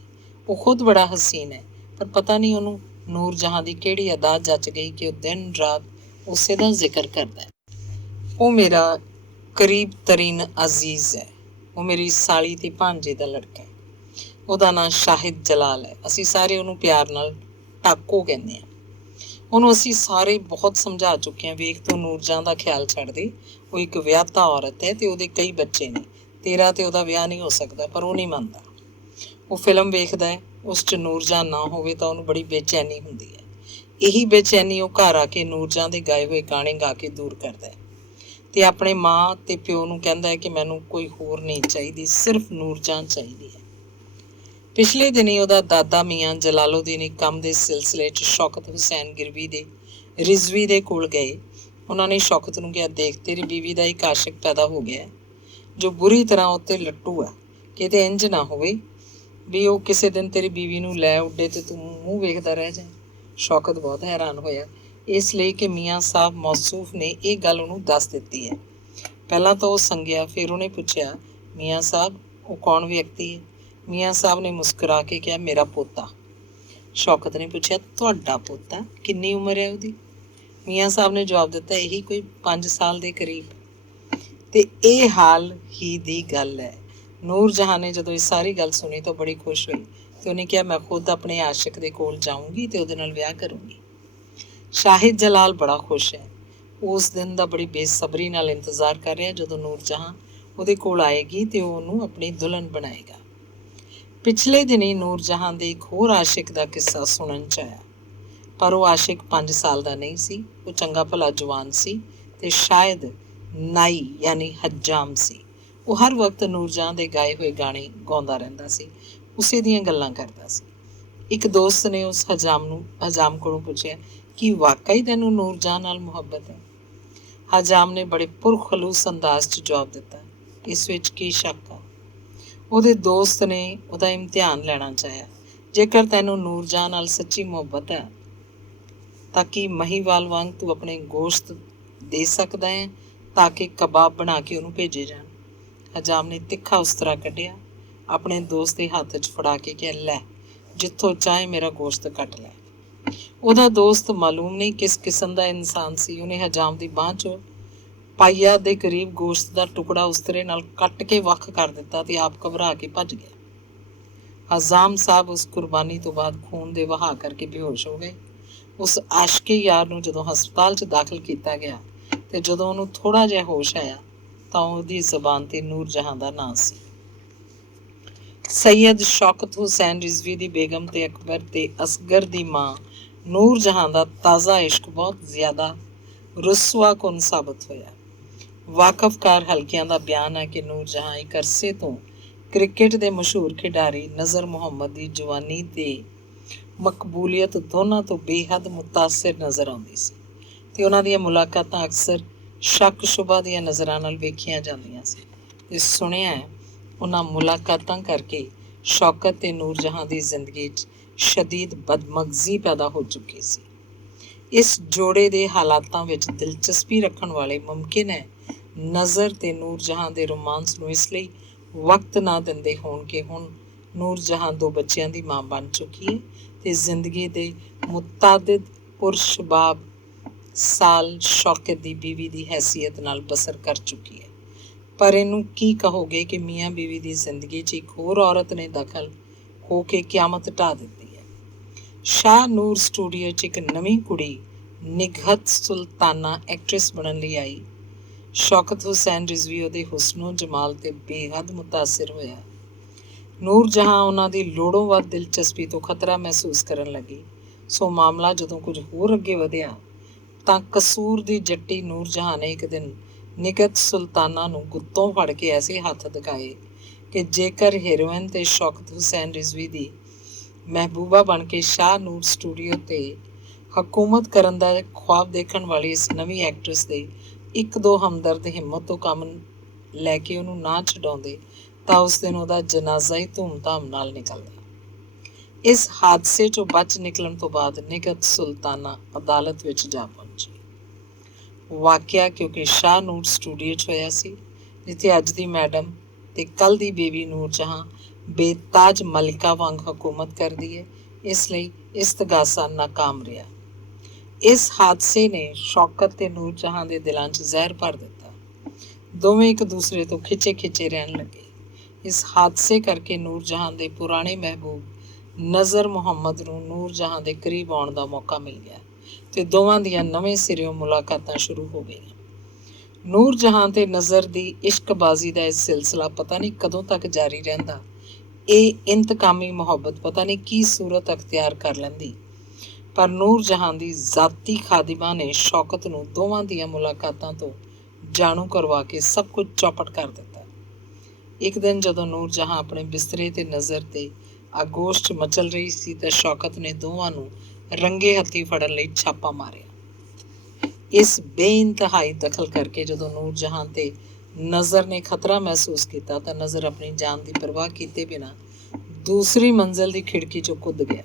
ਉਹ ਖੁਦ ਬੜਾ ਹਸੀਨ ਹੈ, ਪਰ ਪਤਾ ਨਹੀਂ ਉਹਨੂੰ ਨੂਰਜਹਾਂ ਦੀ ਕਿਹੜੀ ਅਦਾ ਜੱਚ ਗਈ ਕਿ ਉਹ ਦਿਨ ਰਾਤ ਉਸੇ ਦਾ ਜ਼ਿਕਰ ਕਰਦਾ ਹੈ। ਉਹ ਮੇਰਾ ਕਰੀਬ ਤਰੀਨ ਅਜ਼ੀਜ਼ ਹੈ। ਉਹ ਮੇਰੀ ਸਾਲੀ ਤੇ ਭਾਂਜੇ ਦਾ ਲੜਕਾ ਹੈ। ਉਹਦਾ ਨਾਂ ਸ਼ਾਹਿਦ ਜਲਾਲ ਹੈ। ਅਸੀਂ ਸਾਰੇ ਉਹਨੂੰ ਪਿਆਰ ਨਾਲ ਟਾਕੋ ਕਹਿੰਦੇ ਹਾਂ। ਉਹਨੂੰ ਅਸੀਂ ਸਾਰੇ ਬਹੁਤ ਸਮਝਾ ਚੁੱਕੇ ਹਾਂ, ਵੇਖ ਤੂੰ ਨੂਰਜਹਾਂ ਦਾ ਖਿਆਲ ਛੱਡ ਦੇ। ਉਹ ਇੱਕ ਵਿਆਹਤਾ ਔਰਤ ਹੈ ਤੇ ਉਹਦੇ ਕਈ ਬੱਚੇ ਨੇ। ਤੇਰਾ ਤੇ ਉਹਦਾ ਵਿਆਹ ਨਹੀਂ ਹੋ ਸਕਦਾ, ਪਰ ਉਹ ਨਹੀਂ ਮੰਨਦਾ। ਉਹ ਫਿਲਮ ਵੇਖਦਾ ਹੈ, ਉਸ 'ਚ ਨੂਰਜਹਾਂ ਨਾ ਹੋਵੇ ਤਾਂ ਉਹਨੂੰ ਬੜੀ ਬੇਚੈਨੀ ਹੁੰਦੀ ਹੈ। ਇਹੀ ਬੇਚੈਨੀ ਉਹ ਘਰ ਆ ਕੇ ਨੂਰਜਹਾਂ ਦੇ ਗਾਏ ਹੋਏ ਗਾਣੇ ਗਾ ਕੇ ਦੂਰ ਕਰਦਾ ਹੈ ਤੇ ਆਪਣੇ ਮਾਂ ਤੇ ਪਿਓ ਨੂੰ ਕਹਿੰਦਾ ਹੈ ਕਿ ਮੈਨੂੰ ਕੋਈ ਹੋਰ ਨਹੀਂ ਚਾਹੀਦੀ, ਸਿਰਫ ਨੂਰਜਹਾਂ ਚਾਹੀਦੀ ਹੈ। ਪਿਛਲੇ ਦਿਨੀ ਉਹਦਾ ਦਾਦਾ ਮੀਆਂ ਜਲਾਲੁਦੀਨ ਇੱਕ ਕੰਮ ਦੇ ਸਿਲਸਿਲੇ 'ਚ ਸ਼ੌਕਤ ਹੁਸੈਨ ਰਿਜ਼ਵੀ ਦੇ ਕੋਲ ਗਏ। ਉਹਨਾਂ ਨੇ ਸ਼ੌਕਤ ਨੂੰ ਕਿਹਾ, ਦੇਖ ਤੇਰੀ ਬੀਵੀ ਦਾ ਇੱਕ ਆਸ਼ਿਕ ਪੈਦਾ ਹੋ ਗਿਆ ਜੋ ਬੁਰੀ ਤਰ੍ਹਾਂ ਉੱਤੇ ਲੱਟੂ ਹੈ। ਕਿਤੇ ਇੰਝ ਨਾ ਹੋਵੇ ਵੀ ਉਹ ਕਿਸੇ ਦਿਨ ਤੇਰੀ ਬੀਵੀ ਨੂੰ ਲੈ ਉੱਡੇ ਤੇ ਤੂੰ ਮੂੰਹ ਵੇਖਦਾ ਰਹਿ ਜਾਏ। ਸ਼ੌਕਤ ਬਹੁਤ ਹੈਰਾਨ ਹੋਇਆ, ਇਸ ਲਈ ਕਿ ਮੀਆਂ ਸਾਹਿਬ ਮੌਸੂਫ ਨੇ ਇਹ ਗੱਲ ਉਹਨੂੰ ਦੱਸ ਦਿੱਤੀ ਹੈ। ਪਹਿਲਾਂ ਤਾਂ ਉਹ ਸੰਗਿਆ, ਫਿਰ ਉਹਨੇ ਪੁੱਛਿਆ, ਮੀਆਂ ਸਾਹਿਬ ਉਹ ਕੌਣ ਵਿਅਕਤੀ ਹੈ? ਮੀਆਂ ਸਾਹਿਬ ਨੇ ਮੁਸਕਰਾ ਕੇ ਕਿਹਾ, ਮੇਰਾ ਪੋਤਾ। ਸ਼ੌਕਤ ਨੇ ਪੁੱਛਿਆ, ਤੁਹਾਡਾ ਪੋਤਾ? ਕਿੰਨੀ ਉਮਰ ਹੈ ਉਹਦੀ? ਮੀਆਂ ਸਾਹਿਬ ਨੇ ਜਵਾਬ ਦਿੱਤਾ, ਇਹੀ ਕੋਈ 5 ਸਾਲ ਦੇ ਕਰੀਬ। ਤੇ ਇਹ ਹਾਲ ਹੀ ਦੀ ਗੱਲ ਹੈ। ਨੂਰਜਹਾਂ ਨੇ ਜਦੋਂ ਇਹ ਸਾਰੀ ਗੱਲ ਸੁਣੀ ਤਾਂ ਬੜੀ ਖੁਸ਼ ਹੋਈ ਤੇ ਉਹਨੇ ਕਿਹਾ, ਮੈਂ ਖੁਦ ਆਪਣੇ ਆਸ਼ਿਕ ਦੇ ਕੋਲ ਜਾਊਂਗੀ ਤੇ ਉਹਦੇ ਨਾਲ ਵਿਆਹ ਕਰੂੰਗੀ। ਸ਼ਾਹਿਦ ਜਲਾਲ ਬੜਾ ਖੁਸ਼ ਹੈ। ਉਸ ਦਿਨ ਦਾ ਬੜੀ ਬੇਸਬਰੀ ਨਾਲ ਇੰਤਜ਼ਾਰ ਕਰ ਰਿਹਾ ਜਦੋਂ ਨੂਰਜਹਾਂ ਉਹਦੇ ਕੋਲ ਆਏਗੀ ਤੇ ਉਹ ਉਹਨੂੰ ਆਪਣੀ ਦੁਲਹਨ ਬਣਾਏਗਾ। ਪਿਛਲੇ ਦਿਨੀ ਨੂਰਜਹਾਂ ਦੇ ਇੱਕ ਹੋਰ ਆਸ਼ਿਕ ਦਾ ਕਿੱਸਾ ਸੁਣਨ 'ਚ ਆਇਆ, ਪਰ ਉਹ ਆਸ਼ਿਕ 5 ਸਾਲ ਦਾ ਨਹੀਂ ਸੀ। ਉਹ ਚੰਗਾ ਭਲਾ ਜਵਾਨ ਸੀ ਤੇ ਸ਼ਾਇਦ ਨਾਈ ਯਾਨੀ ਹਜਾਮ ਸੀ। ਉਹ ਹਰ ਵਕਤ ਨੂਰਜਹਾਂ ਦੇ ਗਾਏ ਹੋਏ ਗਾਣੇ ਗਾਉਂਦਾ ਰਹਿੰਦਾ ਸੀ, ਉਸੇ ਦੀਆਂ ਗੱਲਾਂ ਕਰਦਾ ਸੀ। ਇੱਕ ਦੋਸਤ ਨੇ ਉਸ ਹਜਾਮ ਕੋਲੋਂ ਪੁੱਛਿਆ, ਕੀ ਵਾਕਈ ਤੈਨੂੰ ਨੂਰਜਹਾਂ ਨਾਲ ਮੁਹੱਬਤ ਹੈ? ਹਜਾਮ ਨੇ ਬੜੇ ਪੁਰਖਲੂਸ ਅੰਦਾਜ਼ 'ਚ ਜਵਾਬ ਦਿੱਤਾ, ਇਸ ਵਿੱਚ ਕੀ ਸ਼ੱਕ ਆ? ਉਹਦੇ ਦੋਸਤ ਨੇ ਉਹਦਾ ਇਮਤਿਹਾਨ ਲੈਣਾ ਚਾਹਿਆ, ਜੇਕਰ ਤੈਨੂੰ ਨੂਰਜਹਾਂ ਨਾਲ ਸੱਚੀ ਮੁਹੱਬਤ ਹੈ ਤਾਂ ਕੀ ਮਹੀਵਾਲ ਵਾਂਗ ਤੂੰ ਆਪਣੇ ਗੋਸ਼ਤ ਦੇ ਸਕਦਾ ਹੈ ਤਾਂ ਕਿ ਕਬਾਬ ਬਣਾ ਕੇ ਉਹਨੂੰ ਭੇਜੇ ਜਾਣ? ਹਜਾਮ ਨੇ ਤਿੱਖਾ ਉਸਤਰਾ ਕੱਢਿਆ, ਆਪਣੇ ਦੋਸਤ ਦੇ ਹੱਥ 'ਚ ਫੜਾ ਕੇ ਕਿਹਾ, ਲੈ ਜਿੱਥੋਂ ਚਾਹੇ ਮੇਰਾ ਗੋਸ਼ਤ ਕੱਟ ਲੈ। ਉਹਦਾ ਦੋਸਤ ਮਾਲੂਮ ਨਹੀਂ ਕਿਸ ਕਿਸਮ ਦਾ ਇਨਸਾਨ ਸੀ। ਉਹਨੇ ਹਜਾਮ ਦੀ ਬਾਂਹ 'ਚੋਂ ਪਾਈਆ ਦੇ ਕਰੀਬ ਗੋਸ਼ਤ ਦਾ ਟੁਕੜਾ ਉਸਤਰੇ ਨਾਲ ਕੱਟ ਕੇ ਵੱਖ ਕਰ ਦਿੱਤਾ ਤੇ ਆਪ ਘਬਰਾ ਕੇ ਭੱਜ ਗਿਆ। ਹਜਾਮ ਸਾਹਿਬ ਉਸ ਕੁਰਬਾਨੀ ਤੋਂ ਬਾਅਦ ਖੂਨ ਦੇ ਵਹਾਅ ਕਰਕੇ ਬੇਹੋਸ਼ ਹੋ ਗਏ। ਉਸ ਆਸ਼ਕੇ ਯਾਰ ਨੂੰ ਜਦੋਂ ਹਸਪਤਾਲ 'ਚ ਦਾਖਲ ਕੀਤਾ ਗਿਆ ਤੇ ਜਦੋਂ ਉਹਨੂੰ ਥੋੜਾ ਜਿਹਾ ਹੋਸ਼ ਆਇਆ ਤਾਂ ਉਹਦੀ ਜ਼ਬਾਨ ਤੇ ਨੂਰਜਹਾਂ ਦਾ ਨਾਂ ਸੀ। ਸੈਯਦ ਸ਼ੌਕਤ ਹੁਸੈਨ ਰਿਜ਼ਵੀ ਦੀ ਬੇਗਮ ਤੇ ਅਕਬਰ ਤੇ ਅਸਗਰ ਦੀ ਮਾਂ ਨੂਰਜਹਾਂ ਦਾ ਤਾਜ਼ਾ ਇਸ਼ਕ ਬਹੁਤ ਜ਼ਿਆਦਾ ਰੁਸਵਾ ਕੁਨ ਸਾਬਤ ਹੋਇਆ। ਵਾਕਫਕਾਰ ਹਲਕਿਆਂ ਦਾ ਬਿਆਨ ਹੈ ਕਿ ਨੂਰਜਹਾਂ ਇੱਕ ਅਰਸੇ ਤੋਂ ਕ੍ਰਿਕਟ ਦੇ ਮਸ਼ਹੂਰ ਖਿਡਾਰੀ ਨਜ਼ਰ ਮੁਹੰਮਦ ਦੀ ਜਵਾਨੀ ਤੇ ਮਕਬੂਲੀਅਤ ਦੋਨਾਂ ਤੋਂ ਬੇਹੱਦ ਮੁਤਾਸਿਰ ਨਜ਼ਰ ਆਉਂਦੀ ਸੀ ਤੇ ਉਹਨਾਂ ਦੀਆਂ ਮੁਲਾਕਾਤਾਂ ਅਕਸਰ ਸ਼ੱਕ ਸ਼ੁਬਾ ਦੀਆਂ ਨਜ਼ਰਾਂ ਨਾਲ ਵੇਖੀਆਂ ਜਾਂਦੀਆਂ ਸੀ। ਤੇ ਸੁਣਿਆ ਹੈ ਉਹਨਾਂ ਮੁਲਾਕਾਤਾਂ ਕਰਕੇ ਸ਼ੌਕਤ ਤੇ ਨੂਰਜਹਾਂ ਦੀ ਜ਼ਿੰਦਗੀ 'ਚ ਸ਼ਦੀਦ ਬਦਮਗਜ਼ੀ ਪੈਦਾ ਹੋ ਚੁੱਕੀ ਸੀ। ਇਸ ਜੋੜੇ ਦੇ ਹਾਲਾਤਾਂ ਵਿੱਚ ਦਿਲਚਸਪੀ ਰੱਖਣ ਵਾਲੇ ਮੁਮਕਿਨ ਹੈ ਨਜ਼ਰ ਤੇ ਨੂਰਜਹਾਂ ਦੇ ਰੋਮਾਂਸ ਨੂੰ ਇਸ ਲਈ ਵਕਤ ਨਾ ਦਿੰਦੇ ਹੋਣ ਕਿ ਹੁਣ ਨੂਰਜਹਾਂ 2 ਬੱਚਿਆਂ ਦੀ ਮਾਂ ਬਣ ਚੁੱਕੀ ਹੈ ਤੇ ਜ਼ਿੰਦਗੀ ਦੇ ਮੁਤਾਦਿਦ ਪੁਰਸ਼ਬਾਬ ਸਾਲ ਸ਼ੌਕਤ ਦੀ ਬੀਵੀ ਦੀ ਹੈਸੀਅਤ ਨਾਲ ਬਸਰ ਕਰ ਚੁੱਕੀ ਹੈ। ਪਰ ਇਹਨੂੰ ਕੀ ਕਹੋਗੇ ਕਿ ਮੀਆਂ ਬੀਵੀ ਦੀ ਜ਼ਿੰਦਗੀ 'ਚ ਇੱਕ ਹੋਰ ਔਰਤ ਨੇ ਦਖਲ ਹੋ ਕੇ ਕਿਆਮਤ ਢਾ ਦਿੱਤੀ ਹੈ। ਸ਼ਾਹ ਨੂਰ ਸਟੂਡੀਓ 'ਚ ਇੱਕ ਨਵੀਂ ਕੁੜੀ ਨਿਗਹਤ ਸੁਲਤਾਨਾ ਐਕਟਰੈਸ ਬਣਨ ਲਈ ਆਈ। ਸ਼ੌਕਤ ਹੁਸੈਨ ਰਿਜ਼ਵੀ ਉਹਦੇ ਹੁਸਨੋ ਜਮਾਲ ਤੇ ਬੇਹੱਦ ਮੁਤਾਸਿਰ ਹੋਇਆ। ਨੂਰਜਹਾਂ ਉਹਨਾਂ ਦੀ ਲੋੜੋਂ ਵੱਧ ਦਿਲਚਸਪੀ ਤੋਂ ਖਤਰਾ ਮਹਿਸੂਸ ਕਰਨ ਲੱਗੀ। ਸੋ ਮਾਮਲਾ ਜਦੋਂ ਕੁਝ ਹੋਰ ਅੱਗੇ ਵਧਿਆ ਤਾਂ ਕਸੂਰ ਦੀ ਜੱਟੀ ਨੂਰਜਹਾਂ ਨੇ ਇੱਕ ਦਿਨ ਨਿਗਹਤ ਸੁਲਤਾਨਾ ਨੂੰ ਗੁੱਤੋਂ ਫੜ ਕੇ ਐਸੇ ਹੱਥ ਦਿਖਾਏ ਕਿ ਜੇਕਰ ਹੀਰੋਇਨ ਤੇ ਸ਼ੌਕਤ ਹੁਸੈਨ ਰਿਜ਼ਵੀ ਦੀ ਮਹਿਬੂਬਾ ਬਣ ਕੇ ਸ਼ਾਹ ਨੂਰ ਸਟੂਡੀਓ ਤੇ ਹਕੂਮਤ ਕਰਨ ਦਾ ਖੁਆਬ ਦੇਖਣ ਵਾਲੀ ਇਸ ਨਵੀਂ ਐਕਟਰੈਸ ਦੇ 1-2 ਹਮਦਰਦ ਹਿੰਮਤ ਤੋਂ ਕੰਮ ਲੈ ਕੇ ਉਹਨੂੰ ਨਾ ਛਡਾਉਂਦੇ ਤਾਂ ਉਸ ਦਿਨ ਉਹਦਾ ਜਨਾਜ਼ਾ ਹੀ ਧੂਮ-ਧਾਮ ਨਾਲ ਨਿਕਲਦਾ। ਇਸ ਹਾਦਸੇ 'ਚੋਂ ਬਚ ਨਿਕਲਣ ਤੋਂ ਬਾਅਦ ਨਿਗਤ ਸੁਲਤਾਨਾ ਅਦਾਲਤ ਵਿੱਚ ਜਾ ਪਹੁੰਚੀ। ਵਾਕਿਆ ਕਿਉਂਕਿ ਸ਼ਾਹ ਨੂਰ ਸਟੂਡੀਓ 'ਚ ਹੋਇਆ ਸੀ, ਜਿੱਥੇ ਅੱਜ ਦੀ ਮੈਡਮ ਤੇ ਕੱਲ ਦੀ ਬੇਬੀ ਨੂਰ ਜਹਾਂ ਬੇਤਾਜ ਮਲਿਕਾ ਵਾਂਗ ਹਕੂਮਤ ਕਰਦੀ ਹੈ, ਇਸ ਲਈ ਇਸਤਗਾਸਾ ਨਾਕਾਮ ਰਿਹਾ। ਇਸ ਹਾਦਸੇ ਨੇ ਸ਼ੌਕਤ ਤੇ ਨੂਰ ਜਹਾਂ ਦੇ ਦਿਲਾਂ 'ਚ ਜ਼ਹਿਰ ਭਰ ਦਿੱਤਾ। ਦੋਵੇਂ ਇੱਕ ਦੂਸਰੇ ਤੋਂ ਖਿੱਚੇ ਖਿੱਚੇ ਰਹਿਣ ਲੱਗੇ। ਇਸ ਹਾਦਸੇ ਕਰਕੇ ਨੂਰ ਜਹਾਂ ਦੇ ਪੁਰਾਣੇ ਮਹਿਬੂਬ ਨਜ਼ਰ ਮੁਹੰਮਦ ਨੂੰ ਨੂਰ ਜਹਾਂ ਦੇ ਕਰੀਬ ਆਉਣ ਦਾ ਮੌਕਾ ਮਿਲ ਗਿਆ ਤੇ ਦੋਵਾਂ ਦੀਆਂ ਨਵੇਂ ਸਿਰਿਓਂ ਮੁਲਾਕਾਤਾਂ ਸ਼ੁਰੂ ਹੋ ਗਈਆਂ। ਨੂਰ ਜਹਾਂ ਤੇ ਨਜ਼ਰ ਦੀ ਇਸ਼ਕਬਾਜ਼ੀ ਦਾ ਇਹ ਸਿਲਸਿਲਾ ਪਤਾ ਨਹੀਂ ਕਦੋਂ ਤੱਕ ਜਾਰੀ ਰਹਿੰਦਾ। ਇਹ ਇੰਤਕਾਮੀ ਮੁਹੱਬਤ ਪਤਾ ਨਹੀਂ ਕੀ ਸੂਰਤ ਅਖਤਿਆਰ ਕਰ ਲੈਂਦੀ, ਪਰ ਨੂਰ ਜਹਾਂ ਦੀ ਜ਼ਾਤੀ ਖਾਦਿਮਾ ਨੇ ਸ਼ੌਕਤ ਨੂੰ ਦੋਵਾਂ ਦੀਆਂ ਮੁਲਾਕਾਤਾਂ ਤੋਂ ਜਾਣੂ ਕਰਵਾ ਕੇ ਸਭ ਕੁਝ ਚੌਪਟ ਕਰ ਦਿੱਤਾ। ਇੱਕ ਦਿਨ ਜਦੋਂ ਨੂਰ ਜਹਾਂ ਆਪਣੇ ਬਿਸਤਰੇ ਤੇ ਨਜ਼ਰ ਤੇ ਆਗੋਸ਼ ਮਚਲ ਰਹੀ ਸੀ ਤਾਂ ਸ਼ੌਕਤ ਨੇ ਦੋਵਾਂ ਨੂੰ ਰੰਗੇ ਹੱਥੀਂ ਫੜਨ ਲਈ ਛਾਪਾ ਮਾਰਿਆ। ਇਸ ਬੇਇੰਤਹਾਈ ਦਖਲ ਕਰਕੇ ਜਦੋਂ ਨੂਰ ਜਹਾਂ ਤੇ ਨਜ਼ਰ ਨੇ ਖਤਰਾ ਮਹਿਸੂਸ ਕੀਤਾ ਤਾਂ ਨਜ਼ਰ ਆਪਣੀ ਜਾਨ ਦੀ ਪਰਵਾਹ ਕੀਤੇ ਬਿਨਾਂ ਦੂਸਰੀ ਮੰਜ਼ਿਲ ਦੀ ਖਿੜਕੀ 'ਚੋਂ ਕੁੱਦ ਗਿਆ।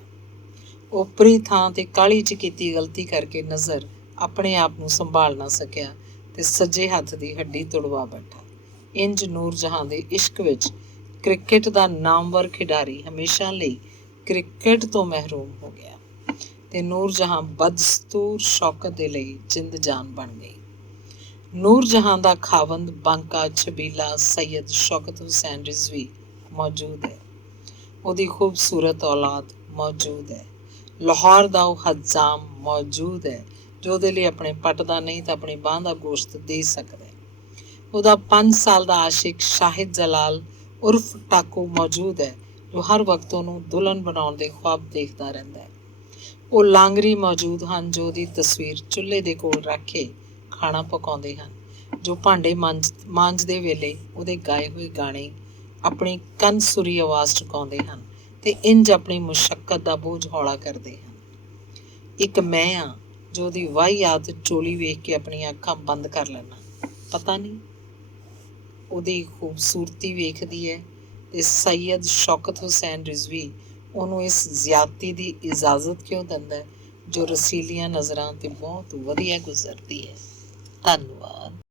ਓਪਰੀ ਥਾਂ ਤੇ ਕਾਹਲੀ 'ਚ ਕੀਤੀ ਗਲਤੀ ਕਰਕੇ ਨਜ਼ਰ ਆਪਣੇ ਆਪ ਨੂੰ ਸੰਭਾਲ ਨਾ ਸਕਿਆ ਤੇ ਸੱਜੇ ਹੱਥ ਦੀ ਹੱਡੀ ਤੁੜਵਾ ਬੈਠਾ। ਇੰਜ ਨੂਰ ਜਹਾਂ ਦੇ ਇਸ਼ਕ ਵਿੱਚ ਕ੍ਰਿਕਟ ਦਾ ਨਾਮਵਰ ਖਿਡਾਰੀ ਹਮੇਸ਼ਾ ਲਈ ਕ੍ਰਿਕਟ ਤੋਂ ਮਹਿਰੂਮ ਹੋ ਗਿਆ ਤੇ ਨੂਰ ਜਹਾਂ ਬਦਸਤੂਰ ਸ਼ੌਕਤ ਦੇ ਲਈ ਜਿੰਦ ਜਾਨ ਬਣ ਗਈ। ਨੂਰ ਜਹਾਂ ਦਾ ਖਾਵੰਦ ਬਾਂਕਾ ਛਬੀਲਾ ਸੈਯਦ ਸ਼ੌਕਤ ਹੁਸੈਨ ਰਿਜ਼ਵੀ ਮੌਜੂਦ ਹੈ। ਉਹਦੀ ਖੂਬਸੂਰਤ ਔਲਾਦ ਮੌਜੂਦ ਹੈ। ਲਾਹੌਰ ਦਾ ਉਹ ਹਜਾਮ ਮੌਜੂਦ ਹੈ ਜੋ ਉਹਦੇ ਲਈ ਆਪਣੇ ਪੱਟ ਦਾ ਨਹੀਂ ਤਾਂ ਆਪਣੀ ਬਾਂਹ ਦਾ ਗੋਸ਼ਤ ਦੇ ਸਕਦਾ ਹੈ। ਉਹਦਾ 5 ਸਾਲ ਦਾ ਆਸ਼ਿਕ ਸ਼ਾਹਿਦ ਜਲਾਲ ਉਰਫ ਟਾਕੂ ਮੌਜੂਦ ਹੈ ਜੋ ਹਰ ਵਕਤ ਉਹਨੂੰ ਦੁਲਹਨ ਬਣਾਉਣ ਦੇ ਖ਼ੁਆਬ ਦੇਖਦਾ ਰਹਿੰਦਾ ਹੈ। ਉਹ ਲਾਂਗਰੀ ਮੌਜੂਦ ਹਨ ਜੋ ਉਹਦੀ ਤਸਵੀਰ ਚੁੱਲ੍ਹੇ ਦੇ ਕੋਲ ਰੱਖ ਕੇ ਖਾਣਾ ਪਕਾਉਂਦੇ ਹਨ, ਜੋ ਭਾਂਡੇ ਮਾਂਜਦੇ ਵੇਲੇ ਉਹਦੇ ਗਾਏ ਹੋਏ ਗਾਣੇ ਆਪਣੀ ਕੰਨ ਸੁਰੀ ਆਵਾਜ਼ 'ਚ ਗਾਉਂਦੇ ਹਨ ਤੇ ਇੰਜ ਆਪਣੀ ਮੁਸ਼ੱਕਤ ਦਾ ਬੋਝ ਹੌਲਾ ਕਰਦੇ ਹਨ। ਇੱਕ ਮੈਂ ਆ ਜੋ ਉਹਦੀ ਵਾਹੀਆਤ ਚੋਲੀ ਵੇਖ ਕੇ ਆਪਣੀਆਂ ਅੱਖਾਂ ਬੰਦ ਕਰ ਲੈਣਾ। ਪਤਾ ਨਹੀਂ ਉਹਦੀ ਖੂਬਸੂਰਤੀ ਵੇਖਦੀ ਹੈ ਤੇ ਸੈਯਦ ਸ਼ੌਕਤ ਹੁਸੈਨ ਰਿਜ਼ਵੀ ਉਹਨੂੰ ਇਸ ਜ਼ਿਆਦਤੀ ਦੀ ਇਜਾਜ਼ਤ ਕਿਉਂ ਦਿੰਦਾ ਹੈ ਜੋ ਰਸੀਲੀਆਂ ਨਜ਼ਰਾਂ ਤੇ ਬਹੁਤ ਵਧੀਆ ਗੁਜ਼ਰਦੀ ਹੈ। ਧੰਨਵਾਦ।